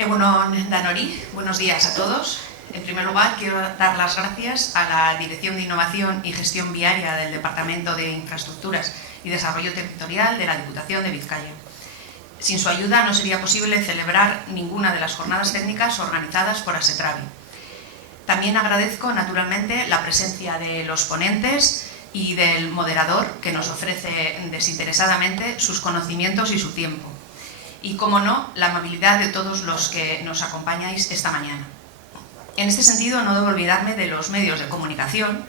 Egunon Danori, buenos días a todos. En primer lugar, quiero dar las gracias a la Dirección de Innovación y Gestión Viaria del Departamento de Infraestructuras y Desarrollo Territorial de la Diputación de Vizcaya. Sin su ayuda no sería posible celebrar ninguna de las jornadas técnicas organizadas por ASETRAVI. También agradezco naturalmente la presencia de los ponentes y del moderador, que nos ofrece desinteresadamente sus conocimientos y su tiempo. Y, como no, la amabilidad de todos los que nos acompañáis esta mañana. En este sentido, no debo olvidarme de los medios de comunicación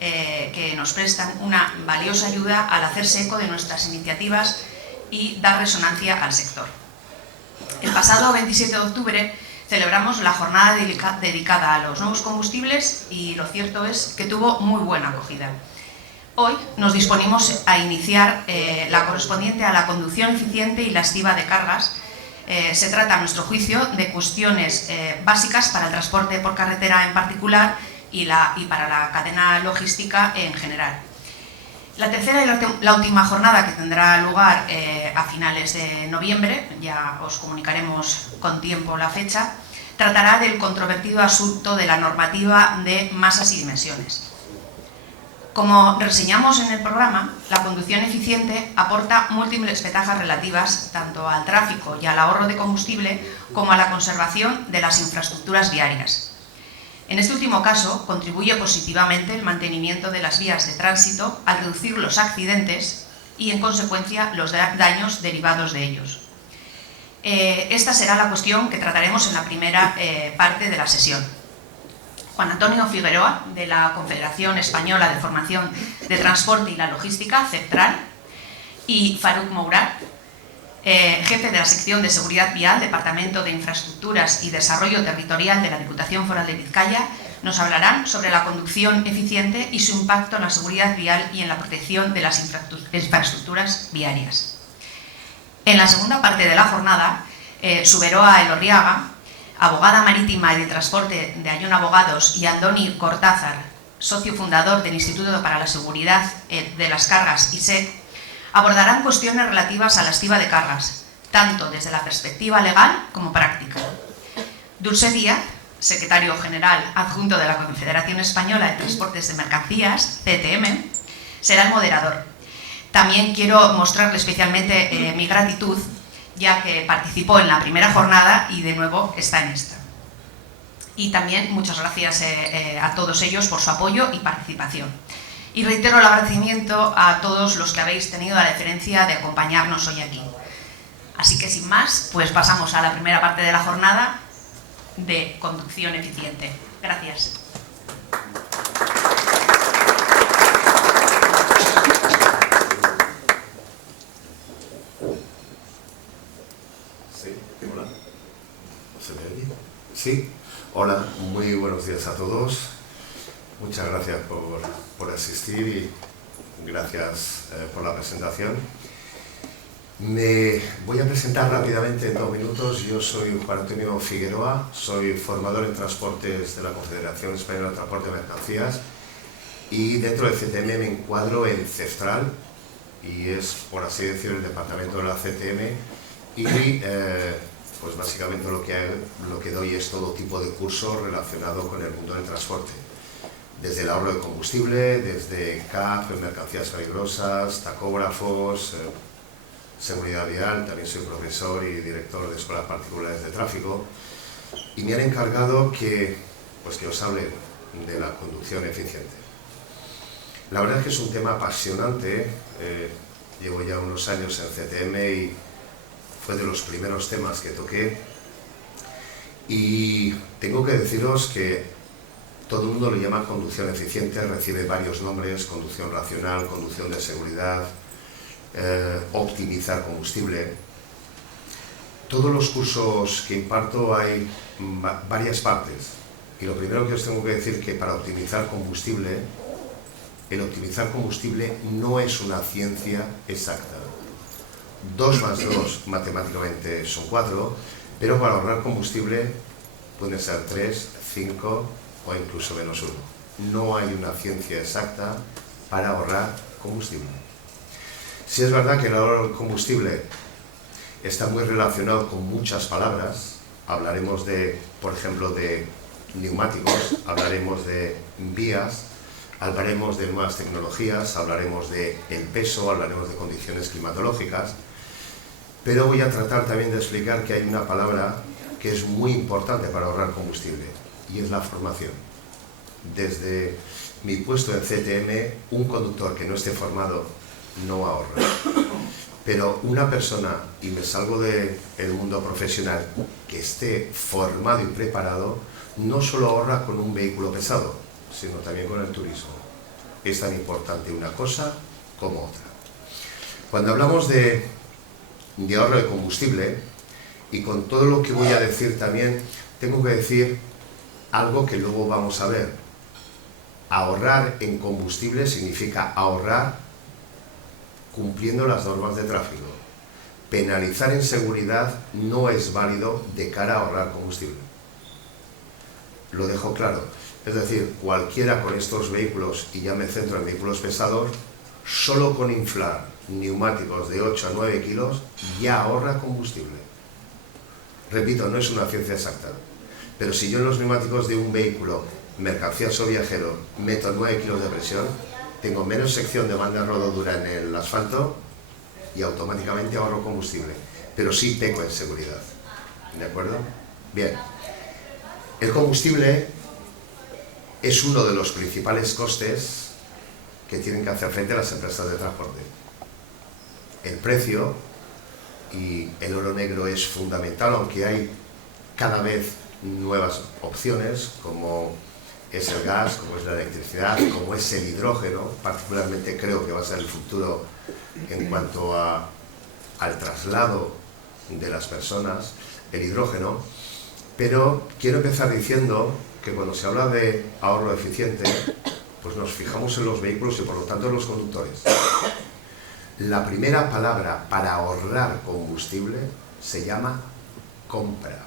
que nos prestan una valiosa ayuda al hacerse eco de nuestras iniciativas y dar resonancia al sector. El pasado 27 de octubre celebramos la jornada dedicada a los nuevos combustibles y lo cierto es que tuvo muy buena acogida. Hoy nos disponemos a iniciar la correspondiente a la conducción eficiente y lasciva de cargas. Se trata, a nuestro juicio, de cuestiones básicas para el transporte por carretera en particular y para la cadena logística en general. La tercera y la última jornada, que tendrá lugar a finales de noviembre, ya os comunicaremos con tiempo la fecha, tratará del controvertido asunto de la normativa de masas y dimensiones. Como reseñamos en el programa, la conducción eficiente aporta múltiples ventajas relativas tanto al tráfico y al ahorro de combustible como a la conservación de las infraestructuras viarias. En este último caso, contribuye positivamente el mantenimiento de las vías de tránsito al reducir los accidentes y, en consecuencia, los daños derivados de ellos. Esta será la cuestión que trataremos en la primera parte de la sesión. Juan Antonio Figueroa, de la Confederación Española de Formación de Transporte y la Logística, CEPTRAL, y Farouk Mourad, jefe de la sección de Seguridad Vial, Departamento de Infraestructuras y Desarrollo Territorial de la Diputación Foral de Vizcaya, nos hablarán sobre la conducción eficiente y su impacto en la seguridad vial y en la protección de las infraestructuras viarias. En la segunda parte de la jornada, Suberoa Elorriaga, abogada marítima y de transporte de Ayón Abogados, y Andoni Cortázar, socio fundador del Instituto para la Seguridad de las Cargas, ISEC, abordarán cuestiones relativas a la estiba de cargas, tanto desde la perspectiva legal como práctica. Dulce Díaz, secretario general adjunto de la Confederación Española de Transportes de Mercancías, CTM, será el moderador. También quiero mostrarle especialmente mi gratitud, ya que participó en la primera jornada y de nuevo está en esta. Y también muchas gracias a todos ellos por su apoyo y participación. Y reitero el agradecimiento a todos los que habéis tenido la deferencia de acompañarnos hoy aquí. Así que, sin más, pues pasamos a la primera parte de la jornada de conducción eficiente. Gracias. Sí, hola, muy buenos días a todos. Muchas gracias por asistir y gracias por la presentación. Me voy a presentar rápidamente en 2 minutos. Yo soy Juan Antonio Figueroa, soy formador en transportes de la Confederación Española de Transporte de Mercancías y dentro del CTM me encuadro en CEPTRAL y es, por así decirlo, el departamento de la CTM y pues básicamente lo que doy es todo tipo de cursos relacionado con el mundo del transporte. Desde el ahorro de combustible, desde CAP, mercancías peligrosas, tacógrafos, seguridad vial. También soy profesor y director de escuelas particulares de tráfico. Y me han encargado que os hable de la conducción eficiente. La verdad es que es un tema apasionante. Llevo ya unos años en CTM y fue de los primeros temas que toqué y tengo que deciros que todo el mundo lo llama conducción eficiente, recibe varios nombres: conducción racional, conducción de seguridad, optimizar combustible. Todos los cursos que imparto hay varias partes y lo primero que os tengo que decir es que para optimizar combustible, el optimizar combustible no es una ciencia exacta. 2 más 2 matemáticamente son 4, pero para ahorrar combustible pueden ser 3, 5 o incluso menos 1. No hay una ciencia exacta para ahorrar combustible. Sí es verdad que el ahorro del combustible está muy relacionado con muchas palabras, hablaremos de, por ejemplo, de neumáticos, hablaremos de vías, hablaremos de nuevas tecnologías, hablaremos de el peso, hablaremos de condiciones climatológicas, pero voy a tratar también de explicar que hay una palabra que es muy importante para ahorrar combustible, y es la formación. Desde mi puesto en CTM, un conductor que no esté formado no ahorra. Pero una persona, y me salgo del mundo profesional, que esté formado y preparado, no solo ahorra con un vehículo pesado, sino también con el turismo. Es tan importante una cosa como otra. Cuando hablamos de ahorro de combustible, y con todo lo que voy a decir también, tengo que decir algo que luego vamos a ver. Ahorrar en combustible significa ahorrar cumpliendo las normas de tráfico. Penalizar en seguridad no es válido de cara a ahorrar combustible. Lo dejo claro. Es decir, cualquiera con estos vehículos, y ya me centro en vehículos pesados, solo con inflar neumáticos de 8 a 9 kilos ya ahorra combustible. Repito, no es una ciencia exacta, pero si yo en los neumáticos de un vehículo, mercancías o viajero, meto 9 kilos de presión, tengo menos sección de banda rodadura en el asfalto y automáticamente ahorro combustible, pero sí peco en seguridad. ¿De acuerdo? Bien. El combustible es uno de los principales costes que tienen que hacer frente a las empresas de transporte. El precio y el oro negro es fundamental, aunque hay cada vez nuevas opciones, como es el gas, como es la electricidad, como es el hidrógeno. Particularmente creo que va a ser el futuro en cuanto al traslado de las personas, el hidrógeno. Pero quiero empezar diciendo que cuando se habla de ahorro eficiente, pues nos fijamos en los vehículos y por lo tanto en los conductores. La primera palabra para ahorrar combustible se llama compra.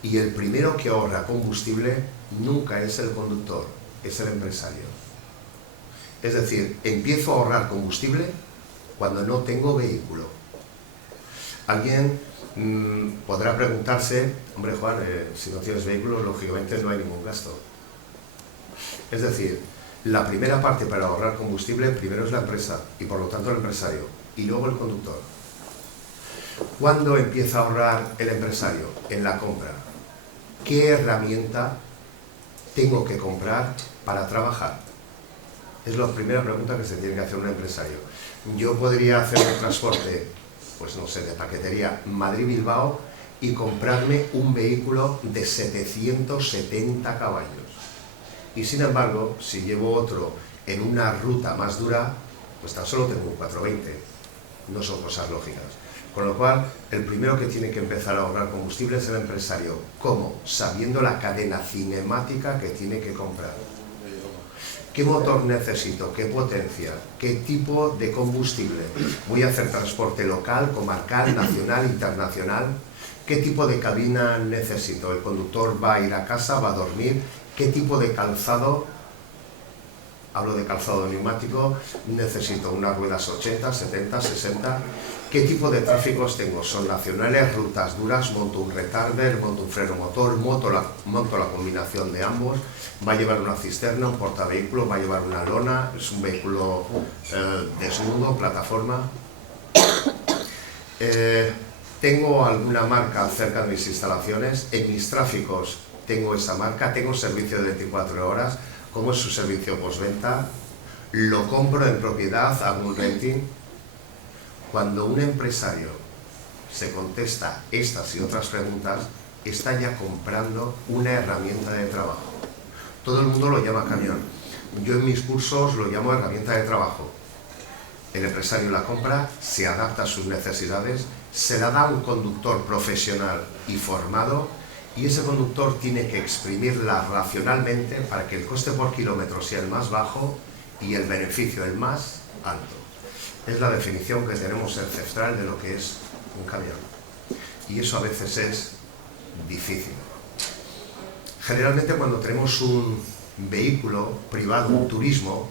Y el primero que ahorra combustible nunca es el conductor, es el empresario. Es decir, empiezo a ahorrar combustible cuando no tengo vehículo. Alguien podrá preguntarse, hombre Juan, si no tienes vehículo, lógicamente no hay ningún gasto. Es decir, la primera parte para ahorrar combustible primero es la empresa y por lo tanto el empresario y luego el conductor. ¿Cuándo empieza a ahorrar el empresario? En la compra. ¿Qué herramienta tengo que comprar para trabajar? Es la primera pregunta que se tiene que hacer un empresario. Yo podría hacer un transporte, pues no sé, de paquetería Madrid-Bilbao y comprarme un vehículo de 770 caballos. Y sin embargo, si llevo otro en una ruta más dura, pues tan solo tengo un 420. No son cosas lógicas. Con lo cual, el primero que tiene que empezar a ahorrar combustible es el empresario. ¿Cómo? Sabiendo la cadena cinemática que tiene que comprar. ¿Qué motor necesito? ¿Qué potencia? ¿Qué tipo de combustible? ¿Voy a hacer transporte local, comarcal, nacional, internacional? ¿Qué tipo de cabina necesito? ¿El conductor va a ir a casa, va a dormir? ¿Qué tipo de calzado? Hablo de calzado neumático. ¿Necesito unas ruedas 80, 70, 60? ¿Qué tipo de tráficos tengo? ¿Son nacionales, rutas duras? ¿Monto un retarder? ¿Monto un freno motor? ¿Monto la combinación de ambos? ¿Va a llevar una cisterna, un portavehículo? ¿Va a llevar una lona? ¿Es un vehículo desnudo, plataforma? ¿Tengo alguna marca cerca de mis instalaciones? En mis tráficos tengo esa marca, tengo servicio de 24 horas, ¿cómo es su servicio postventa? ¿Lo compro en propiedad, hago un renting? Cuando un empresario se contesta estas y otras preguntas, está ya comprando una herramienta de trabajo. Todo el mundo lo llama camión. Yo en mis cursos lo llamo herramienta de trabajo. El empresario la compra, se adapta a sus necesidades, se la da a un conductor profesional y formado, y ese conductor tiene que exprimirla racionalmente para que el coste por kilómetro sea el más bajo y el beneficio el más alto. Es la definición que tenemos ancestral de lo que es un camión. Y eso a veces es difícil. Generalmente cuando tenemos un vehículo privado, un turismo,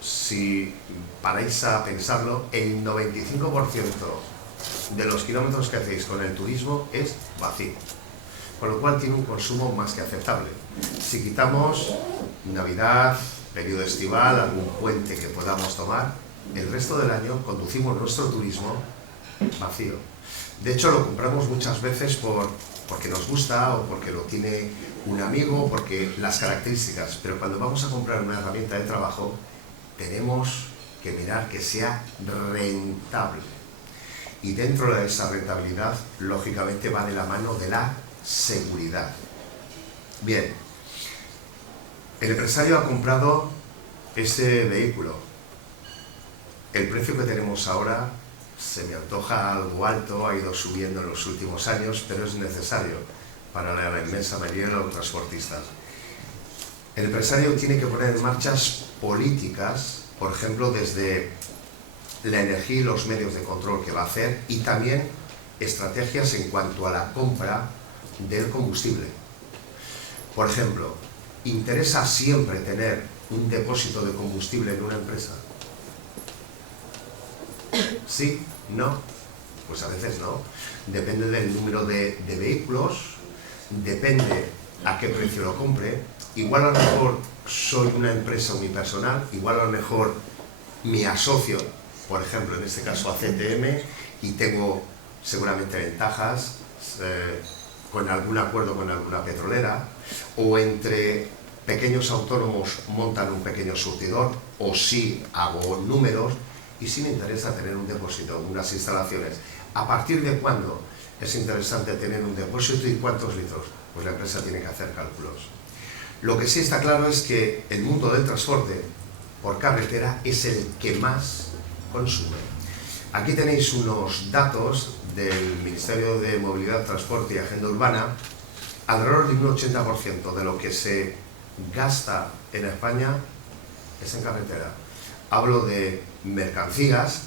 si paráis a pensarlo, el 95% de los kilómetros que hacéis con el turismo es vacío, con lo cual tiene un consumo más que aceptable. Si quitamos Navidad, periodo estival, algún puente que podamos tomar, el resto del año conducimos nuestro turismo vacío. De hecho, lo compramos muchas veces porque nos gusta o porque lo tiene un amigo, porque las características, pero cuando vamos a comprar una herramienta de trabajo, tenemos que mirar que sea rentable. Y dentro de esa rentabilidad, lógicamente, va de la mano de la seguridad. Bien, el empresario ha comprado este vehículo. El precio que tenemos ahora se me antoja algo alto, ha ido subiendo en los últimos años, pero es necesario para la inmensa mayoría de los transportistas. El empresario tiene que poner en marcha políticas, por ejemplo, desde la energía y los medios de control que va a hacer, y también estrategias en cuanto a la compra del combustible. Por ejemplo, ¿interesa siempre tener un depósito de combustible en una empresa? ¿Sí? ¿No? Pues a veces no. Depende del número de vehículos, depende a qué precio lo compre. Igual a lo mejor soy una empresa unipersonal, igual a lo mejor me asocio, por ejemplo, en este caso a CTM, y tengo seguramente ventajas con algún acuerdo con alguna petrolera, o entre pequeños autónomos montan un pequeño surtidor, o sí hago números, y sí me interesa tener un depósito, unas instalaciones. ¿A partir de cuándo es interesante tener un depósito y cuántos litros? Pues la empresa tiene que hacer cálculos. Lo que sí está claro es que el mundo del transporte por carretera es el que más consume. Aquí tenéis unos datos del Ministerio de Movilidad, Transporte y Agenda Urbana. Alrededor de un 80% de lo que se gasta en España es en carretera. Hablo de mercancías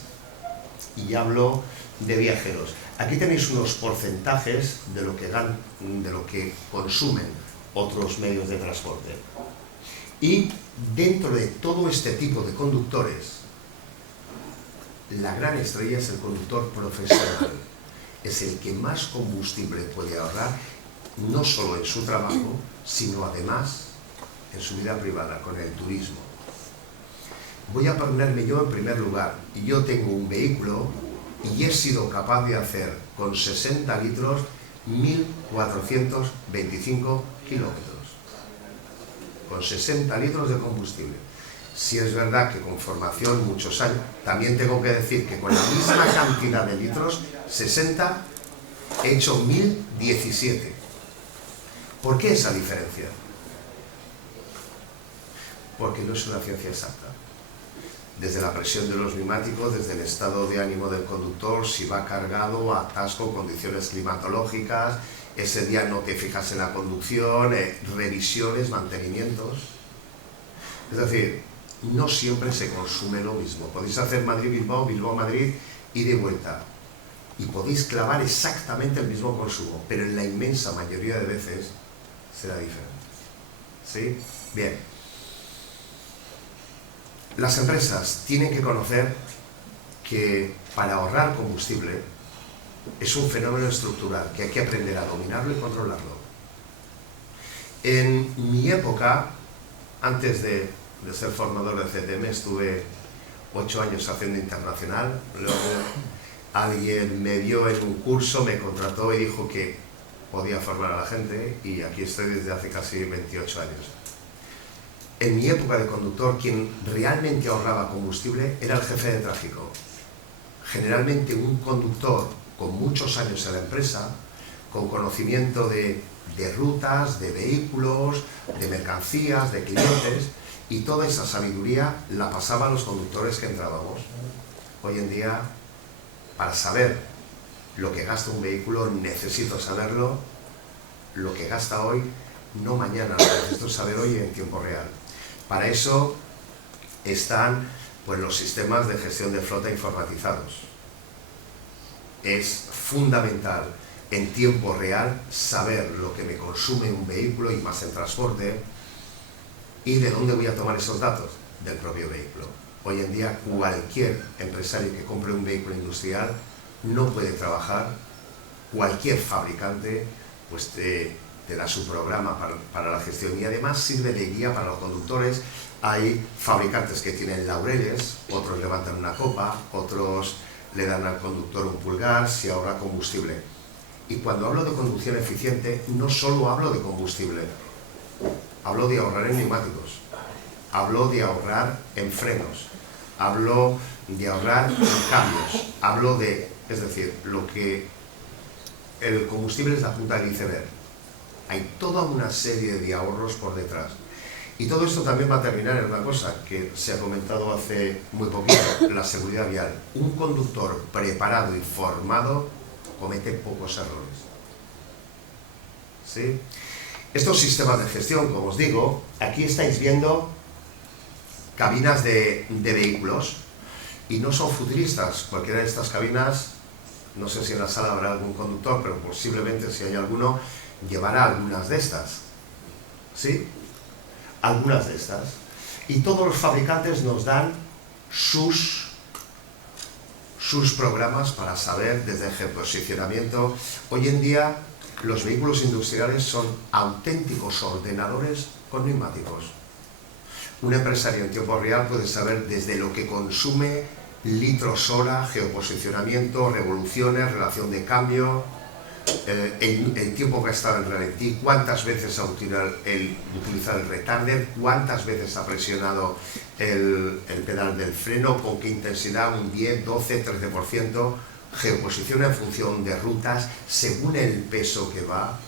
y hablo de viajeros. Aquí tenéis unos porcentajes de lo que consumen otros medios de transporte. Y dentro de todo este tipo de conductores, la gran estrella es el conductor profesional. Es el que más combustible puede ahorrar, no solo en su trabajo, sino además en su vida privada, con el turismo. Voy a ponerme yo en primer lugar. Yo tengo un vehículo y he sido capaz de hacer con 60 litros 1.425 kilómetros. Con 60 litros de combustible. Si es verdad que con formación muchos años, también tengo que decir que con la misma cantidad de litros, 60, he hecho 1.017. ¿Por qué esa diferencia? Porque no es una ciencia exacta. Desde la presión de los neumáticos, desde el estado de ánimo del conductor, si va cargado, atasco, condiciones climatológicas, ese día no te fijas en la conducción, revisiones, mantenimientos. Es decir, no siempre se consume lo mismo. Podéis hacer Madrid-Bilbao, Bilbao-Madrid, ida y vuelta, y podéis clavar exactamente el mismo consumo, pero en la inmensa mayoría de veces será diferente. ¿Sí? Bien. Las empresas tienen que conocer que para ahorrar combustible es un fenómeno estructural, que hay que aprender a dominarlo y controlarlo. En mi época, antes de ser formador de CTM, estuve 8 años haciendo internacional. Luego alguien me vio en un curso, me contrató y dijo que podía formar a la gente, y aquí estoy desde hace casi 28 años. En mi época de conductor, quien realmente ahorraba combustible era el jefe de tráfico. Generalmente un conductor con muchos años en la empresa, con conocimiento de rutas, de vehículos, de mercancías, de clientes, y toda esa sabiduría la pasaban los conductores que entrábamos. Hoy en día, para saber lo que gasta un vehículo, necesito saberlo, lo que gasta hoy, no mañana, lo necesito saber hoy en tiempo real. Para eso están pues, los sistemas de gestión de flota informatizados. Es fundamental en tiempo real saber lo que me consume un vehículo, y más en transporte, y de dónde voy a tomar esos datos, del propio vehículo. Hoy en día cualquier empresario que compre un vehículo industrial no puede trabajar, cualquier fabricante pues te da su programa para la gestión y además sirve de guía para los conductores. Hay fabricantes que tienen laureles, otros levantan una copa, otros le dan al conductor un pulgar si ahorra combustible. Y cuando hablo de conducción eficiente, no solo hablo de combustible, hablo de ahorrar en neumáticos, hablo de ahorrar en frenos, hablo de ahorrar en cambios, hablo de, es decir, lo que el combustible es la punta del iceberg. Hay toda una serie de ahorros por detrás. Y todo esto también va a terminar en una cosa que se ha comentado hace muy poquito, la seguridad vial. Un conductor preparado y formado comete pocos errores. ¿Sí? Estos sistemas de gestión, como os digo, aquí estáis viendo cabinas de vehículos y no son futuristas. Cualquiera de estas cabinas, no sé si en la sala habrá algún conductor, pero posiblemente si hay alguno, llevará algunas de estas. ¿Sí? Algunas de estas. Y todos los fabricantes nos dan sus programas para saber desde el geoposicionamiento. Hoy en día los vehículos industriales son auténticos ordenadores con neumáticos. Un empresario en tiempo real puede saber desde lo que consume, litros hora, geoposicionamiento, revoluciones, relación de cambio, el tiempo que ha estado en ralentí, cuántas veces ha utilizado el retarder, cuántas veces ha presionado el pedal del freno, con qué intensidad, un 10, 12, 13%, geoposición en función de rutas, según el peso que va.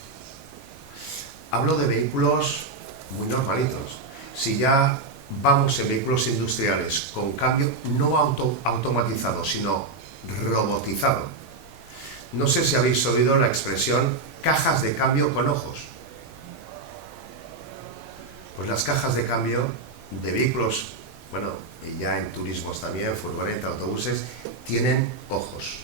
Hablo de vehículos muy normalitos. Si ya vamos en vehículos industriales con cambio no automatizado, sino robotizado. No sé si habéis oído la expresión cajas de cambio con ojos. Pues las cajas de cambio de vehículos, bueno, y ya en turismos también, furgoneta, autobuses, tienen ojos.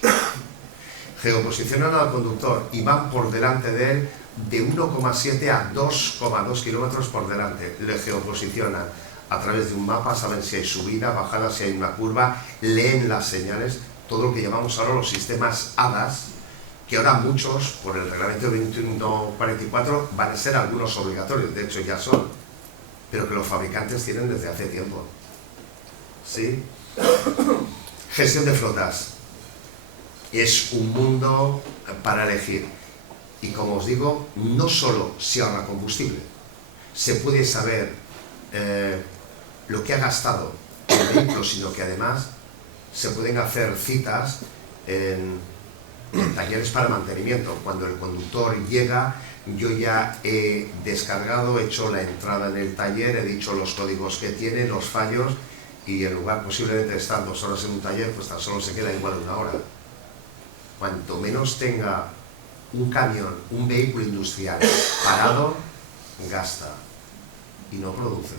Geoposicionan al conductor y van por delante de él de 1,7 a 2,2 kilómetros por delante. Le geoposicionan a través de un mapa, saben si hay subida, bajada, si hay una curva, leen las señales, todo lo que llamamos ahora los sistemas ADAS, que ahora muchos, por el reglamento 2144, van a ser algunos obligatorios, de hecho ya son, pero que los fabricantes tienen desde hace tiempo. ¿Sí? Gestión de flotas. Es un mundo para elegir. Y como os digo, no solo se ahorra combustible, se puede saber lo que ha gastado el vehículo, sino que además se pueden hacer citas en talleres para mantenimiento. Cuando el conductor llega, yo ya he descargado, he hecho la entrada en el taller, he dicho los códigos que tiene, los fallos, y en lugar posiblemente de estar 2 horas en un taller, pues tan solo se queda igual de 1 hora. Cuanto menos tenga un camión, un vehículo industrial parado, gasta y no produce.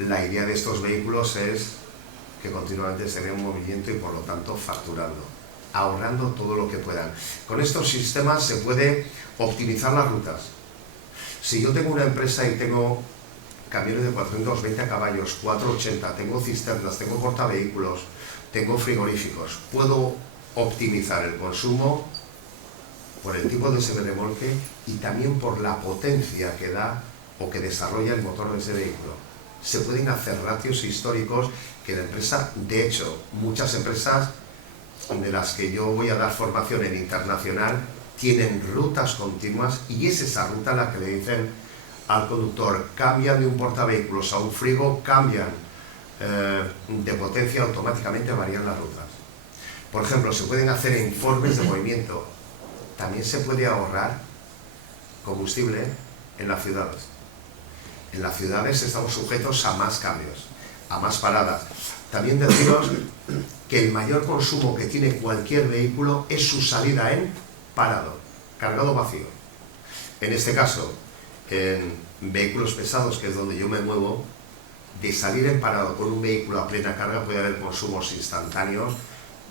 La idea de estos vehículos es que continuamente se vea un movimiento y por lo tanto facturando, ahorrando todo lo que puedan. Con estos sistemas se puede optimizar las rutas. Si yo tengo una empresa y tengo camiones de 420 caballos, 480, tengo cisternas, tengo portavehículos, tengo frigoríficos, puedo optimizar el consumo por el tipo de ese remolque y también por la potencia que da o que desarrolla el motor de ese vehículo. Se pueden hacer ratios históricos que la empresa, de hecho, muchas empresas de las que yo voy a dar formación en internacional, tienen rutas continuas y es esa ruta la que le dicen al conductor, cambian de un portavehículos a un frigo, cambian de potencia, automáticamente varían las rutas. Por ejemplo, se pueden hacer informes de movimiento. También se puede ahorrar combustible en las ciudades. En las ciudades estamos sujetos a más cambios, a más paradas. También deciros que el mayor consumo que tiene cualquier vehículo es su salida en parado, cargado vacío. En este caso, en vehículos pesados, que es donde yo me muevo, de salir en parado con un vehículo a plena carga puede haber consumos instantáneos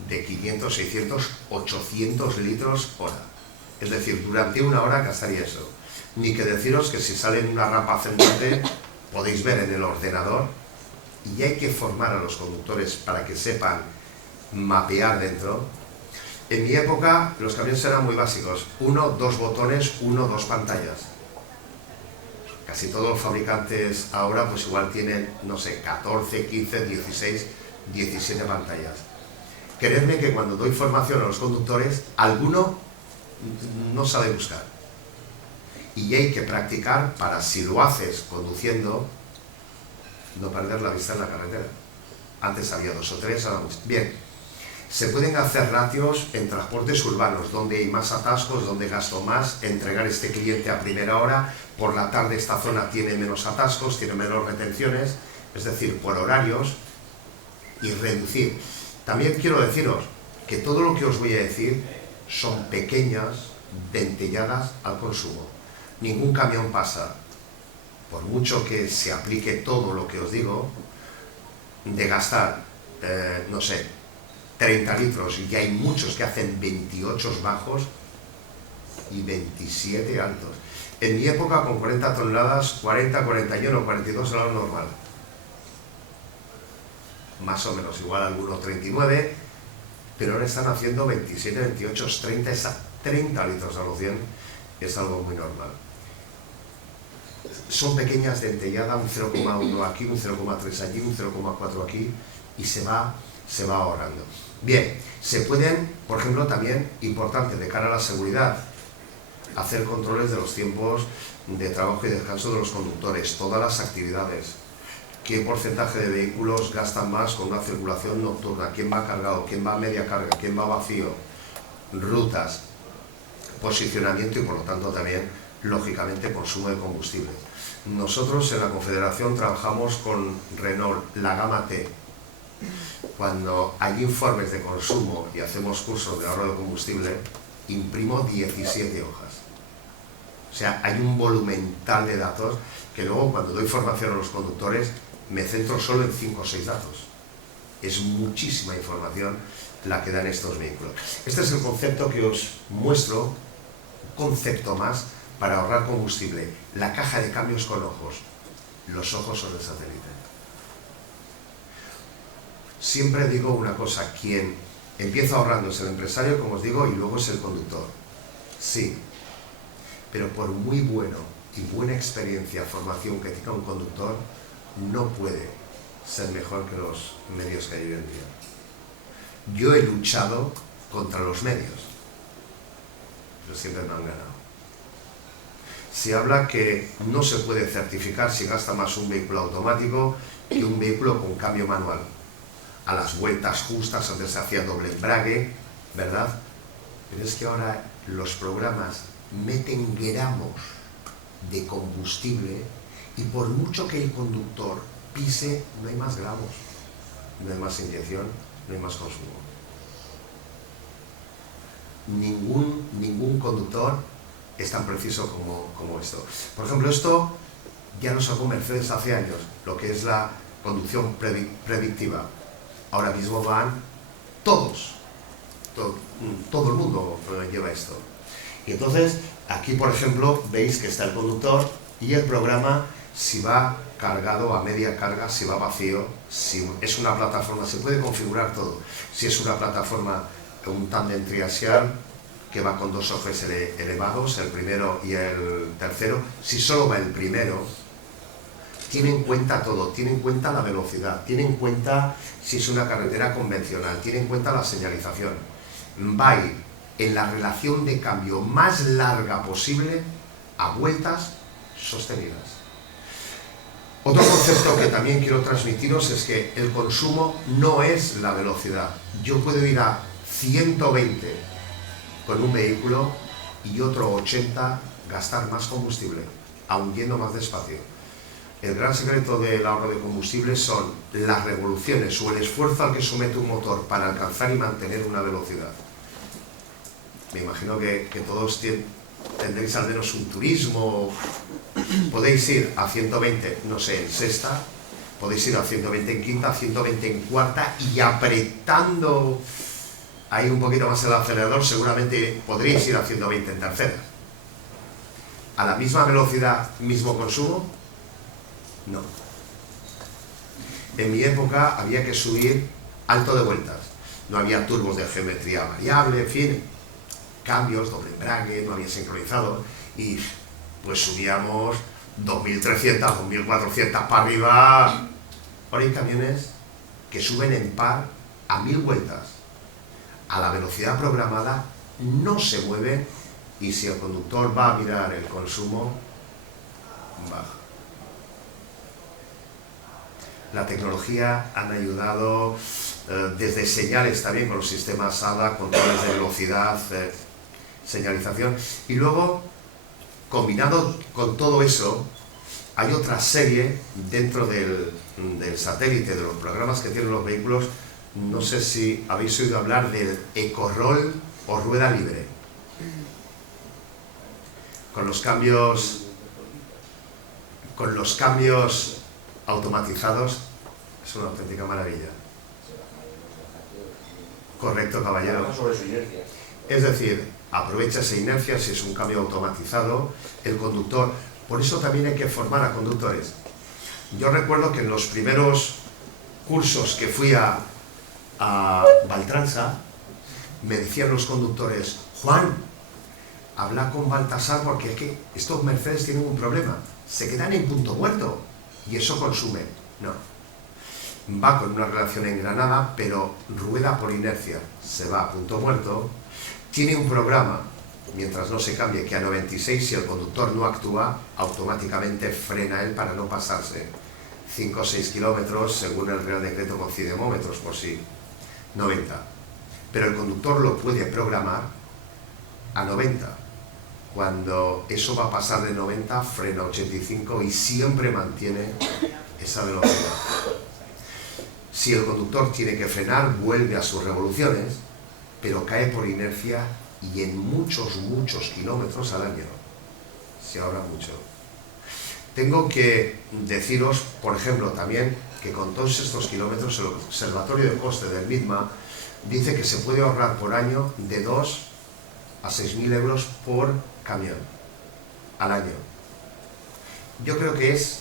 de 500, 600, 800 litros hora. Es decir, durante 1 hora gastaría eso. Ni que deciros que si sale en una rampa ascendente podéis ver en el ordenador, y hay que formar a los conductores para que sepan mapear dentro. En mi época los camiones eran muy básicos, 1, 2 botones, 1, 2 pantallas. Casi todos los fabricantes ahora pues igual tienen, no sé, 14, 15, 16, 17 pantallas. Creedme que cuando doy formación a los conductores, alguno no sabe buscar. Y hay que practicar para, si lo haces conduciendo, no perder la vista en la carretera. Antes había 2 o 3, ahora muchos. Bien, se pueden hacer ratios en transportes urbanos, donde hay más atascos, donde gasto más, entregar este cliente a primera hora, por la tarde esta zona tiene menos atascos, tiene menos retenciones, es decir, por horarios, y reducir. También quiero deciros que todo lo que os voy a decir son pequeñas dentelladas al consumo. Ningún camión pasa, por mucho que se aplique todo lo que os digo, de gastar, no sé, 30 litros, y hay muchos que hacen 28 bajos y 27 altos. En mi época, con 40 toneladas, 40, 41, 42 era lo normal. Más o menos, igual algunos 39, pero ahora están haciendo 27, 28, 30, esa 30 litros a los 100 es algo muy normal. Son pequeñas dentelladas, un 0,1 aquí, un 0,3 allí, un 0,4 aquí, y se va ahorrando. Bien, se pueden, por ejemplo, también, importante de cara a la seguridad, hacer controles de los tiempos de trabajo y descanso de los conductores, todas las actividades, qué porcentaje de vehículos gastan más con una circulación nocturna, quién va cargado, quién va a media carga, quién va vacío, rutas, posicionamiento y por lo tanto también, lógicamente, consumo de combustible. Nosotros en la Confederación trabajamos con Renault, la gama T. Cuando hay informes de consumo y hacemos cursos de ahorro de combustible, imprimo 17 hojas. O sea, hay un volumen tal de datos que luego cuando doy formación a los conductores me centro solo en 5 o 6 datos. Es muchísima información la que dan estos vehículos. Este es el concepto que os muestro, un concepto más para ahorrar combustible. La caja de cambios con ojos. Los ojos son el satélite. Siempre digo una cosa, quien empieza ahorrando es el empresario, como os digo, y luego es el conductor. Sí, pero por muy bueno y buena experiencia, formación que tenga un conductor, no puede ser mejor que los medios que hay hoy en día. Yo he luchado contra los medios, pero siempre me han ganado. Se habla que no se puede certificar si gasta más un vehículo automático que un vehículo con cambio manual. A las vueltas justas, antes se hacía doble embrague, ¿verdad? Pero es que ahora los programas meten gramos de combustible y por mucho que el conductor pise, no hay más gramos, no hay más inyección, no hay más consumo. Ningún conductor es tan preciso como esto. Por ejemplo, esto ya lo sacó Mercedes hace años, lo que es la conducción predictiva. Ahora mismo van todo el mundo lleva esto. Y entonces, aquí por ejemplo, veis que está el conductor y el programa, si va cargado a media carga, si va vacío, si es una plataforma, se puede configurar todo. Si es una plataforma, un tándem triaxial, que va con 2 ejes elevados, el primero y el tercero, si solo va el primero, tiene en cuenta todo, tiene en cuenta la velocidad, tiene en cuenta si es una carretera convencional, tiene en cuenta la señalización. Va a ir en la relación de cambio más larga posible a vueltas sostenidas. Otro concepto que también quiero transmitiros es que el consumo no es la velocidad. Yo puedo ir a 120 con un vehículo y otro 80 gastar más combustible, aun yendo más despacio. El gran secreto del ahorro de combustible son las revoluciones o el esfuerzo al que somete un motor para alcanzar y mantener una velocidad. Me imagino que todos tendréis al menos un turismo, podéis ir a 120, no sé, en sexta, podéis ir a 120 en quinta, a 120 en cuarta y apretando ahí un poquito más el acelerador, seguramente podréis ir a 120 en tercera. ¿A la misma velocidad, mismo consumo? No. En mi época había que subir alto de vueltas. no había turbos de geometría variable, en fin, cambios, doble embrague, no había sincronizado, y pues subíamos 2.300, 2.400 para arriba. Ahora hay camiones que suben en par a 1000 vueltas, a la velocidad programada, no se mueven, y si el conductor va a mirar el consumo, baja. La tecnología han ayudado desde señales también con los sistemas ADA, controles de velocidad, señalización, y luego, combinado con todo eso, hay otra serie dentro del satélite, de los programas que tienen los vehículos. No sé si habéis oído hablar del eco-roll o rueda libre. Con los cambios automatizados, es una auténtica maravilla. Correcto, caballero. Es decir, aprovecha esa inercia si es un cambio automatizado, el conductor. Por eso también hay que formar a conductores. Yo recuerdo que en los primeros cursos que fui a Valtransa, me decían los conductores: Juan, habla con Baltasar porque es que estos Mercedes tienen un problema, se quedan en punto muerto y eso consume. No, va con una relación engranada, pero rueda por inercia, se va a punto muerto, tiene un programa, mientras no se cambie, que a 96, si el conductor no actúa, automáticamente frena él para no pasarse 5 o 6 kilómetros, según el Real Decreto con cinemómetros, por si 90. Pero el conductor lo puede programar a 90. Cuando eso va a pasar de 90, frena 85 y siempre mantiene esa velocidad. Si el conductor tiene que frenar, vuelve a sus revoluciones, pero cae por inercia y en muchos kilómetros al año. Se ahorra mucho. Tengo que deciros, por ejemplo, también que con todos estos kilómetros el Observatorio de Coste del MITMA dice que se puede ahorrar por año de 2 a 6.000 euros por camión al año. Yo creo que es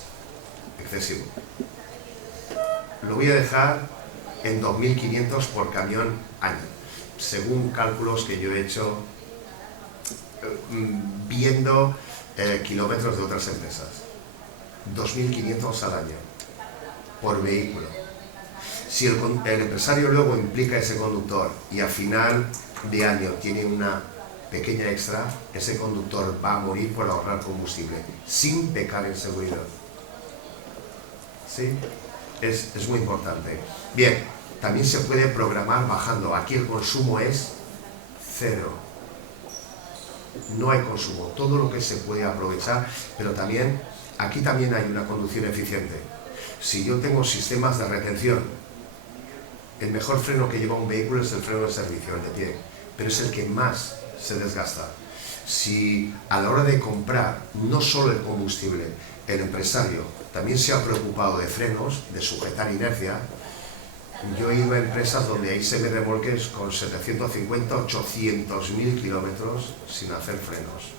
excesivo. Lo voy a dejar en 2.500 por camión año, según cálculos que yo he hecho viendo kilómetros de otras empresas. 2.500 al año por vehículo. Si el empresario luego implica a ese conductor y a final de año tiene una pequeña extra, ese conductor va a morir por ahorrar combustible, sin pecar en seguridad. ¿Sí? Es muy importante. Bien, también se puede programar bajando. Aquí el consumo es 0. No hay consumo. Todo lo que se puede aprovechar, pero también, aquí también hay una conducción eficiente. Si yo tengo sistemas de retención, el mejor freno que lleva un vehículo es el freno de servicio, el de pie, pero es el que más se desgasta. Si a la hora de comprar no solo el combustible, el empresario también se ha preocupado de frenos, de sujetar inercia, yo he ido a empresas donde hay semirremolques con 750, 800.000 kilómetros sin hacer frenos,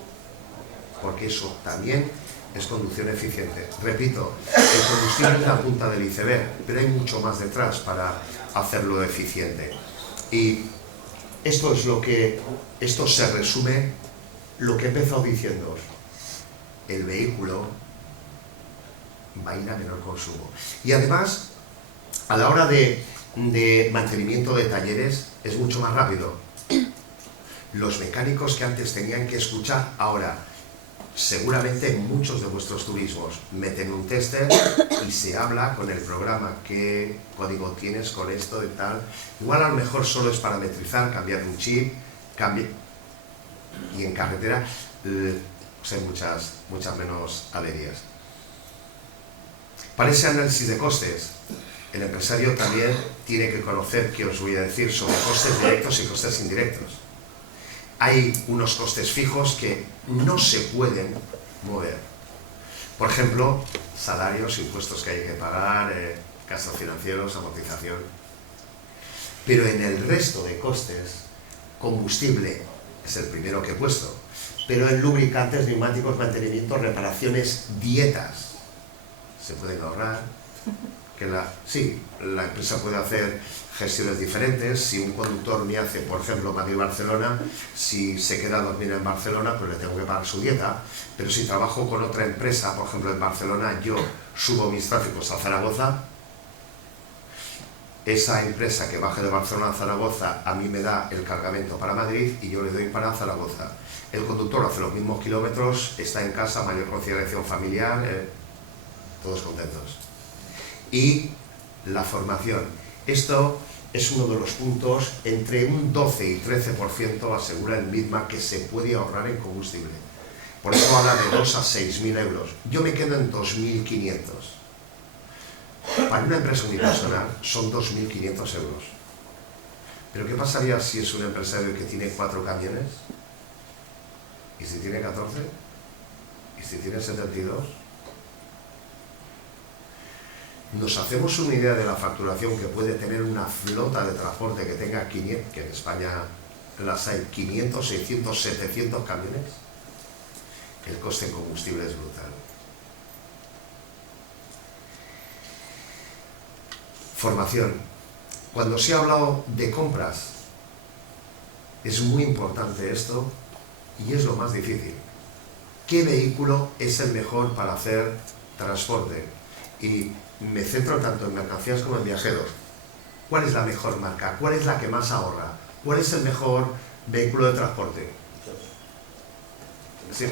porque eso también es conducción eficiente. Repito, el combustible es la punta del iceberg, pero hay mucho más detrás para hacerlo eficiente. Y esto se resume lo que he empezado diciendo. El vehículo va a ir a menor consumo. Y además, a la hora de mantenimiento de talleres, es mucho más rápido. Los mecánicos que antes tenían que escuchar, ahora, seguramente en muchos de vuestros turismos meten un tester y se habla con el programa qué código tienes con esto y tal. Igual a lo mejor solo es parametrizar, cambiar un chip, y en carretera pues hay muchas menos averías. Para ese análisis de costes, el empresario también tiene que conocer, que os voy a decir, sobre costes directos y costes indirectos. Hay unos costes fijos que no se pueden mover. Por ejemplo, salarios, impuestos que hay que pagar, gastos financieros, amortización. Pero en el resto de costes, combustible es el primero que he puesto, pero en lubricantes, neumáticos, mantenimiento, reparaciones, dietas, se pueden ahorrar. sí, la empresa puede hacer gestiones diferentes. Si un conductor me hace, por ejemplo, Madrid-Barcelona, si se queda a dormir en Barcelona, pues le tengo que pagar su dieta. Pero si trabajo con otra empresa, por ejemplo en Barcelona, yo subo mis tráficos a Zaragoza, esa empresa que baje de Barcelona a Zaragoza a mí me da el cargamento para Madrid y yo le doy para Zaragoza. El conductor hace los mismos kilómetros, está en casa, mayor conciliación familiar, todos contentos. Y la formación. Esto es uno de los puntos, entre un 12 y 13% asegura el MITMA que se puede ahorrar en combustible. Por eso habla de 2 a 6.000 euros. Yo me quedo en 2.500. Para una empresa unipersonal son 2.500 euros. Pero ¿qué pasaría si es un empresario que tiene 4 camiones? ¿Y si tiene 14? ¿Y si tiene 72? Nos hacemos una idea de la facturación que puede tener una flota de transporte que tenga 500, que en España las hay 500, 600, 700 camiones. El coste en combustible es brutal. Formación. Cuando se ha hablado de compras, es muy importante esto y es lo más difícil. ¿Qué vehículo es el mejor para hacer transporte? Y me centro tanto en mercancías como en viajeros. ¿Cuál es la mejor marca? ¿Cuál es la que más ahorra? ¿Cuál es el mejor vehículo de transporte? Sí,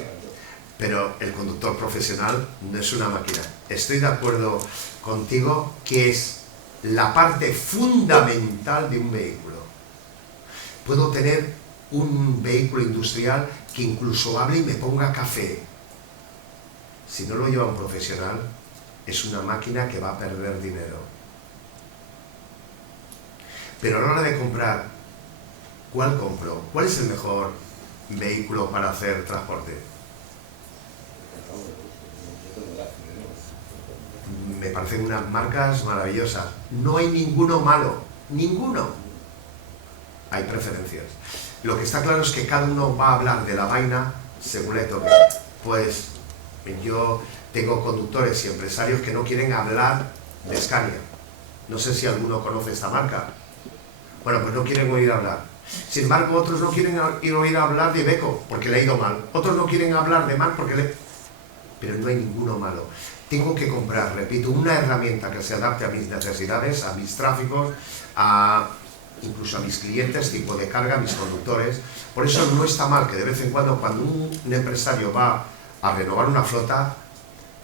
pero el conductor profesional no es una máquina. Estoy de acuerdo contigo que es la parte fundamental de un vehículo. Puedo tener un vehículo industrial que incluso hable y me ponga café. Si no lo lleva un profesional, es una máquina que va a perder dinero. Pero a la hora de comprar, ¿cuál compro? ¿Cuál es el mejor vehículo para hacer transporte? Me parecen unas marcas maravillosas. No hay ninguno malo, ninguno. Hay preferencias. Lo que está claro es que cada uno va a hablar de la vaina según le toque. Pues yo tengo conductores y empresarios que no quieren hablar de Scania. No sé si alguno conoce esta marca. Bueno, pues no quieren oír hablar. Sin embargo, otros no quieren oír hablar de Iveco porque le ha ido mal. Otros no quieren hablar de Mac porque le... Pero no hay ninguno malo. Tengo que comprar, repito, una herramienta que se adapte a mis necesidades, a mis tráficos, incluso a mis clientes, tipo de carga, a mis conductores. Por eso no está mal que de vez en cuando un empresario va a renovar una flota,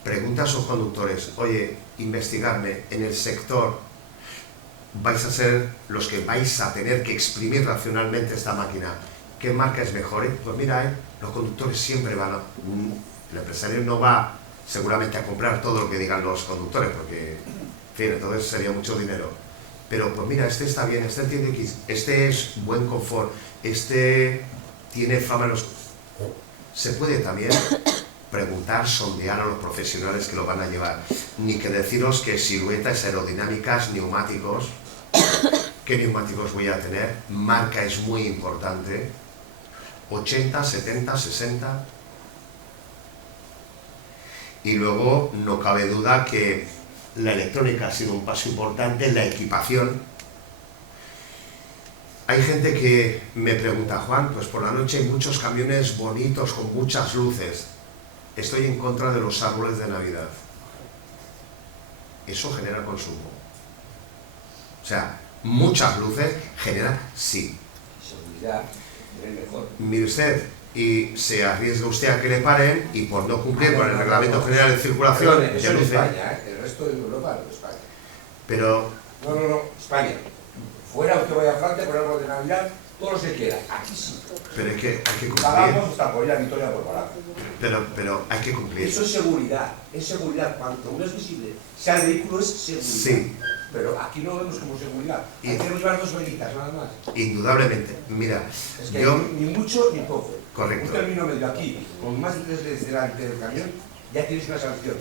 pregunta a sus conductores: oye, investigadme, en el sector vais a ser los que vais a tener que exprimir racionalmente esta máquina. ¿Qué marca es mejor? Pues mira, los conductores siempre van a... El empresario no va seguramente a comprar todo lo que digan los conductores, porque, en fin, entonces sería mucho dinero. Pero pues mira, este está bien, este tiene X, este es buen confort, este tiene fama en los... Se puede también preguntar, sondear a los profesionales que lo van a llevar. Ni que deciros que siluetas aerodinámicas, neumáticos, qué neumáticos voy a tener, marca es muy importante, 80, 70, 60... Y luego no cabe duda que la electrónica ha sido un paso importante en la equipación. Hay gente que me pregunta: Juan, pues por la noche hay muchos camiones bonitos con muchas luces. Estoy en contra de los árboles de Navidad. Eso genera consumo. O sea, muchas luces generan, sí. Seguridad, es mejor. Mire usted, y se arriesga usted a que le paren y por no cumplir con el Reglamento General de Circulación... Perdón, eso en España, el resto de Europa no, España. Pero... No, España. Fuera usted vaya a Francia por árbol de Navidad, todo lo que quiera. Aquí sí. Pero es que hay que cumplir. Pagamos hasta por ir a Vitoria por barato. Pero hay que cumplir. Eso es seguridad, cuanto uno es visible, sea el vehículo es seguridad. Sí. Pero aquí no vemos como seguridad. Aquí queremos llevar 2 velitas, nada más. Indudablemente. Mira, es que yo... ni mucho ni poco. Correcto. Un término medio aquí, con más de 3 LEDs delante del camión, ya tienes una sanción.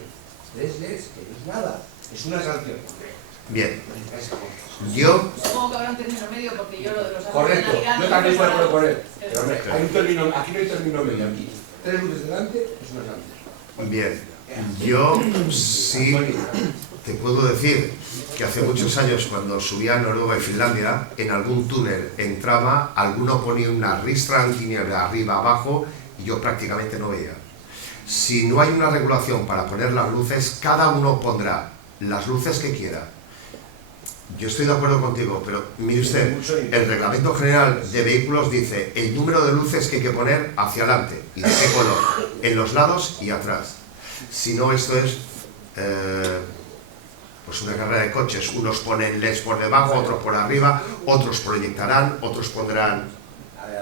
3 LEDs, que no es nada, es una sanción. Bien. Yo... Supongo que habrá un término medio porque yo lo de los árboles Correcto, de Navidad yo no también me estoy de acuerdo con él. Eso. Pero hombre, hay un término, aquí no hay término medio, aquí. 3 luces delante es una sanción. Bien. Yo sí... te puedo decir que hace muchos años, cuando subía a Noruega y Finlandia, en algún túnel entraba, alguno ponía una ristra antiniebla arriba abajo y yo prácticamente no veía. Si no hay una regulación para poner las luces, cada uno pondrá las luces que quiera. Yo estoy de acuerdo contigo, pero mire usted, el Reglamento General de Vehículos dice el número de luces que hay que poner hacia adelante y de qué color, en los lados y atrás. Si no, esto es pues una carrera de coches. Unos ponen LEDs por debajo, otros por arriba, otros proyectarán, otros pondrán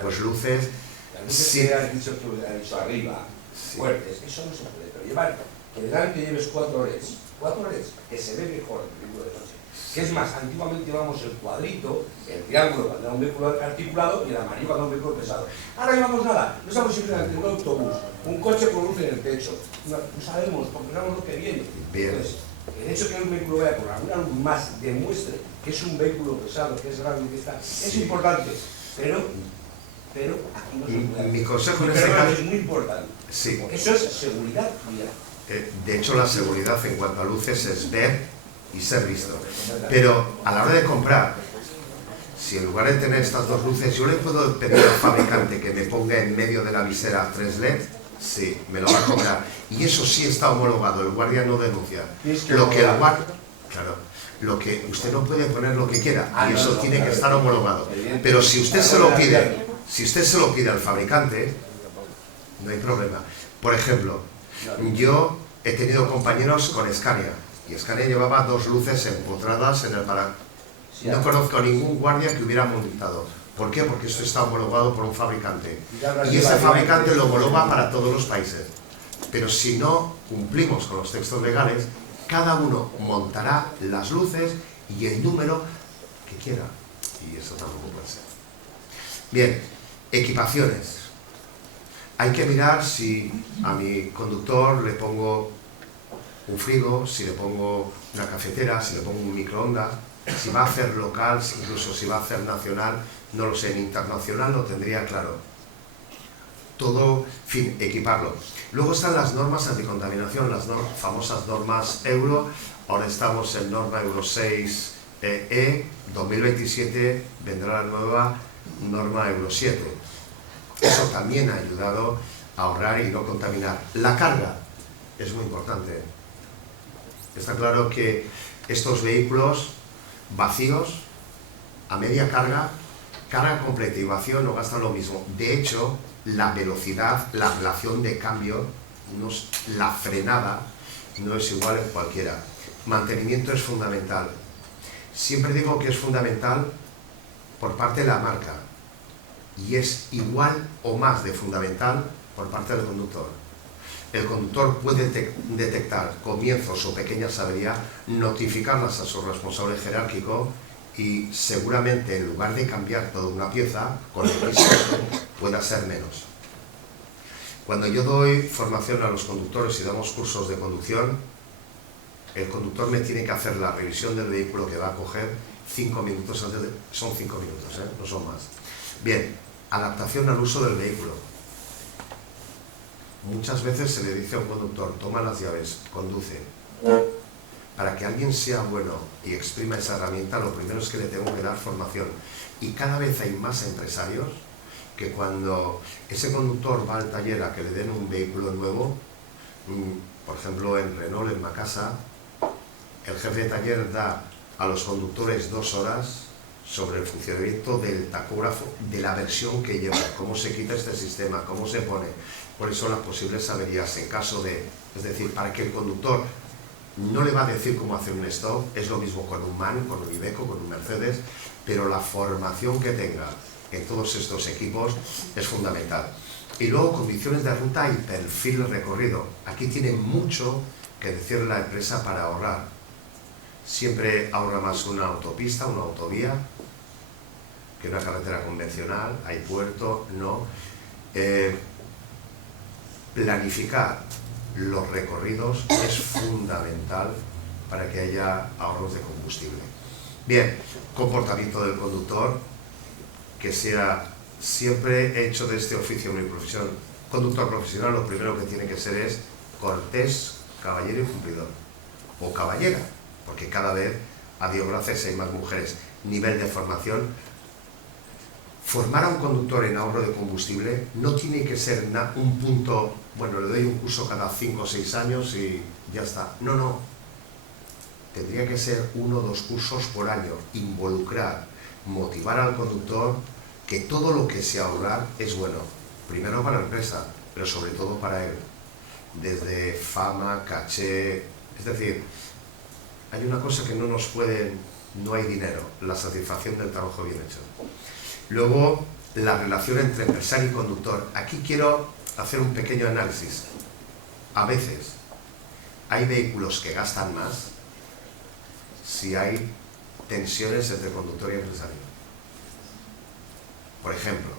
pues luces. Las luces Sí. que has dicho tú, has dicho arriba, fuertes, eso no se puede, pero llevar, que legalmente lleves 4 LEDs, que se ve mejor en el vehículo de noche. Que es más, antiguamente llevamos el cuadrito, el triángulo cuando era un vehículo articulado y el amarillo cuando era un vehículo pesado. Ahora no llevamos nada, no estamos simplemente un autobús, un coche con luz en el techo, no sabemos, porque sabemos lo que viene. Bien. Entonces, el hecho de que un vehículo vaya con alguna luz más demuestre que es un vehículo pesado, que es grande, que está, es importante, pero aquí no se puede. Mi consejo en Pero este caso es muy importante. sí. Eso es seguridad vial. De hecho, la seguridad en cuanto a luces es ver y ser visto. Pero a la hora de comprar, si en lugar de tener estas dos luces, yo le puedo pedir al fabricante que me ponga en medio de la visera 3 LED, sí, me lo va a cobrar. Y eso sí está homologado, el guardia no denuncia. Lo que el guardia, claro, lo que usted no puede poner lo que quiera, y eso tiene que estar homologado. Pero si usted se lo pide al fabricante, no hay problema. Por ejemplo, yo he tenido compañeros con Scania, y Scania llevaba 2 luces empotradas en el paraguas. No conozco ningún guardia que hubiera multado. ¿Por qué? Porque esto está homologado por un fabricante. Y ese fabricante lo homologa para todos los países. Pero si no cumplimos con los textos legales, cada uno montará las luces y el número que quiera. Y eso tampoco puede ser. Bien, equipaciones. Hay que mirar si a mi conductor le pongo un frigo, si le pongo una cafetera, si le pongo un microondas, si va a hacer local, incluso si va a hacer nacional, no lo sé, en internacional lo tendría claro. Todo, en fin, equiparlo. Luego están las normas anticontaminación, las famosas normas Euro. Ahora estamos en norma Euro 6 E, 2027 vendrá la nueva norma Euro 7. Eso también ha ayudado a ahorrar y no contaminar. La carga es muy importante. Está claro que estos vehículos vacíos, a media carga, carga completa y vacío no gastan lo mismo. De hecho, la velocidad, la relación de cambio, la frenada, no es igual en cualquiera. Mantenimiento es fundamental. Siempre digo que es fundamental por parte de la marca y es igual o más de fundamental por parte del conductor. El conductor puede detectar comienzos o pequeñas averías, notificarlas a su responsable jerárquico y seguramente en lugar de cambiar toda una pieza, con el mismo pueda ser menos. Cuando yo doy formación a los conductores y damos cursos de conducción, el conductor me tiene que hacer la revisión del vehículo que va a coger 5 minutos antes de... Son 5 minutos, no son más. Bien, adaptación al uso del vehículo. Muchas veces se le dice a un conductor, toma las llaves, conduce. Para que alguien sea bueno y exprima esa herramienta, lo primero es que le tengo que dar formación. Y cada vez hay más empresarios que cuando ese conductor va al taller a que le den un vehículo nuevo, por ejemplo en Renault, en Macasa, el jefe de taller da a los conductores 2 horas sobre el funcionamiento del tacógrafo, de la versión que lleva, cómo se quita este sistema, cómo se pone, cuáles son las posibles averías en caso de... Es decir, para que el conductor no le va a decir cómo hacer un stop, es lo mismo con un MAN, con un Iveco, con un Mercedes, pero la formación que tenga en todos estos equipos es fundamental. Y luego condiciones de ruta y perfil recorrido. Aquí tiene mucho que decir la empresa para ahorrar. Siempre ahorra más una autopista, una autovía, que una carretera convencional. Hay puerto, no. Planificar los recorridos es fundamental para que haya ahorros de combustible. Bien, comportamiento del conductor, que sea siempre hecho de este oficio mi profesión. Conductor profesional, lo primero que tiene que ser es cortés, caballero y cumplidor. O caballera, porque cada vez, a Dios gracias, hay más mujeres. Nivel de formación. Formar a un conductor en ahorro de combustible no tiene que ser un punto, bueno, le doy un curso cada 5 o 6 años y ya está. No, no. Tendría que ser 1 o 2 cursos por año. Involucrar, motivar al conductor que todo lo que sea ahorrar es bueno. Primero para la empresa, pero sobre todo para él. Desde fama, caché... Es decir, hay una cosa que no nos puede... No hay dinero, la satisfacción del trabajo bien hecho. Luego, la relación entre empresario y conductor. Aquí quiero hacer un pequeño análisis. A veces hay vehículos que gastan más si hay tensiones entre conductor y empresario. Por ejemplo,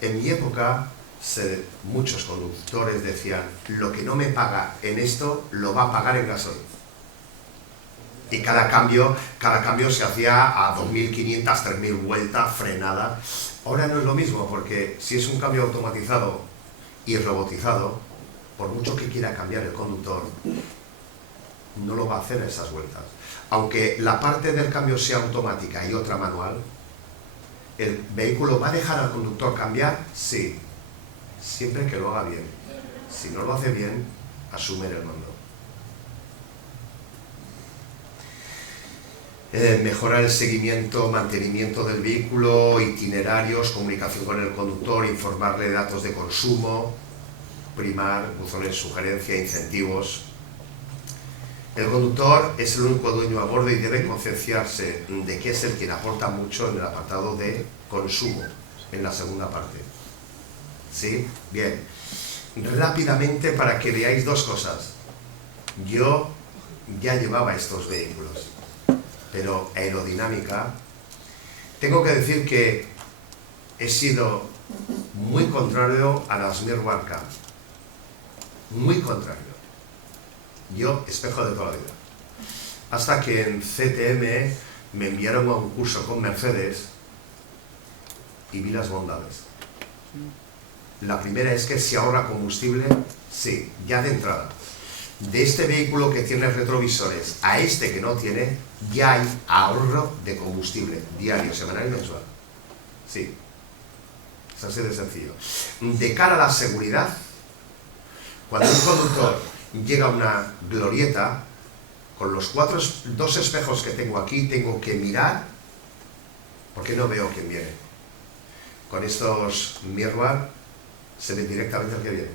en mi época muchos conductores decían: lo que no me paga en esto lo va a pagar en gasoil. Y cada cambio se hacía a 2.500, 3.000 vueltas, frenada. Ahora no es lo mismo, porque si es un cambio automatizado y robotizado, por mucho que quiera cambiar el conductor, no lo va a hacer a esas vueltas. Aunque la parte del cambio sea automática y otra manual, ¿el vehículo va a dejar al conductor cambiar? Sí, siempre que lo haga bien. Si no lo hace bien, asume el mando. Mejorar el seguimiento, mantenimiento del vehículo, itinerarios, comunicación con el conductor, informarle de datos de consumo, primar, buzones de sugerencia, incentivos. El conductor es el único dueño a bordo y debe concienciarse de que es el quien aporta mucho en el apartado de consumo, en la segunda parte. ¿Sí? Bien. Rápidamente, para que veáis 2 cosas. Yo ya llevaba estos vehículos, pero aerodinámica, tengo que decir que he sido muy contrario a las Mirror Cam. Muy contrario. Yo, espejo de toda la vida. Hasta que en CTM me enviaron a un curso con Mercedes y vi las bondades. La primera es que se ahorra combustible, sí, ya de entrada. De este vehículo que tiene retrovisores a este que no tiene, ya hay ahorro de combustible diario, semanal y mensual. Sí, es así de sencillo. De cara a la seguridad, cuando un conductor llega a una glorieta, con los 2 espejos que tengo aquí, tengo que mirar porque no veo quién viene. Con estos mirror se ve directamente el que viene.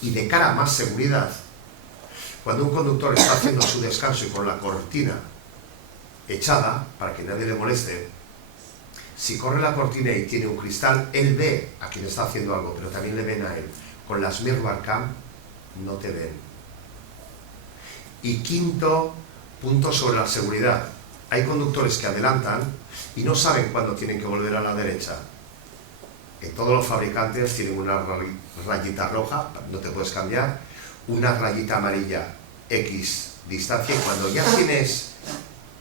Y de cara a más seguridad, cuando un conductor está haciendo su descanso y con la cortina echada, para que nadie le moleste, si corre la cortina y tiene un cristal, él ve a quien está haciendo algo, pero también le ven a él. Con las Mirror Cam no te ven. Y quinto punto sobre la seguridad. Hay conductores que adelantan y no saben cuándo tienen que volver a la derecha. En todos los fabricantes tienen una rayita roja, no te puedes cambiar, una rayita amarilla X distancia, y cuando ya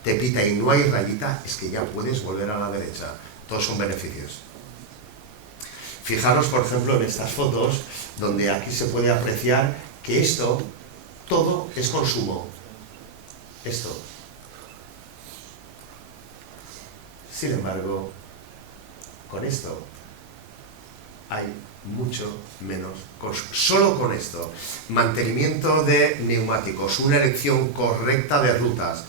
te pita y no hay rayita, es que ya puedes volver a la derecha. Todos son beneficios. Fijaros, por ejemplo, en estas fotos, donde aquí se puede apreciar que esto, todo es consumo. Esto. Sin embargo, con esto hay mucho menos consumo. Solo con esto. Mantenimiento de neumáticos, una elección correcta de rutas,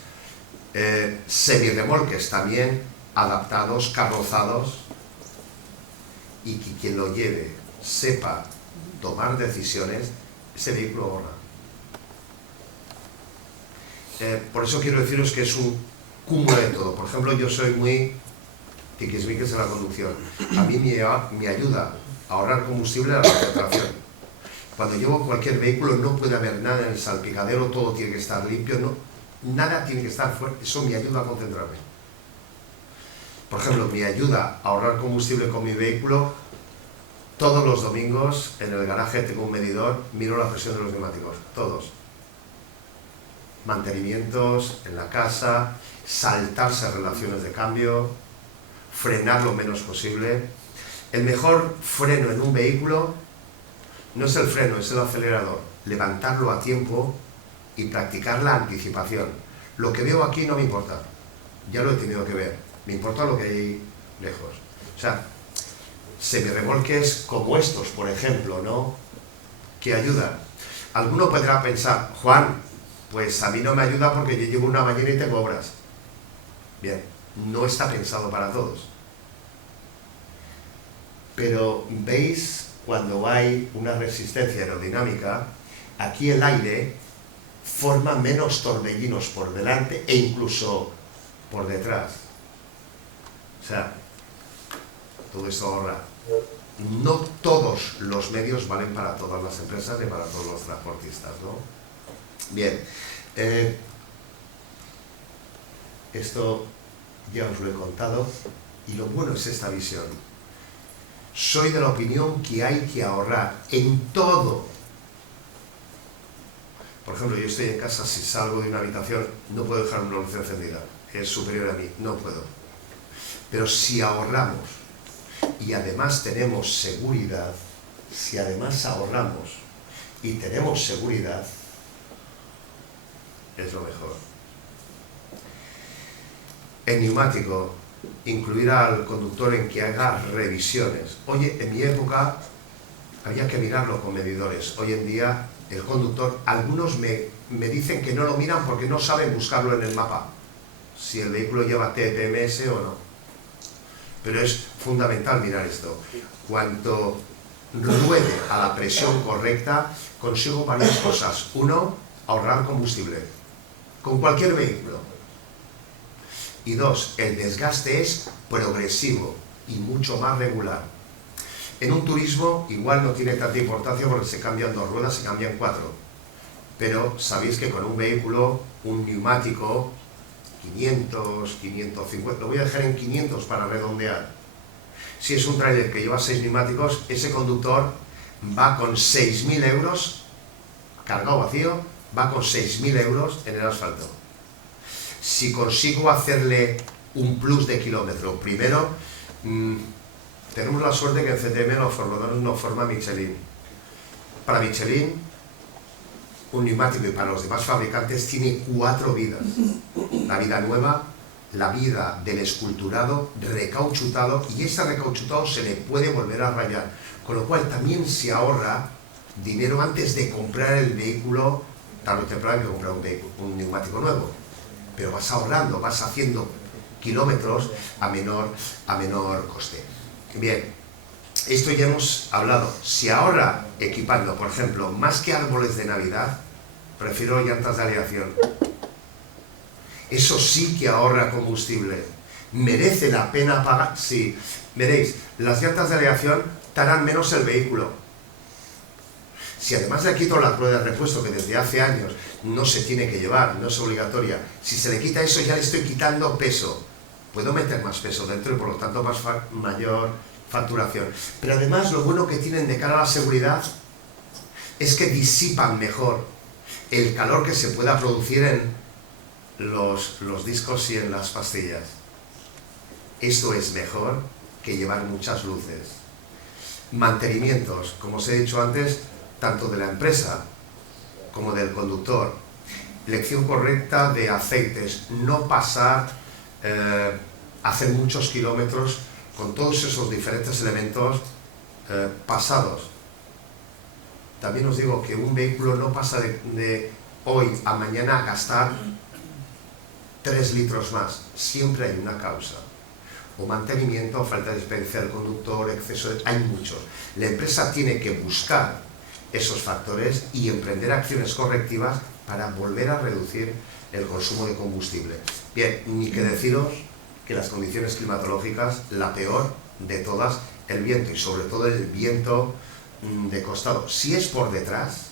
semirremolques también adaptados, carrozados, y que quien lo lleve sepa tomar decisiones, ese vehículo ahorra. Por eso quiero deciros que es un cúmulo de todo. Por ejemplo, yo soy muy tiquismiquis en la conducción. A mí me ayuda a ahorrar combustible la concentración. Cuando llevo cualquier vehículo no puede haber nada en el salpicadero, todo tiene que estar limpio, no, nada tiene que estar fuerte. Eso me ayuda a concentrarme. Por ejemplo, me ayuda a ahorrar combustible con mi vehículo. Todos los domingos en el garaje tengo un medidor, miro la presión de los neumáticos, todos. Mantenimientos en la casa, saltarse relaciones de cambio, frenar lo menos posible. El mejor freno en un vehículo no es el freno, es el acelerador. Levantarlo a tiempo y practicar la anticipación. Lo que veo aquí no me importa, ya lo he tenido que ver, me importa lo que hay lejos. O sea, semirremolques como estos, por ejemplo, ¿no?, que ayudan. Alguno podrá pensar, Juan, pues a mí no me ayuda porque yo llevo una mañana y tengo obras. Bien, no está pensado para todos. Pero veis, cuando hay una resistencia aerodinámica, aquí el aire forma menos torbellinos por delante e incluso por detrás. O sea, todo esto ahorra. No todos los medios valen para todas las empresas ni para todos los transportistas, ¿no? Bien, esto ya os lo he contado y lo bueno es esta visión. Soy de la opinión que hay que ahorrar en todo. Por ejemplo, yo estoy en casa, si salgo de una habitación, no puedo dejar una luz encendida, es superior a mí, no puedo. Pero si ahorramos y además tenemos seguridad, si además ahorramos y tenemos seguridad, es lo mejor. El neumático, incluir al conductor en que haga revisiones. Oye, en mi época había que mirarlo con medidores. Hoy en día el conductor, algunos me dicen que no lo miran porque no saben buscarlo en el mapa, si el vehículo lleva TPMS o no. Pero es fundamental mirar esto. Cuanto ruede a la presión correcta, consigo varias cosas. Uno, ahorrar combustible, con cualquier vehículo. Y dos, el desgaste es progresivo y mucho más regular. En un turismo igual no tiene tanta importancia porque se cambian 2 ruedas, se cambian 4. Pero sabéis que con un vehículo, un neumático, 500, 550, lo voy a dejar en 500 para redondear. Si es un tráiler que lleva 6 neumáticos, ese conductor va con 6.000 euros, cargado vacío, va con 6.000 euros en el asfalto. Si consigo hacerle un plus de kilómetro, primero, tenemos la suerte que en CTM los formadores nos forma Michelin. Para Michelin, un neumático, y para los demás fabricantes, tiene 4 vidas. La vida nueva, la vida del esculturado, recauchutado, y ese recauchutado se le puede volver a rayar. Con lo cual también se ahorra dinero antes de comprar el vehículo, tarde o temprano hay que comprar un neumático nuevo. Pero vas ahorrando, vas haciendo kilómetros a menor coste. Bien, esto ya hemos hablado. Si ahorra equipando, por ejemplo, más que árboles de Navidad, prefiero llantas de aleación. Eso sí que ahorra combustible. ¿Merece la pena pagar? Sí. Veréis, las llantas de aleación tardan menos el vehículo. Si además le quito la rueda de repuesto, que desde hace años no se tiene que llevar, no es obligatoria, si se le quita eso ya le estoy quitando peso. Puedo meter más peso dentro y por lo tanto mayor facturación. Pero además lo bueno que tienen de cara a la seguridad es que disipan mejor el calor que se pueda producir en los discos y en las pastillas. Esto es mejor que llevar muchas luces. Mantenimientos, como os he dicho antes, tanto de la empresa como del conductor. Elección correcta de aceites, no pasar, hacer muchos kilómetros con todos esos diferentes elementos pasados. También os digo que un vehículo no pasa de hoy a mañana a gastar 3 litros más. Siempre hay una causa. O mantenimiento, falta de experiencia del conductor, exceso hay muchos. La empresa tiene que buscar esos factores y emprender acciones correctivas para volver a reducir el consumo de combustible. Bien, ni que deciros que las condiciones climatológicas, la peor de todas, el viento, y sobre todo el viento de costado. Si es por detrás,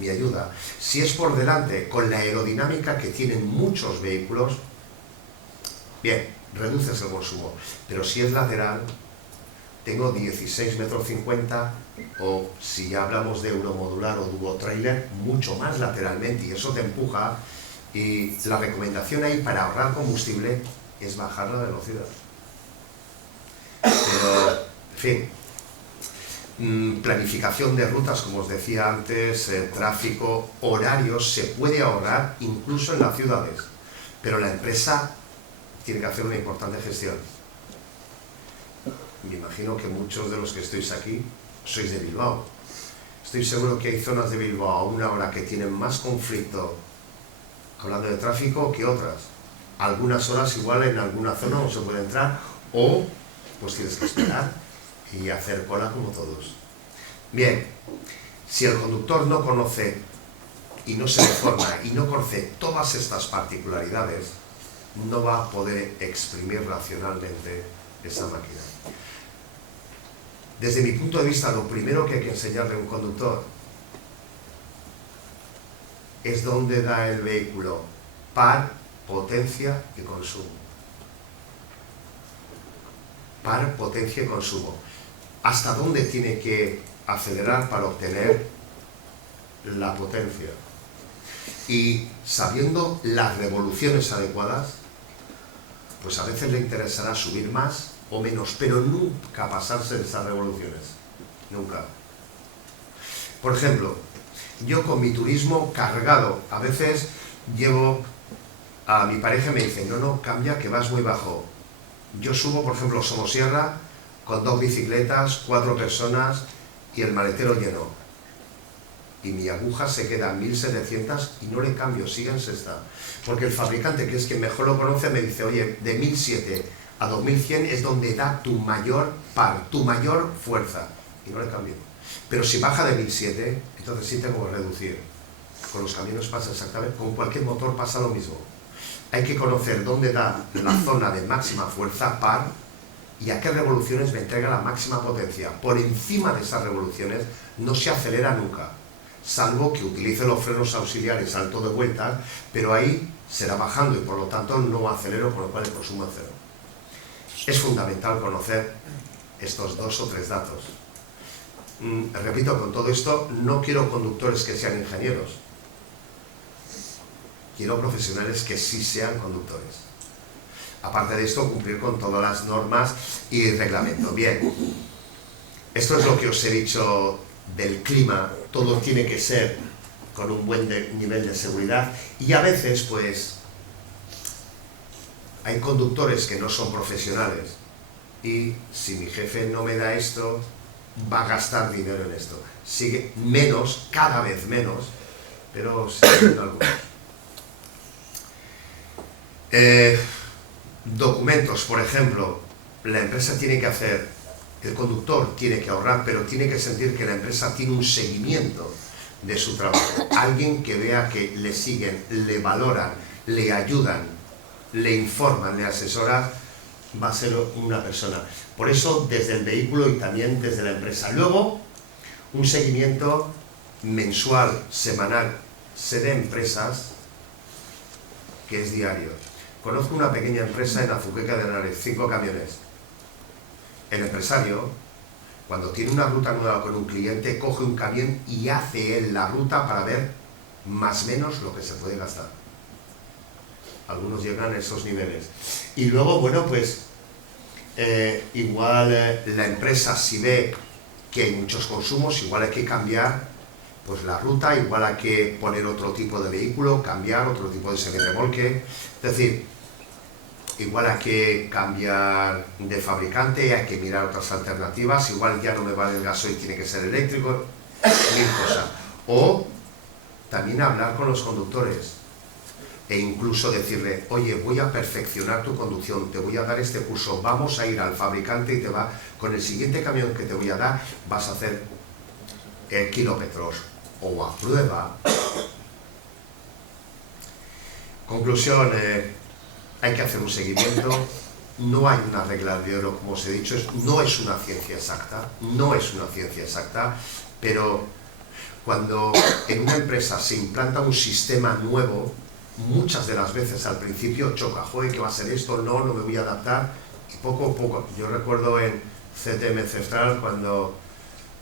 me ayuda. Si es por delante, con la aerodinámica que tienen muchos vehículos, bien, reduces el consumo. Pero si es lateral, tengo 16,50 metros, o si ya hablamos de euromodular o duotrailer, mucho más lateralmente, y eso te empuja. Y la recomendación ahí para ahorrar combustible es bajar la velocidad. Pero, en fin, planificación de rutas, como os decía antes, tráfico, horarios, se puede ahorrar incluso en las ciudades, pero la empresa tiene que hacer una importante gestión. Me imagino que muchos de los que estáis aquí sois de Bilbao. Estoy seguro que hay zonas de Bilbao a una hora que tienen más conflicto hablando de tráfico que otras. Algunas horas igual en alguna zona no se puede entrar, o pues tienes que esperar y hacer cola como todos. Bien, si el conductor no conoce y no se informa y no conoce todas estas particularidades, no va a poder exprimir racionalmente esa máquina. Desde mi punto de vista, lo primero que hay que enseñarle a un conductor es dónde da el vehículo par, potencia y consumo. Par, potencia y consumo. Hasta dónde tiene que acelerar para obtener la potencia. Y sabiendo las revoluciones adecuadas, pues a veces le interesará subir más o menos, pero nunca pasarse de esas revoluciones. Nunca. Por ejemplo, yo con mi turismo cargado, a veces llevo a mi pareja y me dice, no, cambia que vas muy bajo. Yo subo, por ejemplo, Somosierra con 2 bicicletas, 4 personas y el maletero lleno. Y mi aguja se queda en 1700 y no le cambio, sigue en sexta. Porque el fabricante, que es quien mejor lo conoce, me dice, oye, de 1007 a 2100 es donde da tu mayor par, tu mayor fuerza. Y no le cambio. Pero si baja de 1007, entonces sí tengo que reducir. Con los camiones pasa exactamente, con cualquier motor pasa lo mismo. Hay que conocer dónde da la zona de máxima fuerza par y a qué revoluciones me entrega la máxima potencia. Por encima de esas revoluciones no se acelera nunca, salvo que utilice los frenos auxiliares salto de vueltas, pero ahí será bajando y por lo tanto no acelero, con lo cual el consumo es cero. Es fundamental conocer estos 2 o 3 datos. Repito, con todo esto no quiero conductores que sean ingenieros. Quiero profesionales que sí sean conductores. Aparte de esto, cumplir con todas las normas y reglamento. Bien, esto es lo que os he dicho del clima. Todo tiene que ser con un buen nivel de seguridad. Y a veces, pues, hay conductores que no son profesionales. Y si mi jefe no me da esto, va a gastar dinero en esto. Sigue menos, cada vez menos, pero sí en algunos. Documentos, por ejemplo, la empresa tiene que hacer, el conductor tiene que ahorrar, pero tiene que sentir que la empresa tiene un seguimiento de su trabajo. Alguien que vea que le siguen, le valoran, le ayudan, le informan, le asesoran, va a ser una persona. Por eso, desde el vehículo y también desde la empresa. Luego, un seguimiento mensual, semanal, sé de empresas que es diario. Conozco una pequeña empresa en Azuqueca de Henares, 5 camiones. El empresario, cuando tiene una ruta nueva con un cliente, coge un camión y hace él la ruta para ver más o menos lo que se puede gastar. Algunos llegan a esos niveles. Y luego, bueno, pues igual la empresa, si ve que hay muchos consumos, igual hay que cambiar pues la ruta, igual hay que poner otro tipo de vehículo, cambiar otro tipo de semirremolque. Es decir, igual hay que cambiar de fabricante, hay que mirar otras alternativas, igual ya no me vale el gasoil, tiene que ser eléctrico, 1000 cosas. O también hablar con los conductores e incluso decirle, oye, voy a perfeccionar tu conducción, te voy a dar este curso, vamos a ir al fabricante y te va, con el siguiente camión que te voy a dar, vas a hacer kilómetros o a prueba. Conclusión, hay que hacer un seguimiento, no hay una regla de oro, como os he dicho, no es una ciencia exacta, no es una ciencia exacta, pero cuando en una empresa se implanta un sistema nuevo, muchas de las veces al principio choca, joder, ¿qué va a ser esto? No me voy a adaptar, y poco a poco. Yo recuerdo en CTM Central cuando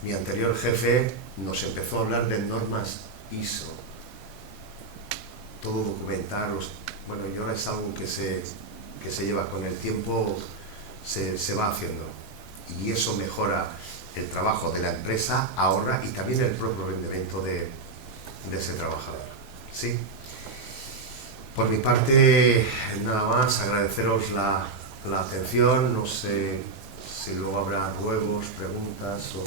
mi anterior jefe nos empezó a hablar de normas ISO, todo documentar, bueno, y ahora es algo que se lleva con el tiempo, se va haciendo, y eso mejora el trabajo de la empresa ahorra y también el propio rendimiento de ese trabajador. ¿Sí? Por mi parte, nada más, agradeceros la atención. No sé si luego habrá ruegos, preguntas o...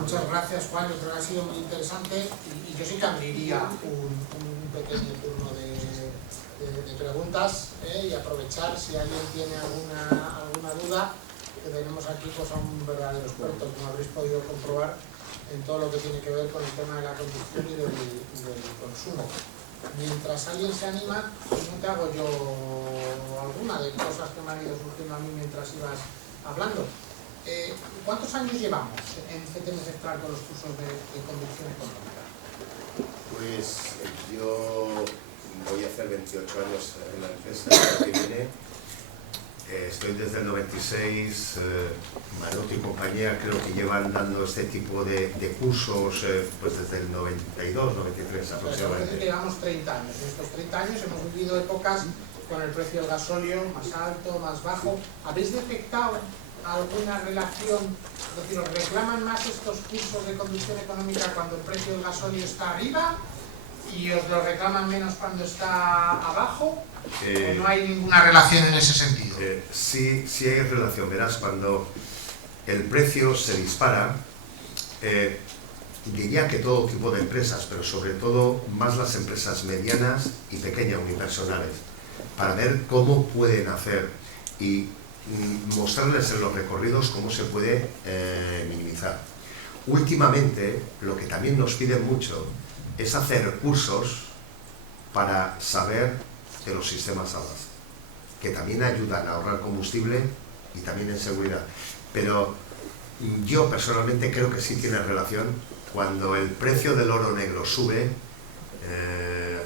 Muchas gracias, Juan. Yo creo que ha sido muy interesante y yo sí que abriría un pequeño turno de preguntas y aprovechar si alguien tiene alguna duda, que tenemos aquí pues, a un verdadero experto, como habréis podido comprobar, en todo lo que tiene que ver con el tema de la conducción y del consumo. Mientras alguien se anima, no te hago yo alguna de cosas que me han ido surgiendo a mí mientras ibas hablando. ¿Cuántos años llevamos en CTM Central con los cursos de conducción económica? Pues yo voy a hacer 28 años en la empresa que viene. Estoy desde el 96, Maroto y compañía creo que llevan dando este tipo de cursos pues desde el 92, 93 aproximadamente. O sea, llevamos 30 años. En estos 30 años hemos vivido épocas con el precio del gasóleo más alto, más bajo. ¿Habéis detectado alguna relación? Es decir, ¿os reclaman más estos cursos de conducción económica cuando el precio del gasóleo está arriba y os lo reclaman menos cuando está abajo? ¿O no hay ninguna relación en ese sentido? Sí hay relación. Verás, cuando el precio se dispara, diría que todo tipo de empresas, pero sobre todo más las empresas medianas y pequeñas unipersonales, para ver cómo pueden hacer y mostrarles en los recorridos cómo se puede minimizar. Últimamente, lo que también nos piden mucho es hacer cursos para saber de los sistemas ADAS, que también ayudan a ahorrar combustible y también en seguridad. Pero yo personalmente creo que sí tiene relación. Cuando el precio del oro negro sube,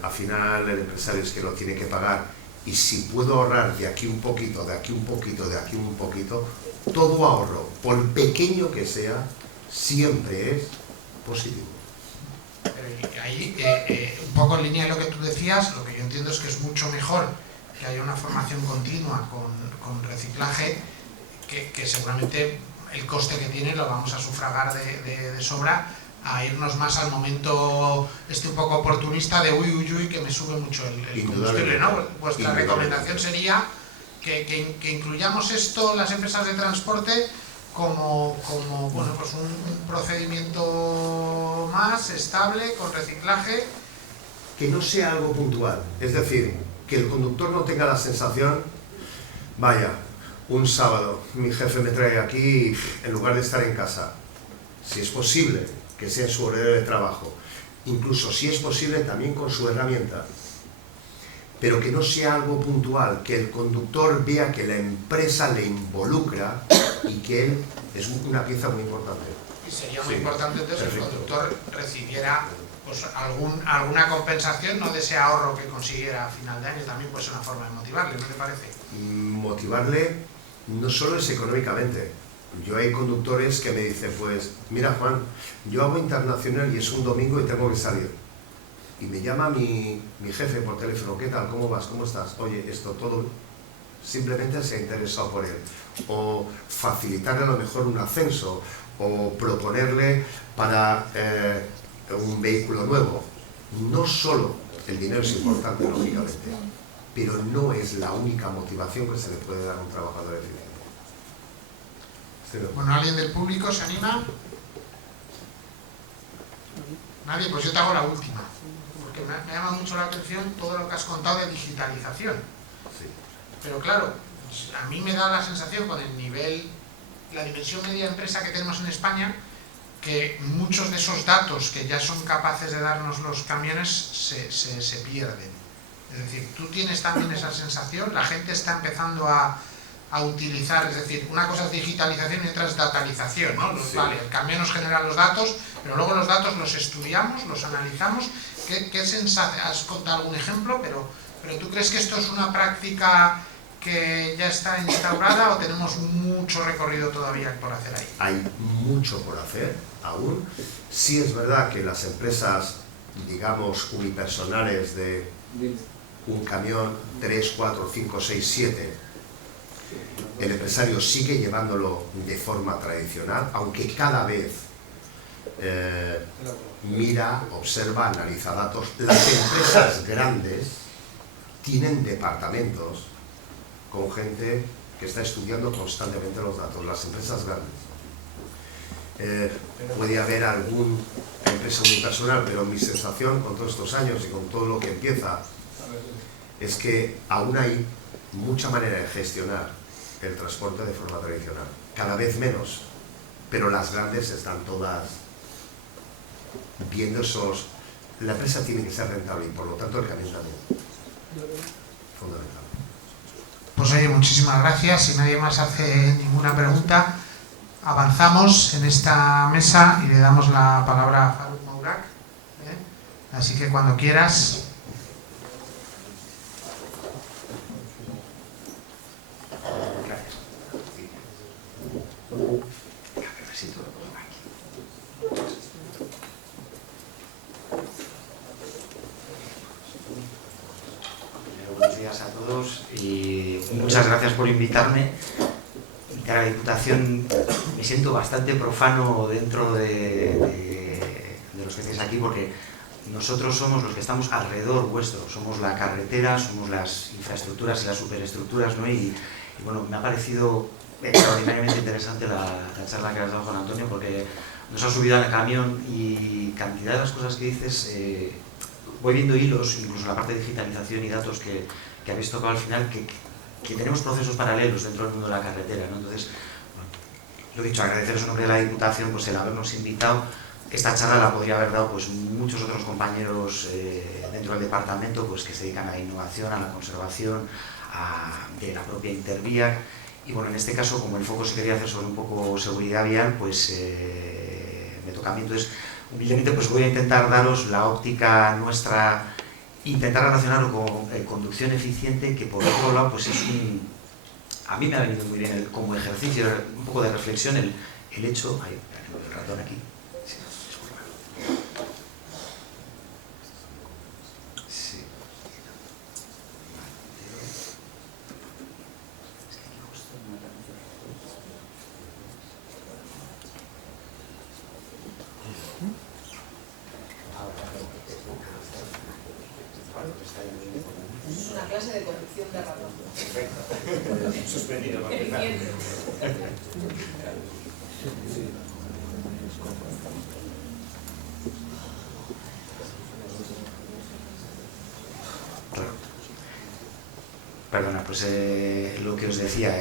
al final el empresario es que lo tiene que pagar, y si puedo ahorrar de aquí un poquito, de aquí un poquito, de aquí un poquito, todo ahorro, por pequeño que sea, siempre es positivo. Pero ahí, un poco en línea de lo que tú decías, lo que yo entiendo es que es mucho mejor que haya una formación continua con reciclaje, que seguramente el coste que tiene lo vamos a sufragar de sobra, a irnos más al momento un poco oportunista de uy, que me sube mucho el combustible, ¿no? Vuestra recomendación sería que incluyamos esto, las empresas de transporte, como bueno, pues un procedimiento más estable, con reciclaje. Que no sea algo puntual, es decir, que el conductor no tenga la sensación, vaya, un sábado mi jefe me trae aquí en lugar de estar en casa. Si es posible, que sea en su horario de trabajo, incluso si es posible también con su herramienta, pero que no sea algo puntual, que el conductor vea que la empresa le involucra y que él es una pieza muy importante. Y sería muy importante entonces que el conductor recibiera pues, alguna compensación, no de ese ahorro que consiguiera a final de año, también puede ser una forma de motivarle, ¿no te parece? Motivarle no solo es económicamente. Yo hay conductores que me dicen, pues, mira Juan, yo hago internacional y es un domingo y tengo que salir. Y me llama mi jefe por teléfono, ¿qué tal? ¿Cómo vas? ¿Cómo estás? Oye, esto todo, simplemente se ha interesado por él. O facilitarle a lo mejor un ascenso, o proponerle para un vehículo nuevo. No solo el dinero es importante, lógicamente, pero no es la única motivación que se le puede dar a un trabajador eficiente. Bueno, ¿alguien del público se anima? Nadie, pues yo te hago la última, porque me llama mucho la atención todo lo que has contado de digitalización. Sí. Pero claro, a mí me da la sensación con el nivel, la dimensión media de empresa que tenemos en España, que muchos de esos datos que ya son capaces de darnos los camiones se pierden. Es decir, tú tienes también esa sensación, la gente está empezando a utilizar, es decir, una cosa es digitalización y otra es datalización, ¿no? Sí. Vale, el camión nos genera los datos, pero luego los datos los estudiamos, los analizamos. ¿Qué sensación? Has contado algún ejemplo, pero ¿tú crees que esto es una práctica que ya está instaurada o tenemos mucho recorrido todavía por hacer ahí? Hay mucho por hacer aún. Sí es verdad que las empresas, digamos, unipersonales de un camión, 3, 4, 5, 6, 7, el empresario sigue llevándolo de forma tradicional, aunque cada vez mira, observa, analiza datos. Las empresas grandes tienen departamentos con gente que está estudiando constantemente los datos, las empresas grandes. Puede haber alguna empresa unipersonal, pero mi sensación con todos estos años y con todo lo que empieza es que aún hay mucha manera de gestionar el transporte de forma tradicional, cada vez menos, pero las grandes están todas viendo esos. La empresa tiene que ser rentable y por lo tanto el camión también, fundamental. Pues oye, muchísimas gracias. Si nadie más hace ninguna pregunta, avanzamos en esta mesa y le damos la palabra a Faruk Maurak. Así que cuando quieras. Buenos días a todos y muchas gracias por invitarme. A la Diputación me siento bastante profano dentro de los que estáis aquí, porque nosotros somos los que estamos alrededor vuestro, somos la carretera, somos las infraestructuras y las superestructuras, ¿no? Y bueno, me ha parecido extraordinariamente interesante la charla que has dado, Juan Antonio, porque nos ha subido al camión y cantidad de las cosas que dices, voy viendo hilos, incluso la parte de digitalización y datos que habéis tocado al final, que tenemos procesos paralelos dentro del mundo de la carretera, ¿no? Entonces, bueno, lo dicho, agradeceros en nombre de la Diputación pues el habernos invitado. Esta charla la podría haber dado pues muchos otros compañeros dentro del departamento pues que se dedican a la innovación, a la conservación, de la propia Intervía. Y bueno, en este caso, como el foco se quería hacer sobre un poco seguridad vial, pues me toca a mí. Entonces, humildemente pues voy a intentar daros la óptica nuestra, intentar relacionarlo con conducción eficiente, que por otro lado pues es a mí me ha venido muy bien como ejercicio, un poco de reflexión, el hecho. Ay, tengo el ratón aquí. Sí. Es una clase de conducción de ratón. Perfecto. Suspendido. Eficiente. Perdona, pues lo que os decía,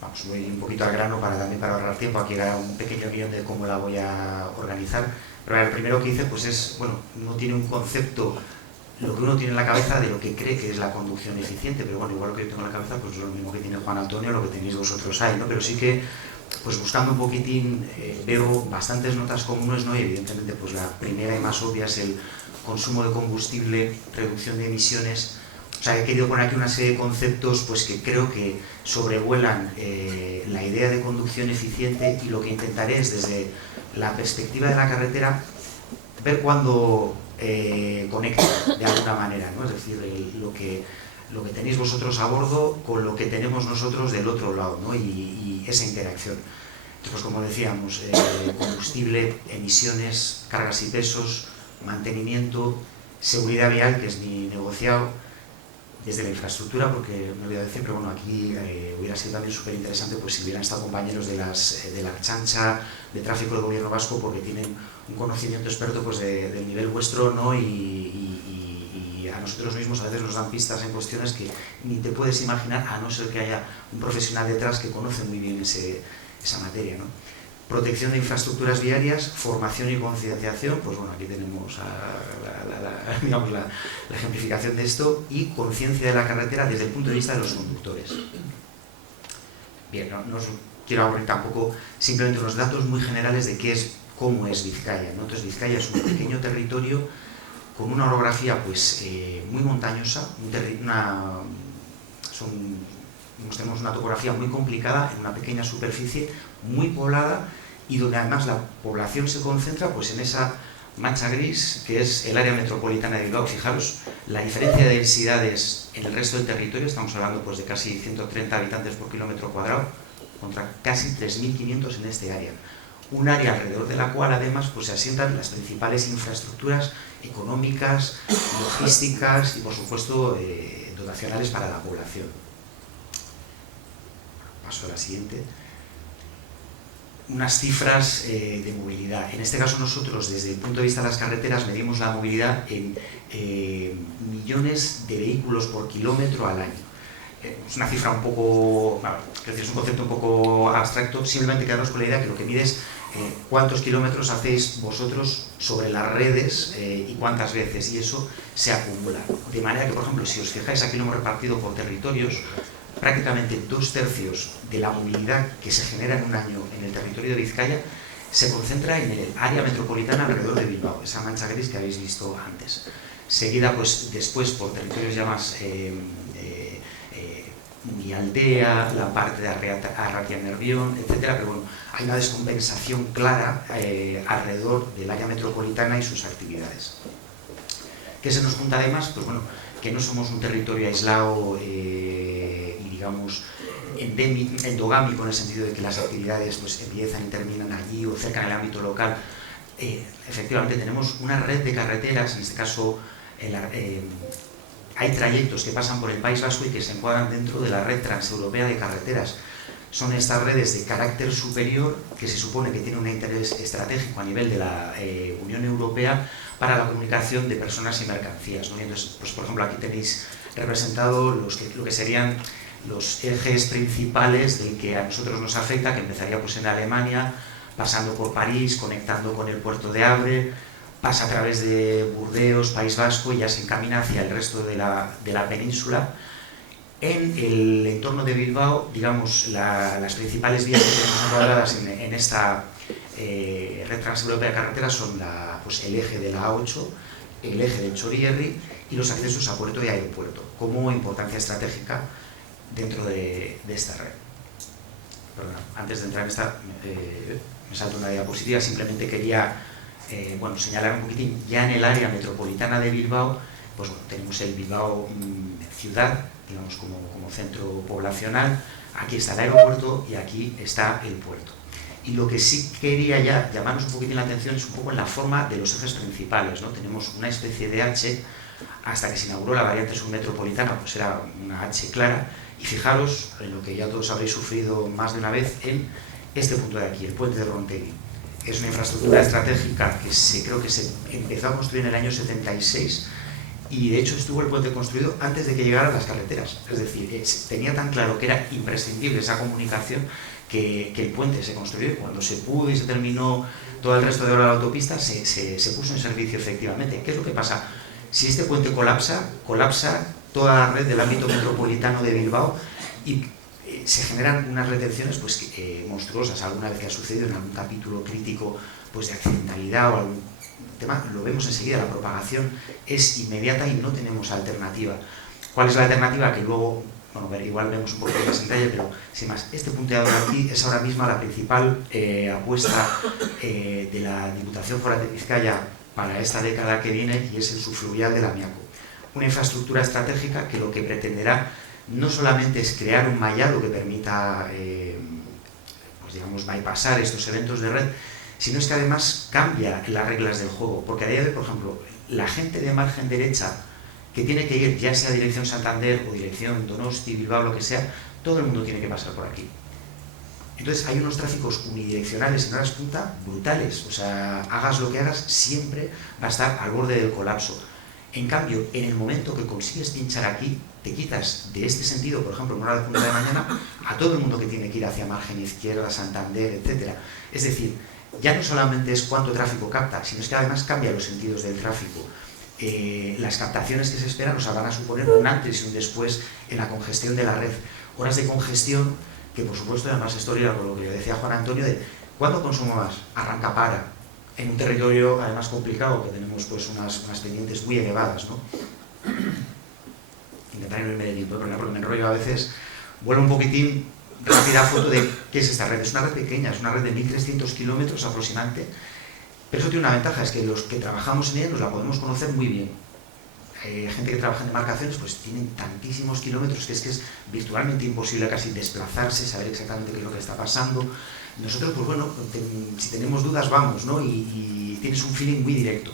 vamos, voy un poquito al grano también para ahorrar tiempo. Aquí era un pequeño guión de cómo la voy a organizar. Pero el primero que hice pues es, bueno, uno tiene un concepto, lo que uno tiene en la cabeza de lo que cree que es la conducción eficiente, pero bueno, igual lo que yo tengo en la cabeza pues es lo mismo que tiene Juan Antonio, lo que tenéis vosotros ahí, ¿no? Pero sí que, pues buscando un poquitín, veo bastantes notas comunes, ¿no? Y evidentemente pues la primera y más obvia es el consumo de combustible, reducción de emisiones. O sea, he querido poner aquí una serie de conceptos pues que creo que sobrevuelan la idea de conducción eficiente, y lo que intentaré es desde la perspectiva de la carretera ver cuándo conecta de alguna manera, ¿no? Es decir, lo que tenéis vosotros a bordo con lo que tenemos nosotros del otro lado, ¿no? Y esa interacción. Entonces, pues como decíamos, combustible, emisiones, cargas y pesos, mantenimiento, seguridad vial, que es mi negociado, desde la infraestructura, porque no voy a decir, pero bueno, aquí hubiera sido también súper interesante pues si hubieran estado compañeros de la Ertzaintza, de tráfico del gobierno vasco, porque tienen un conocimiento experto pues del nivel vuestro, ¿no? Y a nosotros mismos a veces nos dan pistas en cuestiones que ni te puedes imaginar, a no ser que haya un profesional detrás que conoce muy bien esa materia, ¿no? Protección de infraestructuras viarias, formación y concienciación, pues bueno, aquí tenemos digamos, la ejemplificación de esto, y conciencia de la carretera desde el punto de vista de los conductores. Bien, no os quiero aburrir tampoco, simplemente unos datos muy generales de cómo es Vizcaya, ¿no? Entonces, Vizcaya es un pequeño territorio con una orografía pues muy montañosa, tenemos una topografía muy complicada en una pequeña superficie, muy poblada, y donde además la población se concentra pues en esa mancha gris, que es el área metropolitana de Bilbao. Fijaros la diferencia de densidades en el resto del territorio, estamos hablando pues de casi 130 habitantes por kilómetro cuadrado, contra casi 3.500 en este área. Un área alrededor de la cual además pues se asientan las principales infraestructuras económicas, logísticas y por supuesto dotacionales para la población. Paso a la siguiente. Unas cifras de movilidad. En este caso nosotros, desde el punto de vista de las carreteras, medimos la movilidad en millones de vehículos por kilómetro al año. Es una cifra un poco, es un concepto un poco abstracto, simplemente quedaros con la idea que lo que mide es cuántos kilómetros hacéis vosotros sobre las redes y cuántas veces, y eso se acumula. De manera que, por ejemplo, si os fijáis, aquí lo hemos repartido por territorios, prácticamente 2/3 de la movilidad que se genera en un año en el territorio de Vizcaya se concentra en el área metropolitana alrededor de Bilbao, esa mancha gris que habéis visto antes. Seguida, pues después, por territorios ya más Murialdea, la parte de Arratia-Nervión, etcétera, pero bueno, hay una descompensación clara alrededor del área metropolitana y sus actividades. ¿Qué se nos junta además? Pues bueno, que no somos un territorio aislado y digamos endogámico en el sentido de que las actividades pues empiezan y terminan allí o cerca del ámbito local. Efectivamente tenemos una red de carreteras, en este caso hay trayectos que pasan por el País Vasco y que se encuadran dentro de la red transeuropea de carreteras. Son estas redes de carácter superior que se supone que tienen un interés estratégico a nivel de la Unión Europea para la comunicación de personas y mercancías, ¿no? Y entonces, pues, por ejemplo, aquí tenéis representado lo que serían los ejes principales del que a nosotros nos afecta, que empezaría pues, en Alemania, pasando por París, conectando con el puerto de Havre, pasa a través de Burdeos, País Vasco y ya se encamina hacia el resto de la península. En el entorno de Bilbao, digamos, las principales vías que tenemos encuadradas en esta red transeuropea de carreteras son pues, el eje de la A8, el eje del Txorierri y los accesos a puerto y aeropuerto, como importancia estratégica dentro de esta red. Perdón, antes de entrar en esta, me salto una diapositiva, simplemente quería señalar un poquitín, ya en el área metropolitana de Bilbao, pues bueno, tenemos el Bilbao ciudad, digamos como centro poblacional, aquí está el aeropuerto y aquí está el puerto. Y lo que sí quería ya llamarnos un poquitín la atención es un poco en la forma de los ejes principales, ¿no? Tenemos una especie de H, hasta que se inauguró la variante submetropolitana, pues era una H clara, y fijaros en lo que ya todos habréis sufrido más de una vez en este punto de aquí, el puente de Rontegui. Es una infraestructura estratégica que creo que se empezó a construir en el año 76 y de hecho estuvo el puente construido antes de que llegaran las carreteras. Es decir, tenía tan claro que era imprescindible esa comunicación que el puente se construyó y cuando se pudo y se terminó todo el resto de obra de la autopista se puso en servicio efectivamente. ¿Qué es lo que pasa? Si este puente colapsa toda la red del ámbito metropolitano de Bilbao y se generan unas retenciones pues, monstruosas. Alguna vez que ha sucedido en algún capítulo crítico pues, de accidentalidad o algún tema, lo vemos enseguida, la propagación es inmediata y no tenemos alternativa. ¿Cuál es la alternativa? Que luego, igual vemos un poco más en detalle, pero sin más, este punteador aquí es ahora mismo la principal apuesta de la Diputación Foral de Vizcaya para esta década que viene y es el subfluvial del Amiaco. Una infraestructura estratégica que lo que pretenderá no solamente es crear un mallado que permita, pues digamos, bypassar estos eventos de red, sino es que además cambia las reglas del juego, porque a día de hoy, por ejemplo, la gente de margen derecha que tiene que ir ya sea dirección Santander o dirección Donosti, Bilbao, lo que sea, todo el mundo tiene que pasar por aquí. Entonces hay unos tráficos unidireccionales en horas punta brutales, o sea, hagas lo que hagas, siempre va a estar al borde del colapso. En cambio, en el momento que consigues pinchar aquí, te quitas de este sentido, por ejemplo, en una hora de punta de mañana, a todo el mundo que tiene que ir hacia margen izquierda, Santander, etc. Es decir, ya no solamente es cuánto tráfico capta, sino es que además cambia los sentidos del tráfico. Las captaciones que se esperan van a suponer un antes y un después en la congestión de la red. Horas de congestión que, por supuesto, además historia con lo que decía Juan Antonio, de ¿cuándo consumo más? Arranca para. En un territorio además complicado, que tenemos pues unas pendientes muy elevadas, ¿no? Intentaré no irme de tiempo, porque me enrollo a veces. Vuelvo un poquitín, rápida foto de qué es esta red. Es una red pequeña, es una red de 1.300 kilómetros aproximadamente, Pero eso tiene una ventaja, es que los que trabajamos en ella nos la podemos conocer muy bien. Gente que trabaja en demarcaciones pues tienen tantísimos kilómetros que es virtualmente imposible casi desplazarse, saber exactamente qué es lo que está pasando. Nosotros, pues bueno, si tenemos dudas vamos, ¿no? Y tienes un feeling muy directo.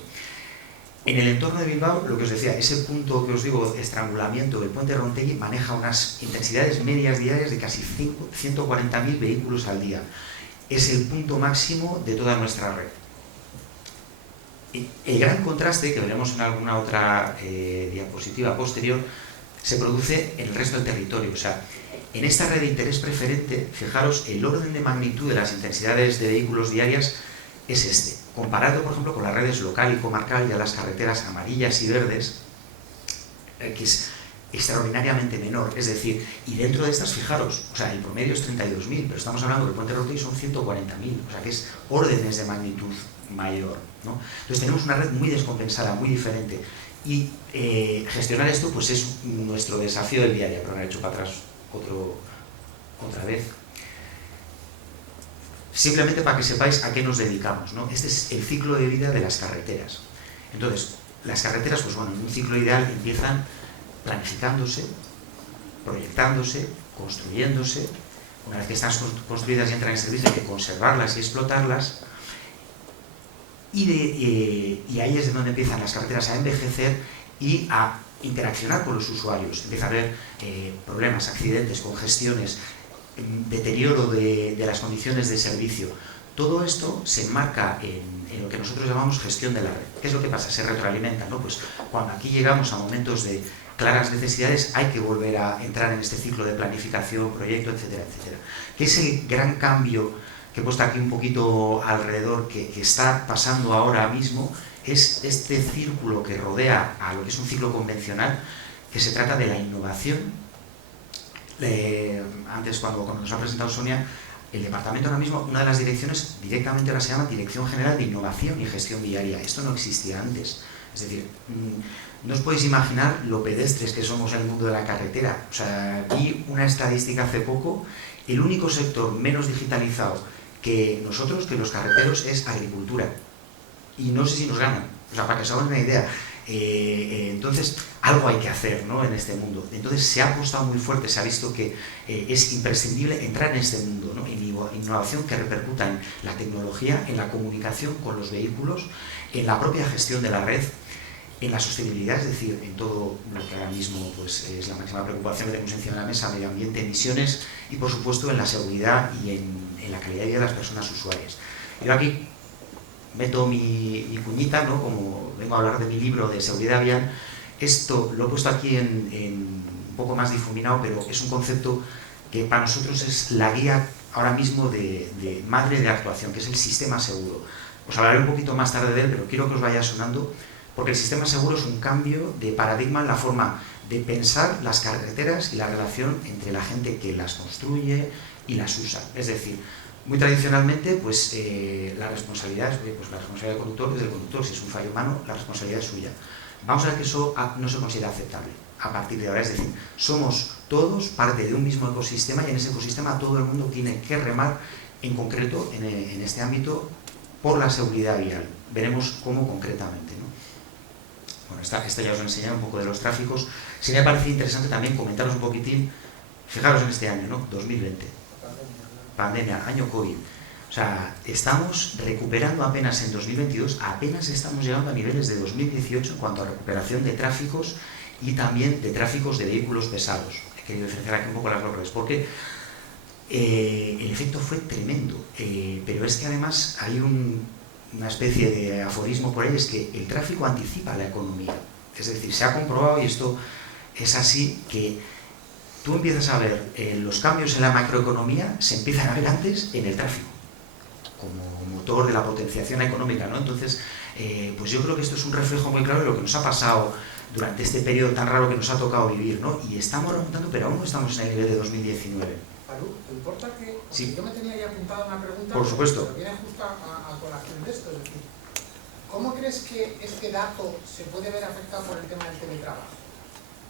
En el entorno de Bilbao, lo que os decía, ese punto que os digo, estrangulamiento del puente Rontegui, maneja unas intensidades medias diarias de casi 140.000 vehículos al día. Es el punto máximo de toda nuestra red. El gran contraste, que veremos en alguna otra diapositiva posterior, se produce en el resto del territorio. O sea, en esta red de interés preferente, fijaros, el orden de magnitud de las intensidades de vehículos diarias es este. Comparado, por ejemplo, con las redes local y comarcal y a las carreteras amarillas y verdes, que es extraordinariamente menor. Es decir, y dentro de estas, fijaros, o sea, el promedio es 32.000, pero estamos hablando del puente Rontegui son 140.000, o sea, que es órdenes de magnitud mayor, ¿no? Entonces tenemos una red muy descompensada, muy diferente, y gestionar esto pues es nuestro desafío del día a día. Pero me he hecho para atrás otra vez. Simplemente para que sepáis a qué nos dedicamos, ¿no? Este es el ciclo de vida de las carreteras. Entonces, las carreteras, pues bueno, en un ciclo ideal empiezan planificándose, proyectándose, construyéndose. Una vez que están construidas y entran en servicio, hay que conservarlas y explotarlas. Y ahí es de donde empiezan las carreteras a envejecer y a interaccionar con los usuarios. Empieza a haber problemas, accidentes, congestiones, deterioro de las condiciones de servicio. Todo esto se enmarca en lo que nosotros llamamos gestión de la red. ¿Qué es lo que pasa? Se retroalimenta, ¿no? Pues cuando aquí llegamos a momentos de claras necesidades, hay que volver a entrar en este ciclo de planificación, proyecto, etcétera, etcétera. ¿Qué es el gran cambio que he puesto aquí un poquito alrededor, que está pasando ahora mismo? Es este círculo que rodea a lo que es un ciclo convencional, que se trata de la innovación. Antes, cuando nos ha presentado Sonia, el departamento ahora mismo, una de las direcciones, directamente ahora se llama Dirección General de Innovación y Gestión Viaria. Esto no existía antes. Es decir, no os podéis imaginar lo pedestres que somos en el mundo de la carretera. O sea, vi una estadística hace poco, el único sector menos digitalizado que nosotros, que los carreteros, es agricultura. Y no sé si nos ganan, o sea, para que os hagan una idea. Entonces, algo hay que hacer, ¿no?, en este mundo. Entonces, se ha apostado muy fuerte, se ha visto que es imprescindible entrar en este mundo, ¿no?, en innovación que repercuta en la tecnología, en la comunicación con los vehículos, en la propia gestión de la red, en la sostenibilidad, es decir, en todo lo que ahora mismo pues, es la máxima preocupación que tenemos encima de la mesa, medio ambiente, emisiones, y por supuesto en la seguridad y en la calidad de vida de las personas usuarias. Yo aquí meto mi cuñita, ¿no?, como vengo a hablar de mi libro de seguridad vial. Esto lo he puesto aquí en un poco más difuminado, pero es un concepto que para nosotros es la guía ahora mismo de madre de actuación, que es el sistema seguro. Os hablaré un poquito más tarde de él, pero quiero que os vaya sonando, porque el sistema seguro es un cambio de paradigma en la forma de pensar las carreteras y la relación entre la gente que las construye y las usa. Es decir, muy tradicionalmente, pues la responsabilidad la responsabilidad del conductor es del conductor. Si es un fallo humano, la responsabilidad es suya. Vamos a ver que eso no se considera aceptable a partir de ahora. Es decir, somos todos parte de un mismo ecosistema, y en ese ecosistema todo el mundo tiene que remar, en concreto en este ámbito, por la seguridad vial. Veremos cómo concretamente, ¿no? Bueno, esta ya os he enseñado un poco de los tráficos. Sí me parece interesante también comentaros un poquitín, fijaros en este año, ¿no?, 2020. Pandemia, año COVID. O sea, estamos recuperando apenas en 2022, apenas estamos llegando a niveles de 2018 en cuanto a recuperación de tráficos y también de tráficos de vehículos pesados. He querido diferenciar aquí un poco las dos redes, porque el efecto fue tremendo, pero es que además hay una especie de aforismo por ahí, es que el tráfico anticipa la economía. Es decir, se ha comprobado, y esto es así, que tú empiezas a ver los cambios en la macroeconomía, se empiezan a ver antes en el tráfico, como motor de la potenciación económica, ¿no? Entonces, pues yo creo que esto es un reflejo muy claro de lo que nos ha pasado durante este periodo tan raro que nos ha tocado vivir, ¿no? Y estamos remontando, pero aún no estamos en el nivel de 2019. Paru, ¿te importa que Sí. yo me tenía ya apuntado una pregunta? Por supuesto. Pero viene justo a colación de esto, es decir, ¿cómo crees que este dato se puede ver afectado por el tema del teletrabajo?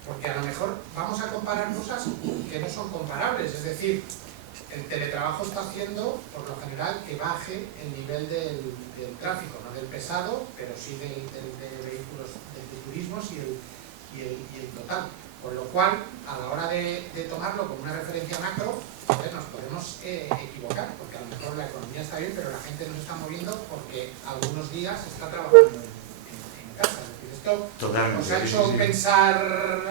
Porque a lo mejor vamos a comparar cosas que no son comparables, es decir, el teletrabajo está haciendo, por lo general, que baje el nivel del tráfico, no del pesado, pero sí de vehículos, de turismos y el total. Con lo cual, a la hora de tomarlo como una referencia macro, nos podemos equivocar, porque a lo mejor la economía está bien, pero la gente no se está moviendo porque algunos días está trabajando en casa. Es decir, esto totalmente. os ha hecho pensar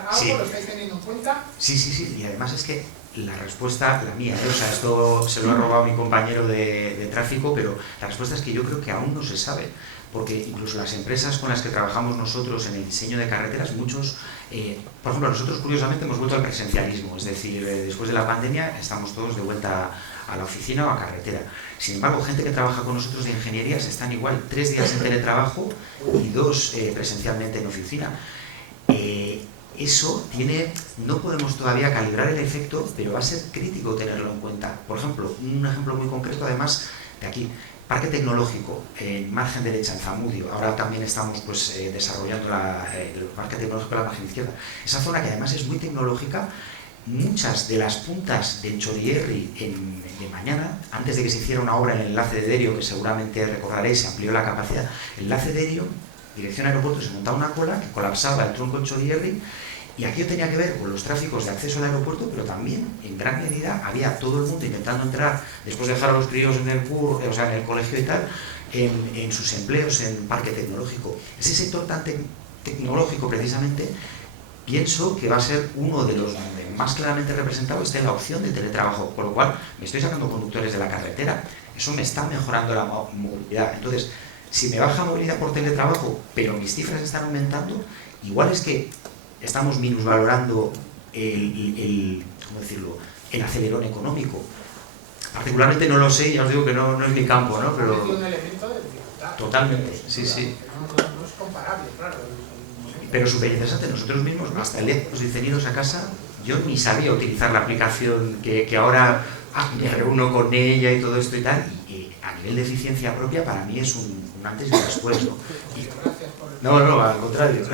algo, sí. ¿Lo estáis teniendo en cuenta? Sí, y además es que la respuesta, la mía, o sea, esto se lo ha robado mi compañero de tráfico, pero la respuesta es que yo creo que aún no se sabe, porque incluso las empresas con las que trabajamos nosotros en el diseño de carreteras, muchos, por ejemplo, nosotros curiosamente hemos vuelto al presencialismo, es decir, después de la pandemia estamos todos de vuelta a la oficina o a carretera. Sin embargo, gente que trabaja con nosotros de ingenierías están igual 3 días en teletrabajo y 2 presencialmente en oficina. Eso tiene, no podemos todavía calibrar el efecto, pero va a ser crítico tenerlo en cuenta. Por ejemplo, un ejemplo muy concreto además de aquí, Parque Tecnológico, en margen derecha, en Zamudio. Ahora también estamos pues, desarrollando el Parque Tecnológico en la margen izquierda. Esa zona que además es muy tecnológica, muchas de las puntas de Chorierri de mañana, antes de que se hiciera una obra en el enlace de Derio, que seguramente recordaréis, se amplió la capacidad, el enlace de Derio, dirección aeropuerto, se montaba una cola que colapsaba el tronco de Chorierri. Y aquello tenía que ver con los tráficos de acceso al aeropuerto, pero también, en gran medida, había todo el mundo intentando entrar, después de dejar a los críos en el en el colegio y tal, en sus empleos en Parque Tecnológico. Ese sector tan tecnológico, precisamente, pienso que va a ser uno de los más claramente representados, está en la opción de teletrabajo, con lo cual me estoy sacando conductores de la carretera, eso me está mejorando la movilidad. Entonces, si me baja movilidad por teletrabajo, pero mis cifras están aumentando, igual es que estamos minusvalorando ¿cómo decirlo?, el acelerón económico. Particularmente no lo sé, ya os digo que no es mi campo, ¿no? Pero Es un elemento de dificultad. Totalmente, sí. No es comparable, claro. Pero súper interesante, nosotros mismos, hasta el día de los ingenieros a casa, yo ni sabía utilizar la aplicación que ahora me reúno con ella y todo esto y tal, y a nivel de eficiencia propia para mí es un antes y un después, ¿no? No, al contrario.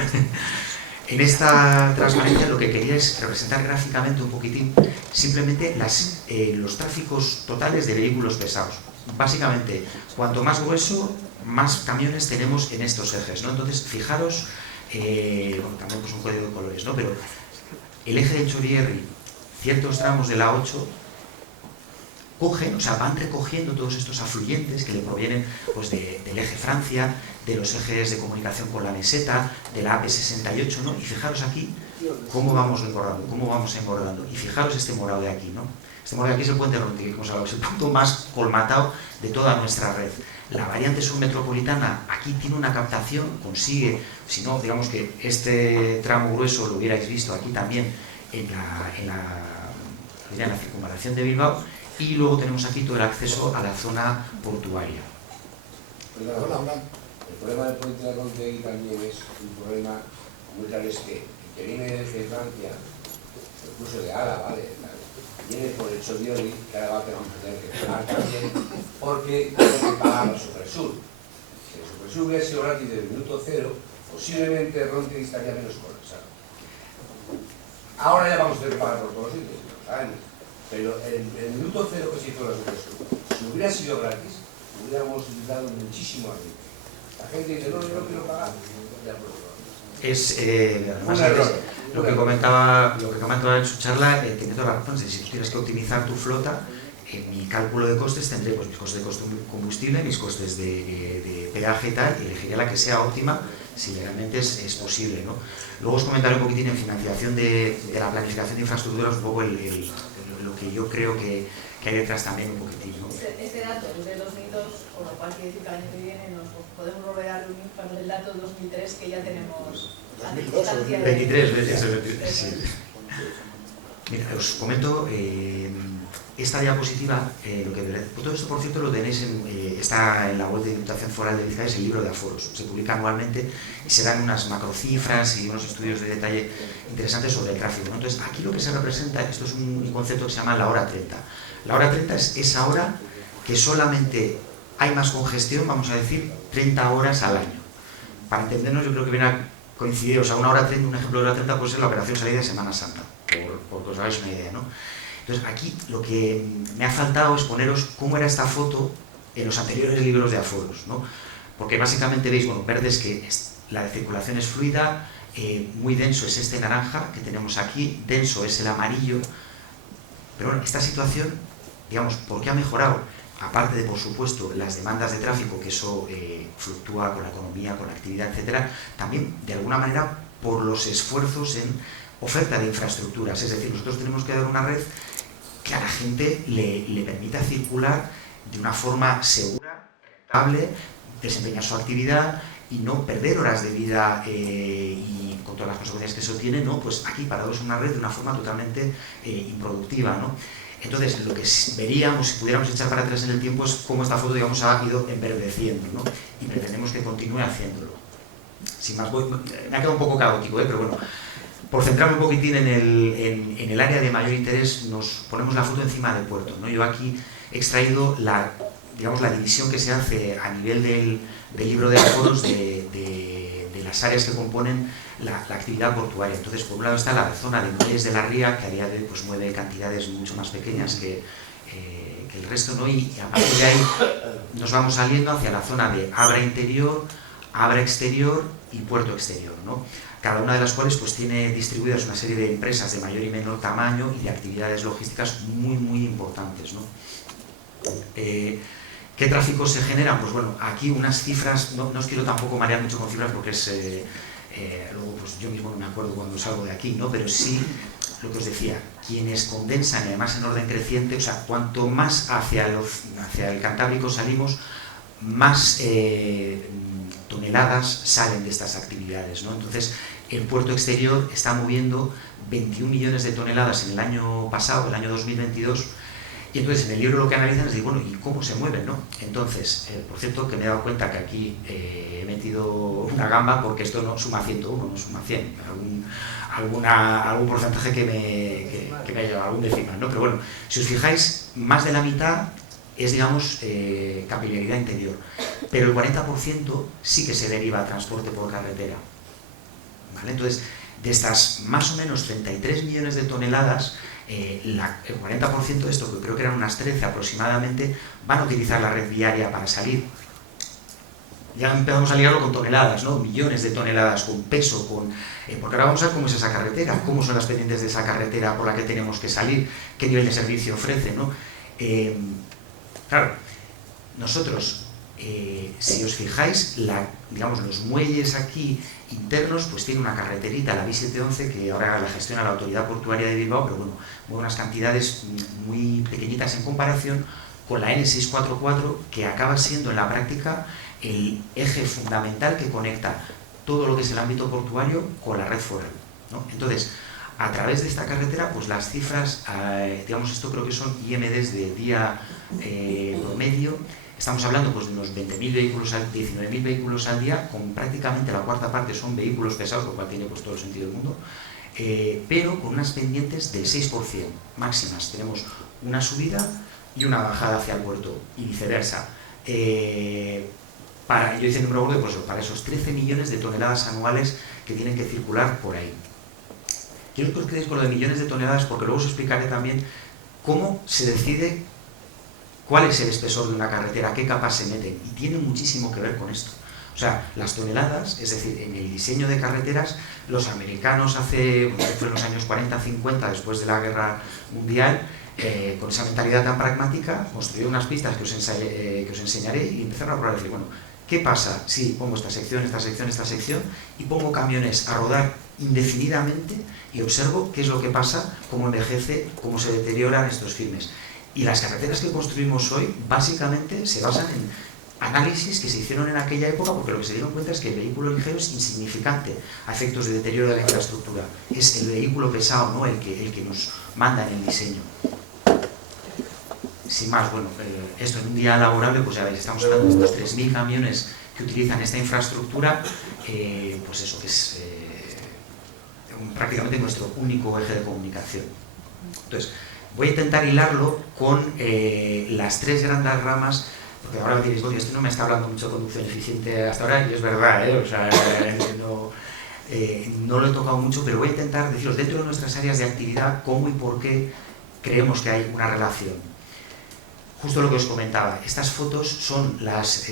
En esta transparencia lo que quería es representar gráficamente un poquitín simplemente los tráficos totales de vehículos pesados. Básicamente, cuanto más grueso, más camiones tenemos en estos ejes, ¿no? Entonces, fijaros, también pues un código de colores, ¿no? Pero el eje de Chorierri, ciertos tramos de la 8, cogen, o sea, van recogiendo todos estos afluentes que le provienen pues, del eje Francia, de los ejes de comunicación con la meseta, de la AP68, ¿no? Y fijaros aquí cómo vamos engordando, Y fijaros este morado de aquí, ¿no? Este morado de aquí es el puente Rontegui, como sabéis, el punto más colmatado de toda nuestra red. La variante submetropolitana aquí tiene una captación, consigue, si no, digamos que este tramo grueso lo hubierais visto aquí también en la circunvalación de Bilbao, y luego tenemos aquí todo el acceso a la zona portuaria. El problema del puente de Rontegui también es un problema muy claro, es que el que viene desde Francia, incluso de Ala, ¿vale? Viene por el Chorierri, que ahora vamos a tener que pagar también, porque hay que pagar la Supersur. Si el Supersur hubiera sido gratis desde el minuto cero, posiblemente Rontegui estaría menos colapsado. Ahora ya vamos a tener que pagar por todos los sitios, lo sabemos. Pero el minuto cero que se hizo la Supersur, si hubiera sido gratis, hubiéramos dado muchísimo arriba. La gente dice, no, yo no quiero pagar. Además, lo que comentaba en su charla, tiene toda la razón. Si tú tienes que optimizar tu flota, en mi cálculo de costes tendré pues, mis costes de combustible, mis costes de peaje y tal, y elegiría la que sea óptima si realmente es posible, ¿no? Luego os comentaré un poquitín en financiación de la planificación de infraestructuras, un poco lo que yo creo que hay detrás también un poquitín, ¿no? Este dato es de 2002, con lo cual quiere decir que el año que viene nos podemos volver a reunir para el dato 2003 que ya tenemos a distancia de... 23, sí. Mira, os comento esta diapositiva, todo esto por cierto lo tenéis está en la web de Diputación Foral de Vizcaya, es el libro de aforos, se publica anualmente y se dan unas macrocifras y unos estudios de detalle interesantes sobre el tráfico, ¿no? Entonces aquí lo que se representa, esto es un concepto que se llama la hora 30. La hora 30 es esa hora que solamente hay más congestión, vamos a decir, 30 horas al año. Para entendernos, yo creo que viene a coincidir, o sea, una hora 30, un ejemplo de hora 30 puede ser la operación salida de Semana Santa, por que os hagáis una idea, ¿no? Entonces, aquí lo que me ha faltado es poneros cómo era esta foto en los anteriores libros de aforos, ¿no? Porque básicamente veis, bueno, verde es que la circulación es fluida, muy denso es este naranja que tenemos aquí, denso es el amarillo, pero bueno, esta situación, digamos, ¿por qué ha mejorado? Aparte de, por supuesto, las demandas de tráfico, que eso fluctúa con la economía, con la actividad, etcétera, también, de alguna manera, por los esfuerzos en oferta de infraestructuras. Es decir, nosotros tenemos que dar una red que a la gente le permita circular de una forma segura, rentable, desempeñar su actividad y no perder horas de vida y con todas las consecuencias que eso tiene, ¿no? Pues aquí parados en una red de una forma totalmente improductiva, ¿no? Entonces, lo que veríamos, si pudiéramos echar para atrás en el tiempo, es cómo esta foto, digamos, ha ido enverdeciendo, ¿no? Y pretendemos que continúe haciéndolo. Sin más, me ha quedado un poco caótico, pero bueno, por centrarme un poquitín en el área de mayor interés, nos ponemos la foto encima del puerto, ¿no? Yo aquí he extraído la división que se hace a nivel del libro de aforos de las áreas que componen la actividad portuaria. Entonces, por un lado está la zona de muelles de la ría, que a día de hoy pues, mueve cantidades mucho más pequeñas que el resto, ¿no? Y a partir de ahí nos vamos saliendo hacia la zona de Abra interior, Abra exterior y puerto exterior, ¿no? Cada una de las cuales pues, tiene distribuidas una serie de empresas de mayor y menor tamaño y de actividades logísticas muy, muy importantes, ¿no? ¿Qué tráficos se generan? Pues bueno, aquí unas cifras, no os quiero tampoco marear mucho con cifras porque es, luego pues yo mismo no me acuerdo cuando salgo de aquí, ¿no? Pero sí, lo que os decía, quienes condensan y además en orden creciente, o sea, cuanto más hacia el Cantábrico salimos, más toneladas salen de estas actividades, ¿no? Entonces, el puerto exterior está moviendo 21 millones de toneladas en el año pasado, el año 2022, y entonces en el libro lo que analizan es decir, bueno, ¿y cómo se mueven, no? Entonces, por cierto, que me he dado cuenta que aquí he metido una gamba porque esto no suma 101, no suma 100, algún porcentaje que me ha llevado, algún decimal, ¿no? Pero bueno, si os fijáis, más de la mitad es, digamos, capilaridad interior, pero el 40% sí que se deriva a transporte por carretera, ¿vale? Entonces, de estas más o menos 33 millones de toneladas, el 40% de esto, que creo que eran unas 13 aproximadamente, van a utilizar la red viaria para salir. Ya empezamos a ligarlo con toneladas, ¿no? Millones de toneladas, con peso, porque ahora vamos a ver cómo es esa carretera, cómo son las pendientes de esa carretera por la que tenemos que salir, qué nivel de servicio ofrece, ¿no? Claro, nosotros, si os fijáis, digamos, los muelles aquí internos, pues tiene una carreterita, la B711, que ahora la gestiona la Autoridad Portuaria de Bilbao, pero bueno, mueve unas cantidades muy pequeñitas en comparación con la N644, que acaba siendo en la práctica el eje fundamental que conecta todo lo que es el ámbito portuario con la red foral, ¿no? Entonces, a través de esta carretera, pues las cifras, digamos, esto creo que son IMDs de día promedio. Estamos hablando pues, de unos 19.000 vehículos al día, con prácticamente la cuarta parte son vehículos pesados, lo cual tiene pues, todo el sentido del mundo, pero con unas pendientes del 6% máximas. Tenemos una subida y una bajada hacia el puerto, y viceversa. Yo hice el número gordo, pues, para esos 13 millones de toneladas anuales que tienen que circular por ahí. Quiero que os quedéis con lo de millones de toneladas, porque luego os explicaré también cómo se decide cuál es el espesor de una carretera, qué capas se meten, y tiene muchísimo que ver con esto. O sea, las toneladas, es decir, en el diseño de carreteras, los americanos fue en los años 40-50, después de la Guerra Mundial, con esa mentalidad tan pragmática, construyeron unas pistas que os enseñaré y empezaron a probar, decir, bueno, ¿qué pasa si pongo esta sección, esta sección, esta sección, y pongo camiones a rodar indefinidamente y observo qué es lo que pasa, cómo envejece, cómo se deterioran estos firmes? Y las carreteras que construimos hoy básicamente se basan en análisis que se hicieron en aquella época, porque lo que se dieron cuenta es que el vehículo ligero es insignificante a efectos de deterioro de la infraestructura. Es el vehículo pesado, ¿no? el que nos manda en el diseño. Sin más, bueno, esto en un día laborable, pues ya veis, estamos hablando de estos 3.000 camiones que utilizan esta infraestructura, pues eso, que es prácticamente nuestro único eje de comunicación. Entonces, voy a intentar hilarlo con las tres grandes ramas, porque ahora me diréis, bueno, esto no me está hablando mucho de conducción eficiente hasta ahora, y es verdad, o sea, no lo he tocado mucho, pero voy a intentar deciros dentro de nuestras áreas de actividad cómo y por qué creemos que hay una relación. Justo lo que os comentaba, estas fotos son las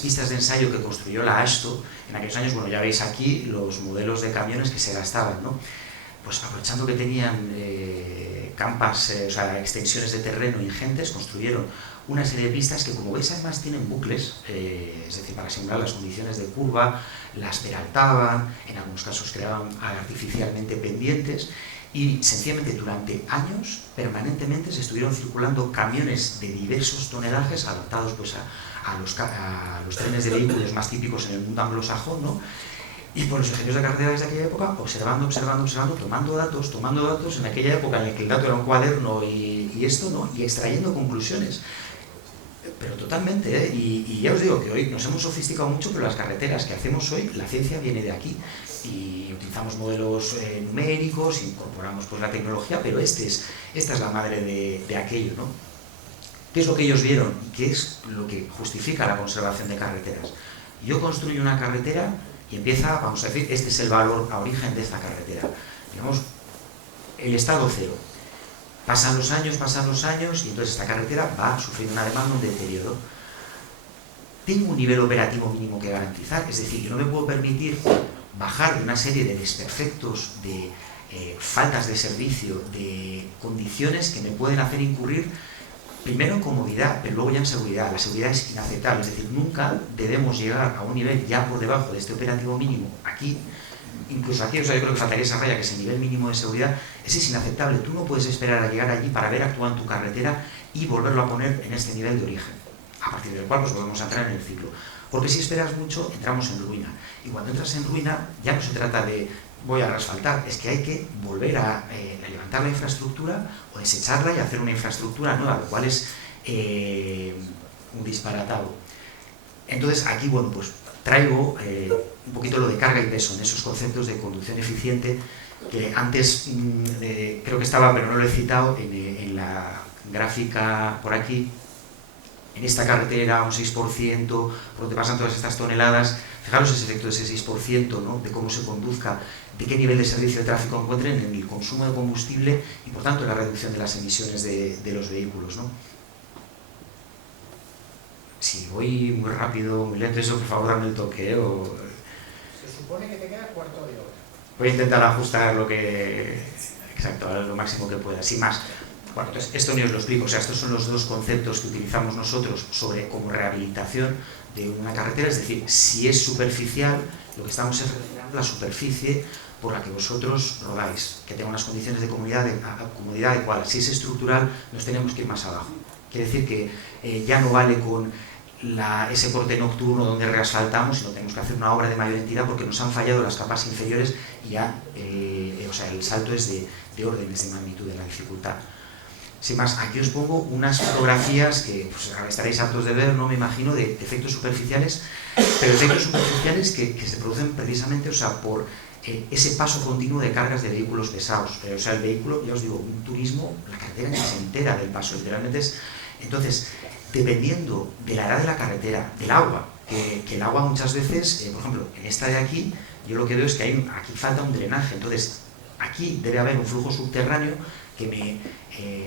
pistas de ensayo que construyó la ASTO en aquellos años. Bueno, ya veis aquí los modelos de camiones que se gastaban, ¿no? Pues aprovechando que tenían campas, o sea, extensiones de terreno ingentes, construyeron una serie de pistas que, como veis, además tienen bucles, es decir, para simular las condiciones de curva, las peraltaban, en algunos casos creaban artificialmente pendientes, y sencillamente durante años, permanentemente, se estuvieron circulando camiones de diversos tonelajes adaptados pues, a los trenes de vehículos más típicos en el mundo anglosajón, ¿no? Y por los ingenieros de carretera desde aquella época, observando, tomando datos, en aquella época en la que el dato era un cuaderno y esto, ¿no? Y extrayendo conclusiones. Pero totalmente, ¿eh? Y ya os digo que hoy nos hemos sofisticado mucho, pero las carreteras que hacemos hoy, la ciencia viene de aquí. Y utilizamos modelos numéricos, incorporamos pues, la tecnología, pero esta es la madre de aquello, ¿no? ¿Qué es lo que ellos vieron? ¿Y qué es lo que justifica la conservación de carreteras? Yo construyo una carretera y empieza, vamos a decir, este es el valor a origen de esta carretera. Digamos, el estado cero. Pasan los años y entonces esta carretera va sufriendo una demanda, un deterioro. Tengo un nivel operativo mínimo que garantizar, es decir, yo no me puedo permitir bajar de una serie de desperfectos, de faltas de servicio, de condiciones que me pueden hacer incurrir primero en comodidad, pero luego ya en seguridad. La seguridad es inaceptable, es decir, nunca debemos llegar a un nivel ya por debajo de este operativo mínimo. Aquí, incluso aquí, o sea, yo creo que faltaría esa raya, que ese nivel mínimo de seguridad, ese es inaceptable. Tú no puedes esperar a llegar allí para ver actuar en tu carretera y volverlo a poner en este nivel de origen, a partir del cual pues volvemos a entrar en el ciclo. Porque si esperas mucho, entramos en ruina. Y cuando entras en ruina, ya no se trata de voy a reasfaltar, es que hay que volver a levantar la infraestructura o desecharla y hacer una infraestructura nueva, lo cual es un disparatado. Entonces aquí, bueno, pues traigo un poquito lo de carga y peso en esos conceptos de conducción eficiente que antes creo que estaba, pero no lo he citado, en la gráfica por aquí. En esta carretera un 6%, por donde pasan todas estas toneladas. Fijaros ese efecto de ese 6%, ¿no? De cómo se conduzca, de qué nivel de servicio de tráfico encuentren en el consumo de combustible y, por tanto, en la reducción de las emisiones de los vehículos, ¿no? Si voy muy rápido, muy lento, eso, por favor, dame el toque, ¿eh? Se supone que te queda cuarto de hora. Voy a intentar ajustar lo que... Exacto, a lo máximo que pueda, sin más. Bueno, entonces, esto ni os lo explico, o sea, estos son los dos conceptos que utilizamos nosotros sobre como rehabilitación de una carretera, es decir, si es superficial, lo que estamos es reflejando la superficie por la que vosotros rodáis, que tenga unas condiciones de comodidad adecuadas. Si es estructural, nos tenemos que ir más abajo. Quiere decir que ya no vale con ese corte nocturno donde reasfaltamos, sino tenemos que hacer una obra de mayor entidad porque nos han fallado las capas inferiores y ya o sea, el salto es de órdenes de magnitud de la dificultad. Sin más, aquí os pongo unas fotografías que pues, estaréis aptos de ver, no me imagino, de efectos superficiales, pero efectos superficiales que se producen precisamente, o sea, por ese paso continuo de cargas de vehículos pesados. O sea, el vehículo, ya os digo, un turismo, la carretera ni se entera del paso, literalmente es... Entonces, dependiendo de la edad de la carretera, del agua, que el agua muchas veces, por ejemplo, en esta de aquí, yo lo que veo es que aquí falta un drenaje, entonces aquí debe haber un flujo subterráneo que me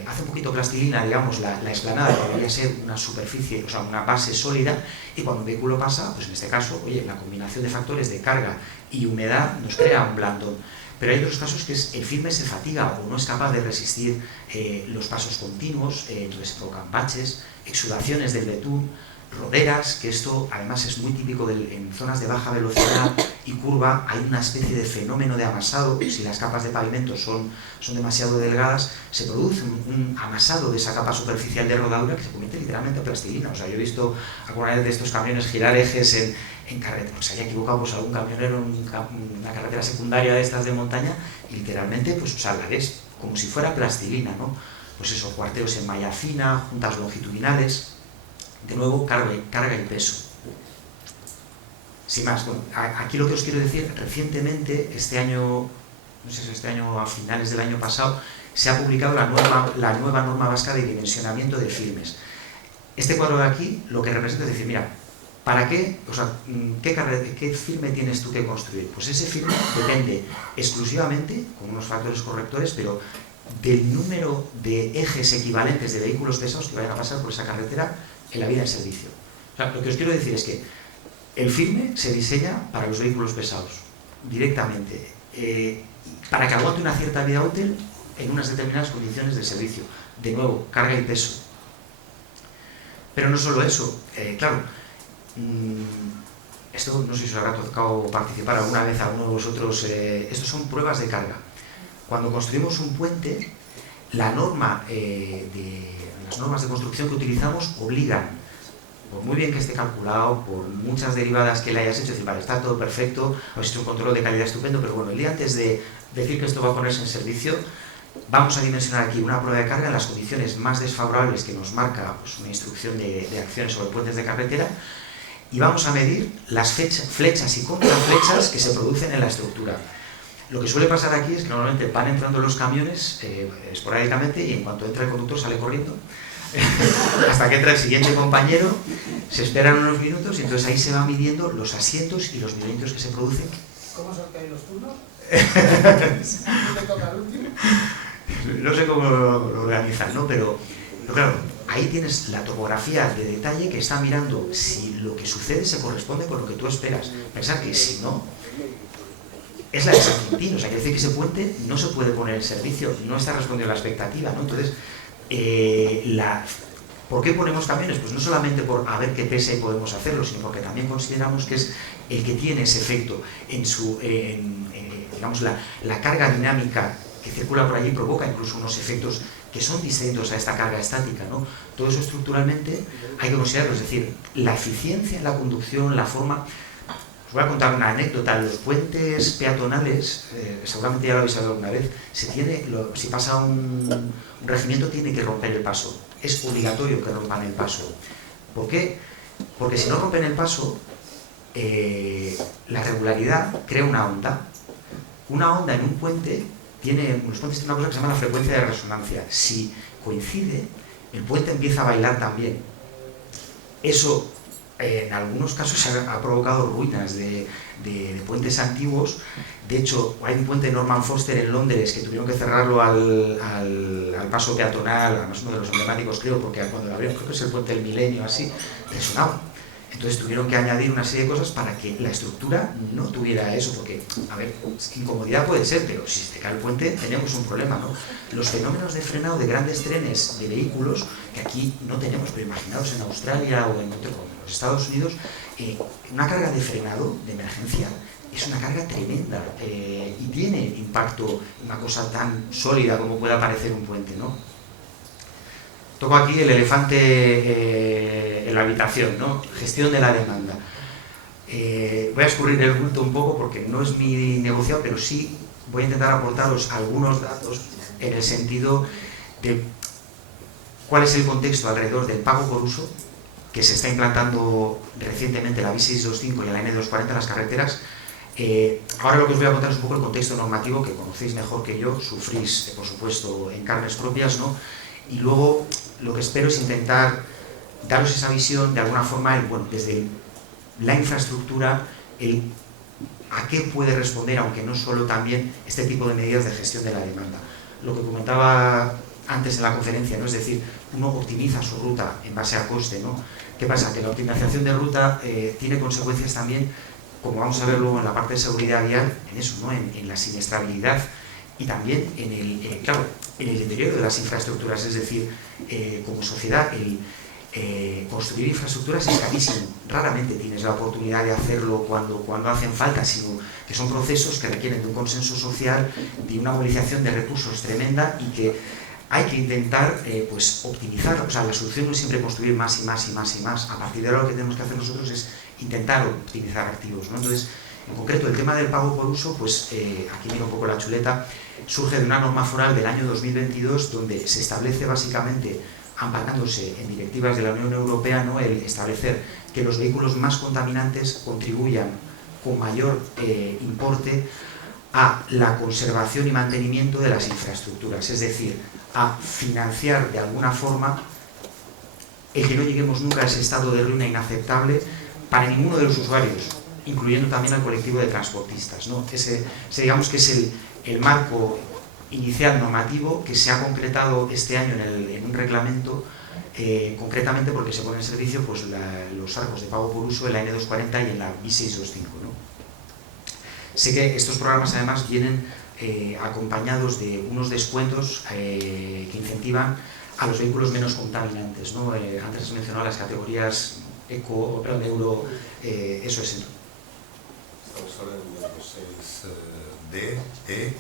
hace un poquito plastilina, digamos, la explanada, que debería ser una superficie, o sea, una base sólida, y cuando un vehículo pasa, pues en este caso, oye, la combinación de factores de carga y humedad nos crea un blandón. Pero hay otros casos que el firme se fatiga o no es capaz de resistir los pasos continuos, entonces se provocan baches, exudaciones del betún, roderas, que esto además es muy típico en zonas de baja velocidad y curva, hay una especie de fenómeno de amasado. Si las capas de pavimento son demasiado delgadas, se produce un amasado de esa capa superficial de rodadura que se convierte literalmente en plastilina. O sea, yo he visto alguna vez de estos camiones girar ejes en carretera, pues se haya equivocado pues, algún camionero en una carretera secundaria de estas de montaña y literalmente, pues, o sea, la ves como si fuera plastilina, ¿no? Pues eso, cuarteos en malla fina, juntas longitudinales. De nuevo, carga y peso. Sin más, bueno, aquí lo que os quiero decir, recientemente, este año, no sé si este año, a finales del año pasado, se ha publicado la nueva norma vasca de dimensionamiento de firmes. Este cuadro de aquí lo que representa es decir, mira, ¿para qué? O sea, ¿qué firme tienes tú que construir? Pues ese firme depende exclusivamente, con unos factores correctores, pero del número de ejes equivalentes de vehículos pesados que vayan a pasar por esa carretera en la vida en servicio. O sea, lo que os quiero decir es que el firme se diseña para los vehículos pesados, directamente, para que aguante una cierta vida útil en unas determinadas condiciones de servicio. De nuevo, carga y peso. Pero no solo eso, claro, esto no sé si os habrá tocado participar alguna vez a alguno de vosotros, estos son pruebas de carga. Cuando construimos un puente, las normas de construcción que utilizamos obligan, por muy bien que esté calculado, por muchas derivadas que le hayas hecho, decir, vale, está todo perfecto, habéis hecho un control de calidad estupendo, pero bueno, el día antes de decir que esto va a ponerse en servicio, vamos a dimensionar aquí una prueba de carga en las condiciones más desfavorables que nos marca pues, una instrucción de acciones sobre puentes de carretera, y vamos a medir las flechas y contraflechas que se producen en la estructura. Lo que suele pasar aquí es que normalmente van entrando los camiones esporádicamente y en cuanto entra el conductor sale corriendo hasta que entra el siguiente compañero, se esperan unos minutos y entonces ahí se van midiendo los asientos y los movimientos que se producen. ¿Cómo sorteáis los turnos? ¿Quién le toca al último? No sé cómo lo organizan, ¿no? Pero claro, ahí tienes la topografía de detalle que está mirando si lo que sucede se corresponde con lo que tú esperas. Pensar que si no, es la de San Quintín, o sea, quiere decir que ese puente no se puede poner en servicio, no está respondiendo a la expectativa, ¿no? Entonces, ¿por qué ponemos camiones? Pues no solamente por a ver qué pesa y podemos hacerlo, sino porque también consideramos que es el que tiene ese efecto en su, digamos, la carga dinámica que circula por allí provoca incluso unos efectos que son distintos a esta carga estática, ¿no? Todo eso estructuralmente hay que considerarlo, es decir, la eficiencia en la conducción, la forma. Os voy a contar una anécdota. Los puentes peatonales, seguramente ya lo habéis hablado alguna vez, si pasa un regimiento tiene que romper el paso. Es obligatorio que rompan el paso. ¿Por qué? Porque si no rompen el paso, la regularidad crea una onda. Una onda en un puente los puentes tienen una cosa que se llama la frecuencia de resonancia. Si coincide, el puente empieza a bailar también. Eso en algunos casos ha provocado ruinas de puentes antiguos. De hecho, hay un puente de Norman Foster en Londres que tuvieron que cerrarlo al paso peatonal, además uno de los emblemáticos creo, porque cuando lo abrieron, creo que es el puente del Milenio, así, resonaba. Entonces tuvieron que añadir una serie de cosas para que la estructura no tuviera eso, porque, a ver, incomodidad puede ser, pero si se cae el puente tenemos un problema, ¿no? Los fenómenos de frenado de grandes trenes de vehículos, que aquí no tenemos, pero imaginaos en Australia o en los Estados Unidos, una carga de frenado de emergencia es una carga tremenda y tiene impacto en una cosa tan sólida como pueda parecer un puente, ¿no? Toco aquí el elefante en la habitación, ¿no? Gestión de la demanda. Voy a escurrir el bulto un poco porque no es mi negocio, pero sí voy a intentar aportaros algunos datos en el sentido de cuál es el contexto alrededor del pago por uso que se está implantando recientemente la B625 y la N240 en las carreteras. Ahora lo que os voy a contar es un poco el contexto normativo que conocéis mejor que yo, sufrís, por supuesto, en carnes propias, ¿no? Y luego lo que espero es intentar daros esa visión de alguna forma, desde la infraestructura, a qué puede responder, aunque no solo también este tipo de medidas de gestión de la demanda. Lo que comentaba antes en la conferencia, ¿no? Es decir, uno optimiza su ruta en base a coste, ¿no? ¿Qué pasa? Que la optimización de ruta tiene consecuencias también, como vamos a ver luego en la parte de seguridad vial, en eso, ¿no? En la siniestrabilidad y también en el deterioro de las infraestructuras. Es decir, como sociedad, construir infraestructuras es carísimo. Raramente tienes la oportunidad de hacerlo cuando hacen falta, sino que son procesos que requieren de un consenso social, de una movilización de recursos tremenda y que hay que intentar optimizar. O sea, la solución no es siempre construir más y más y más y más. A partir de ahora lo que tenemos que hacer nosotros es intentar optimizar activos, ¿no? Entonces, en concreto, el tema del pago por uso, pues aquí miro un poco la chuleta, surge de una norma foral del año 2022 donde se establece básicamente, amparándose en directivas de la Unión Europea, ¿no? El establecer que los vehículos más contaminantes contribuyan con mayor importe a la conservación y mantenimiento de las infraestructuras, es decir, a financiar de alguna forma el que no lleguemos nunca a ese estado de ruina inaceptable para ninguno de los usuarios, incluyendo también al colectivo de transportistas, ¿no? Ese digamos que es el marco inicial normativo que se ha concretado este año en un reglamento, concretamente porque se pone en servicio pues, los arcos de pago por uso en la N240 y en la B625, ¿no? Sé que estos programas además vienen acompañados de unos descuentos que incentivan a los vehículos menos contaminantes, ¿no? Antes has mencionado las categorías eco, euro, eso es. Estamos ahora en el número 6D,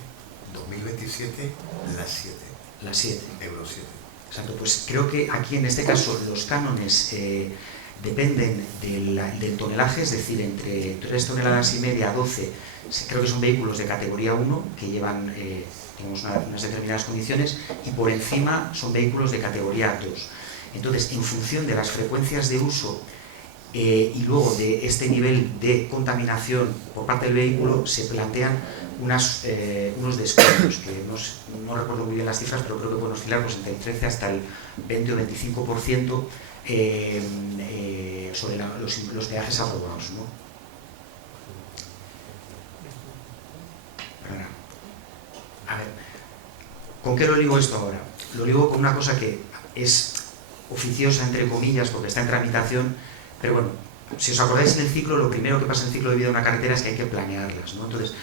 2027, la 7. La 7. Euro 7. Exacto, pues creo que aquí en este caso los cánones dependen del tonelaje, es decir, entre 3 toneladas y media a 12, creo que son vehículos de categoría 1 que llevan unas determinadas condiciones, y por encima son vehículos de categoría 2. Entonces, en función de las frecuencias de uso y luego de este nivel de contaminación por parte del vehículo, se plantean unos descuentos, que no recuerdo muy bien las cifras, pero creo que pueden oscilar pues, entre el 13 hasta el 20 o 25% sobre los peajes aprobados, ¿no? A ver, ¿con qué lo ligo esto ahora? Lo ligo con una cosa que es oficiosa, entre comillas, porque está en tramitación, pero bueno, si os acordáis en el ciclo, lo primero que pasa en el ciclo de vida de una carretera es que hay que planearlas, ¿no? Entonces,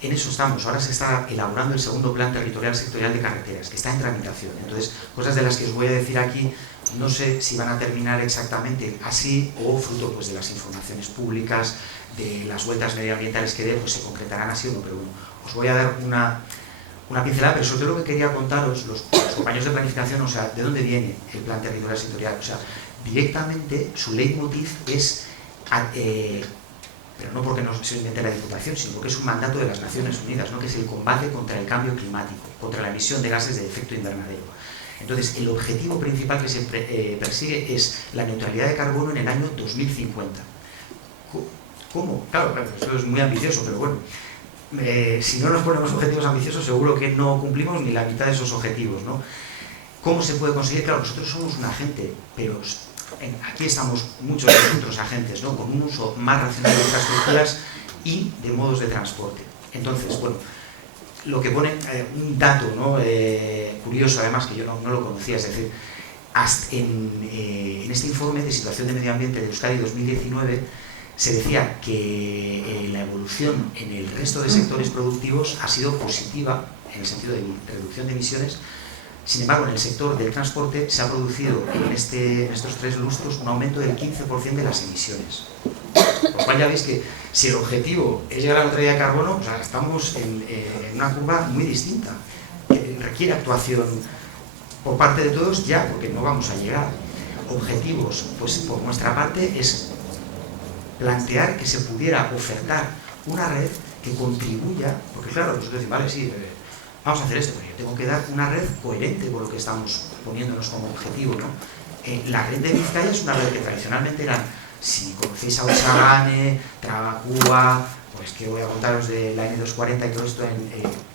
en eso estamos. Ahora se está elaborando el segundo plan territorial sectorial de carreteras, que está en tramitación. Entonces, cosas de las que os voy a decir aquí, no sé si van a terminar exactamente así o fruto pues, de las informaciones públicas, de las vueltas medioambientales que dé, pues se concretarán así o no, pero bueno, os voy a dar una pincelada, pero sobre todo lo que quería contaros, los compañeros de planificación, o sea, de dónde viene el plan territorial sectorial. O sea, directamente su leitmotiv es, pero no porque no se invente la Diputación, sino porque es un mandato de las Naciones Unidas, ¿no? Que es el combate contra el cambio climático, contra la emisión de gases de efecto invernadero. Entonces, el objetivo principal que se persigue es la neutralidad de carbono en el año 2050. ¿Cómo? Claro, esto es muy ambicioso, pero bueno. Si no nos ponemos objetivos ambiciosos, seguro que no cumplimos ni la mitad de esos objetivos, ¿no? ¿Cómo se puede conseguir? Claro, nosotros somos un agente, pero aquí estamos muchos de otros agentes, ¿no? Con un uso más racional de infraestructuras y de modos de transporte. Entonces, bueno, lo que pone un dato, ¿no? Curioso, además, que yo no lo conocía, es decir, hasta en este informe de situación de medio ambiente de Euskadi 2019, se decía que la evolución en el resto de sectores productivos ha sido positiva en el sentido de reducción de emisiones. Sin embargo, en el sector del transporte se ha producido en estos 3 lustros un aumento del 15% de las emisiones. Por lo cual ya veis que si el objetivo es llegar a la neutralidad de carbono, o sea, estamos en una curva muy distinta, que requiere actuación por parte de todos ya, porque no vamos a llegar. Objetivos, pues por nuestra parte es plantear que se pudiera ofertar una red que contribuya, porque claro, nosotros decimos, vale, sí, vamos a hacer esto, pero yo tengo que dar una red coherente con lo que estamos poniéndonos como objetivo, ¿no? La red de Vizcaya es una red que tradicionalmente eran, si conocéis a Ochagane, Trabacúa, pues que voy a contaros de la N240 y todo esto,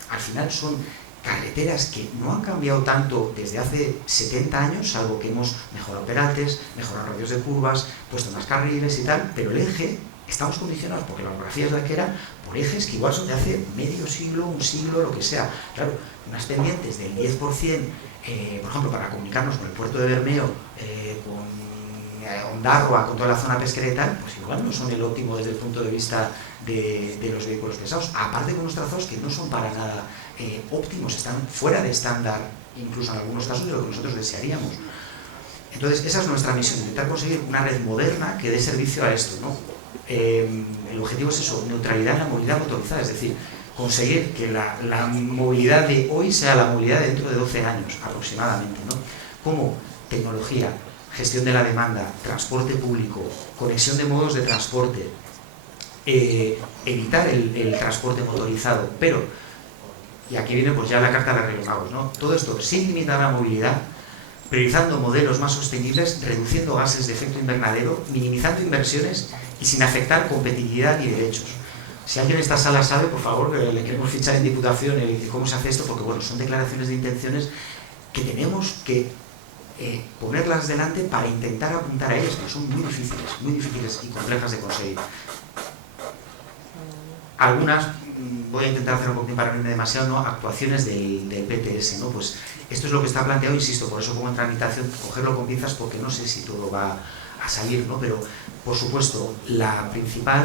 al final son carreteras que no han cambiado tanto desde hace 70 años, salvo que hemos mejorado perates, mejorado radios de curvas, puesto más carriles y tal, pero el eje, estamos condicionados, porque la orografía es la que era, por ejes que igual son de hace medio siglo, un siglo, lo que sea. Claro, unas pendientes del 10%, por ejemplo, para comunicarnos con el puerto de Bermeo, con Ondarroa, con toda la zona pesquera y tal, pues igual no son el óptimo desde el punto de vista de los vehículos pesados. Aparte con unos trazos que no son para nada óptimos, están fuera de estándar, incluso en algunos casos, de lo que nosotros desearíamos. Entonces, esa es nuestra misión, intentar conseguir una red moderna que dé servicio a esto, ¿no? El objetivo es eso, neutralidad en la movilidad motorizada, es decir, conseguir que la movilidad de hoy sea la movilidad de dentro de 12 años aproximadamente, ¿no? Como tecnología, gestión de la demanda, transporte público, conexión de modos de transporte, evitar el transporte motorizado, pero, y aquí viene pues ya la carta de los Reyes Magos, ¿no? Todo esto sin limitar la movilidad, priorizando modelos más sostenibles, reduciendo gases de efecto invernadero, minimizando inversiones y sin afectar competitividad ni derechos. Si alguien en esta sala sabe, por favor, le queremos fichar en Diputación cómo se hace esto, porque bueno, son declaraciones de intenciones que tenemos que ponerlas delante para intentar apuntar a ellas, que son muy difíciles y complejas de conseguir. Algunas voy a intentar hacer un poquito para no irme demasiado, ¿no? Actuaciones del PTS, ¿no? Pues esto es lo que está planteado, insisto, por eso como en tramitación, cogerlo con pinzas porque no sé si todo va a salir, ¿no? Pero, por supuesto, la principal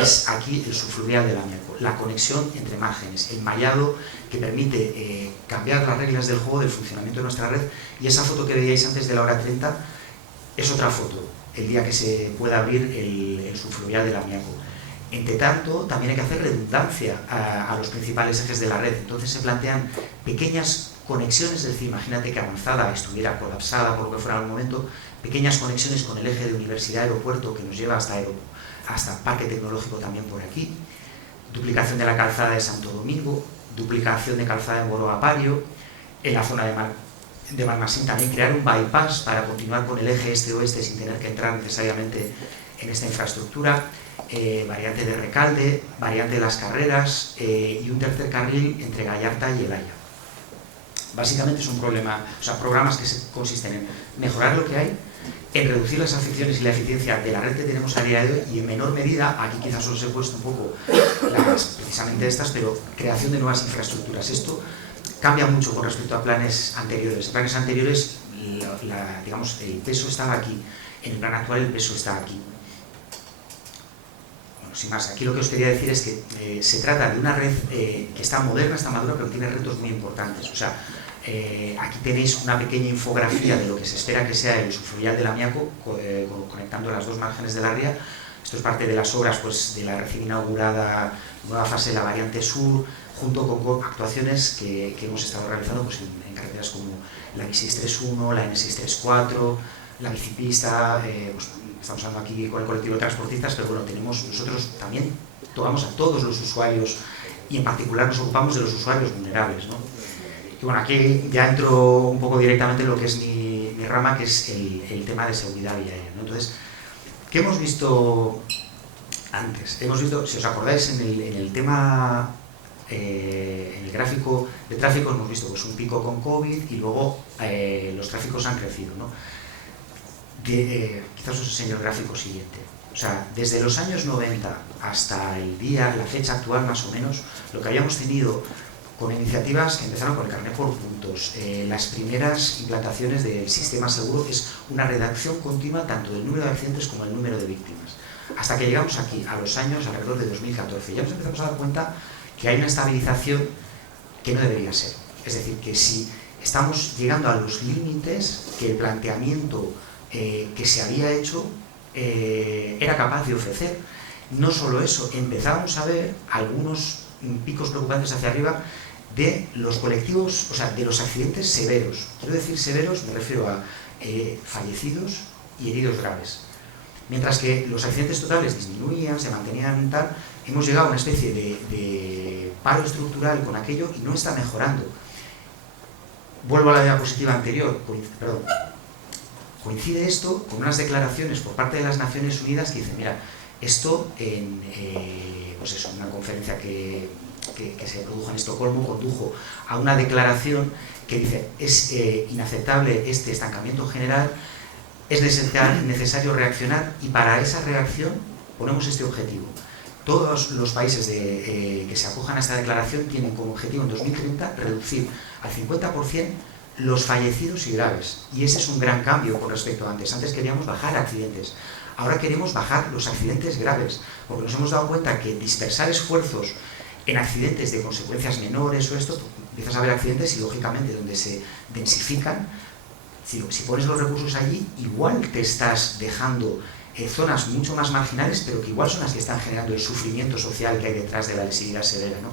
es aquí el subfluvial del Amiaco, la conexión entre márgenes, el mallado que permite cambiar las reglas del juego, del funcionamiento de nuestra red, y esa foto que veíais antes de la hora 30 es otra foto, el día que se pueda abrir el subfluvial del Amiaco. Entre tanto, también hay que hacer redundancia a los principales ejes de la red, entonces se plantean pequeñas conexiones, es decir, imagínate que Avanzada estuviera colapsada por lo que fuera en algún momento, pequeñas conexiones con el eje de universidad-aeropuerto que nos lleva hasta Parque Tecnológico también por aquí, duplicación de la calzada de Santo Domingo, duplicación de calzada en Boroapario, en la zona de Malmasín también crear un bypass para continuar con el eje este-oeste sin tener que entrar necesariamente en esta infraestructura, variante de Recalde, variante de Las Carreras y un tercer carril entre Gallarta y El Haya. Básicamente es un problema, o sea, programas que consisten en mejorar lo que hay, en reducir las afecciones y la eficiencia de la red que tenemos a día de hoy y en menor medida, aquí quizás os he puesto un poco precisamente estas, pero creación de nuevas infraestructuras. Esto cambia mucho con respecto a planes anteriores. En planes anteriores, digamos, el peso estaba aquí, en el plan actual el peso está aquí. Bueno, sin más, aquí lo que os quería decir es que se trata de una red que está moderna, está madura, pero tiene retos muy importantes. O sea, aquí tenéis una pequeña infografía de lo que se espera que sea el subfluvial del Amiaco, conectando las dos márgenes de la ría. Esto es parte de las obras pues, de la recién inaugurada nueva fase de la variante sur, junto con actuaciones que hemos estado realizando pues, en carreteras como la B631, la N634, la bicipista, pues, estamos hablando aquí con el colectivo de transportistas, pero bueno, nosotros también tomamos a todos los usuarios y en particular nos ocupamos de los usuarios vulnerables, ¿no? Y bueno, aquí ya entro un poco directamente en lo que es mi rama, que es el tema de seguridad viaria, ¿no? Entonces, ¿qué hemos visto antes? Hemos visto, si os acordáis, en el tema, en el gráfico de tráfico hemos visto pues, un pico con COVID y luego los tráficos han crecido, ¿no? Quizás os enseño el gráfico siguiente. O sea, desde los años 90 hasta la fecha actual más o menos, lo que habíamos tenido con iniciativas que empezaron con el carnet por puntos, las primeras implantaciones del sistema seguro es una redacción continua tanto del número de accidentes como del número de víctimas. Hasta que llegamos aquí, a los años alrededor de 2014, ya nos empezamos a dar cuenta que hay una estabilización que no debería ser. Es decir, que si estamos llegando a los límites que el planteamiento que se había hecho era capaz de ofrecer. No solo eso, empezábamos a ver algunos picos preocupantes hacia arriba de los colectivos, o sea, de los accidentes severos. Quiero decir severos, me refiero a fallecidos y heridos graves. Mientras que los accidentes totales disminuían, se mantenían tal, hemos llegado a una especie de paro estructural con aquello y no está mejorando. Vuelvo a la diapositiva anterior, perdón. Coincide esto con unas declaraciones por parte de las Naciones Unidas que dicen, mira, esto pues eso, una conferencia que se produjo en Estocolmo condujo a una declaración que dice es inaceptable este estancamiento general, es necesario reaccionar y para esa reacción ponemos este objetivo. Todos los países que se acojan a esta declaración tienen como objetivo en 2030 reducir al 50% los fallecidos y graves. Y ese es un gran cambio con respecto a antes. Antes queríamos bajar accidentes. Ahora queremos bajar los accidentes graves, porque nos hemos dado cuenta que dispersar esfuerzos en accidentes de consecuencias menores o esto, empiezas a ver accidentes y lógicamente donde se densifican, si pones los recursos allí, igual te estás dejando zonas mucho más marginales, pero que igual son las que están generando el sufrimiento social que hay detrás de la lesividad severa, ¿no?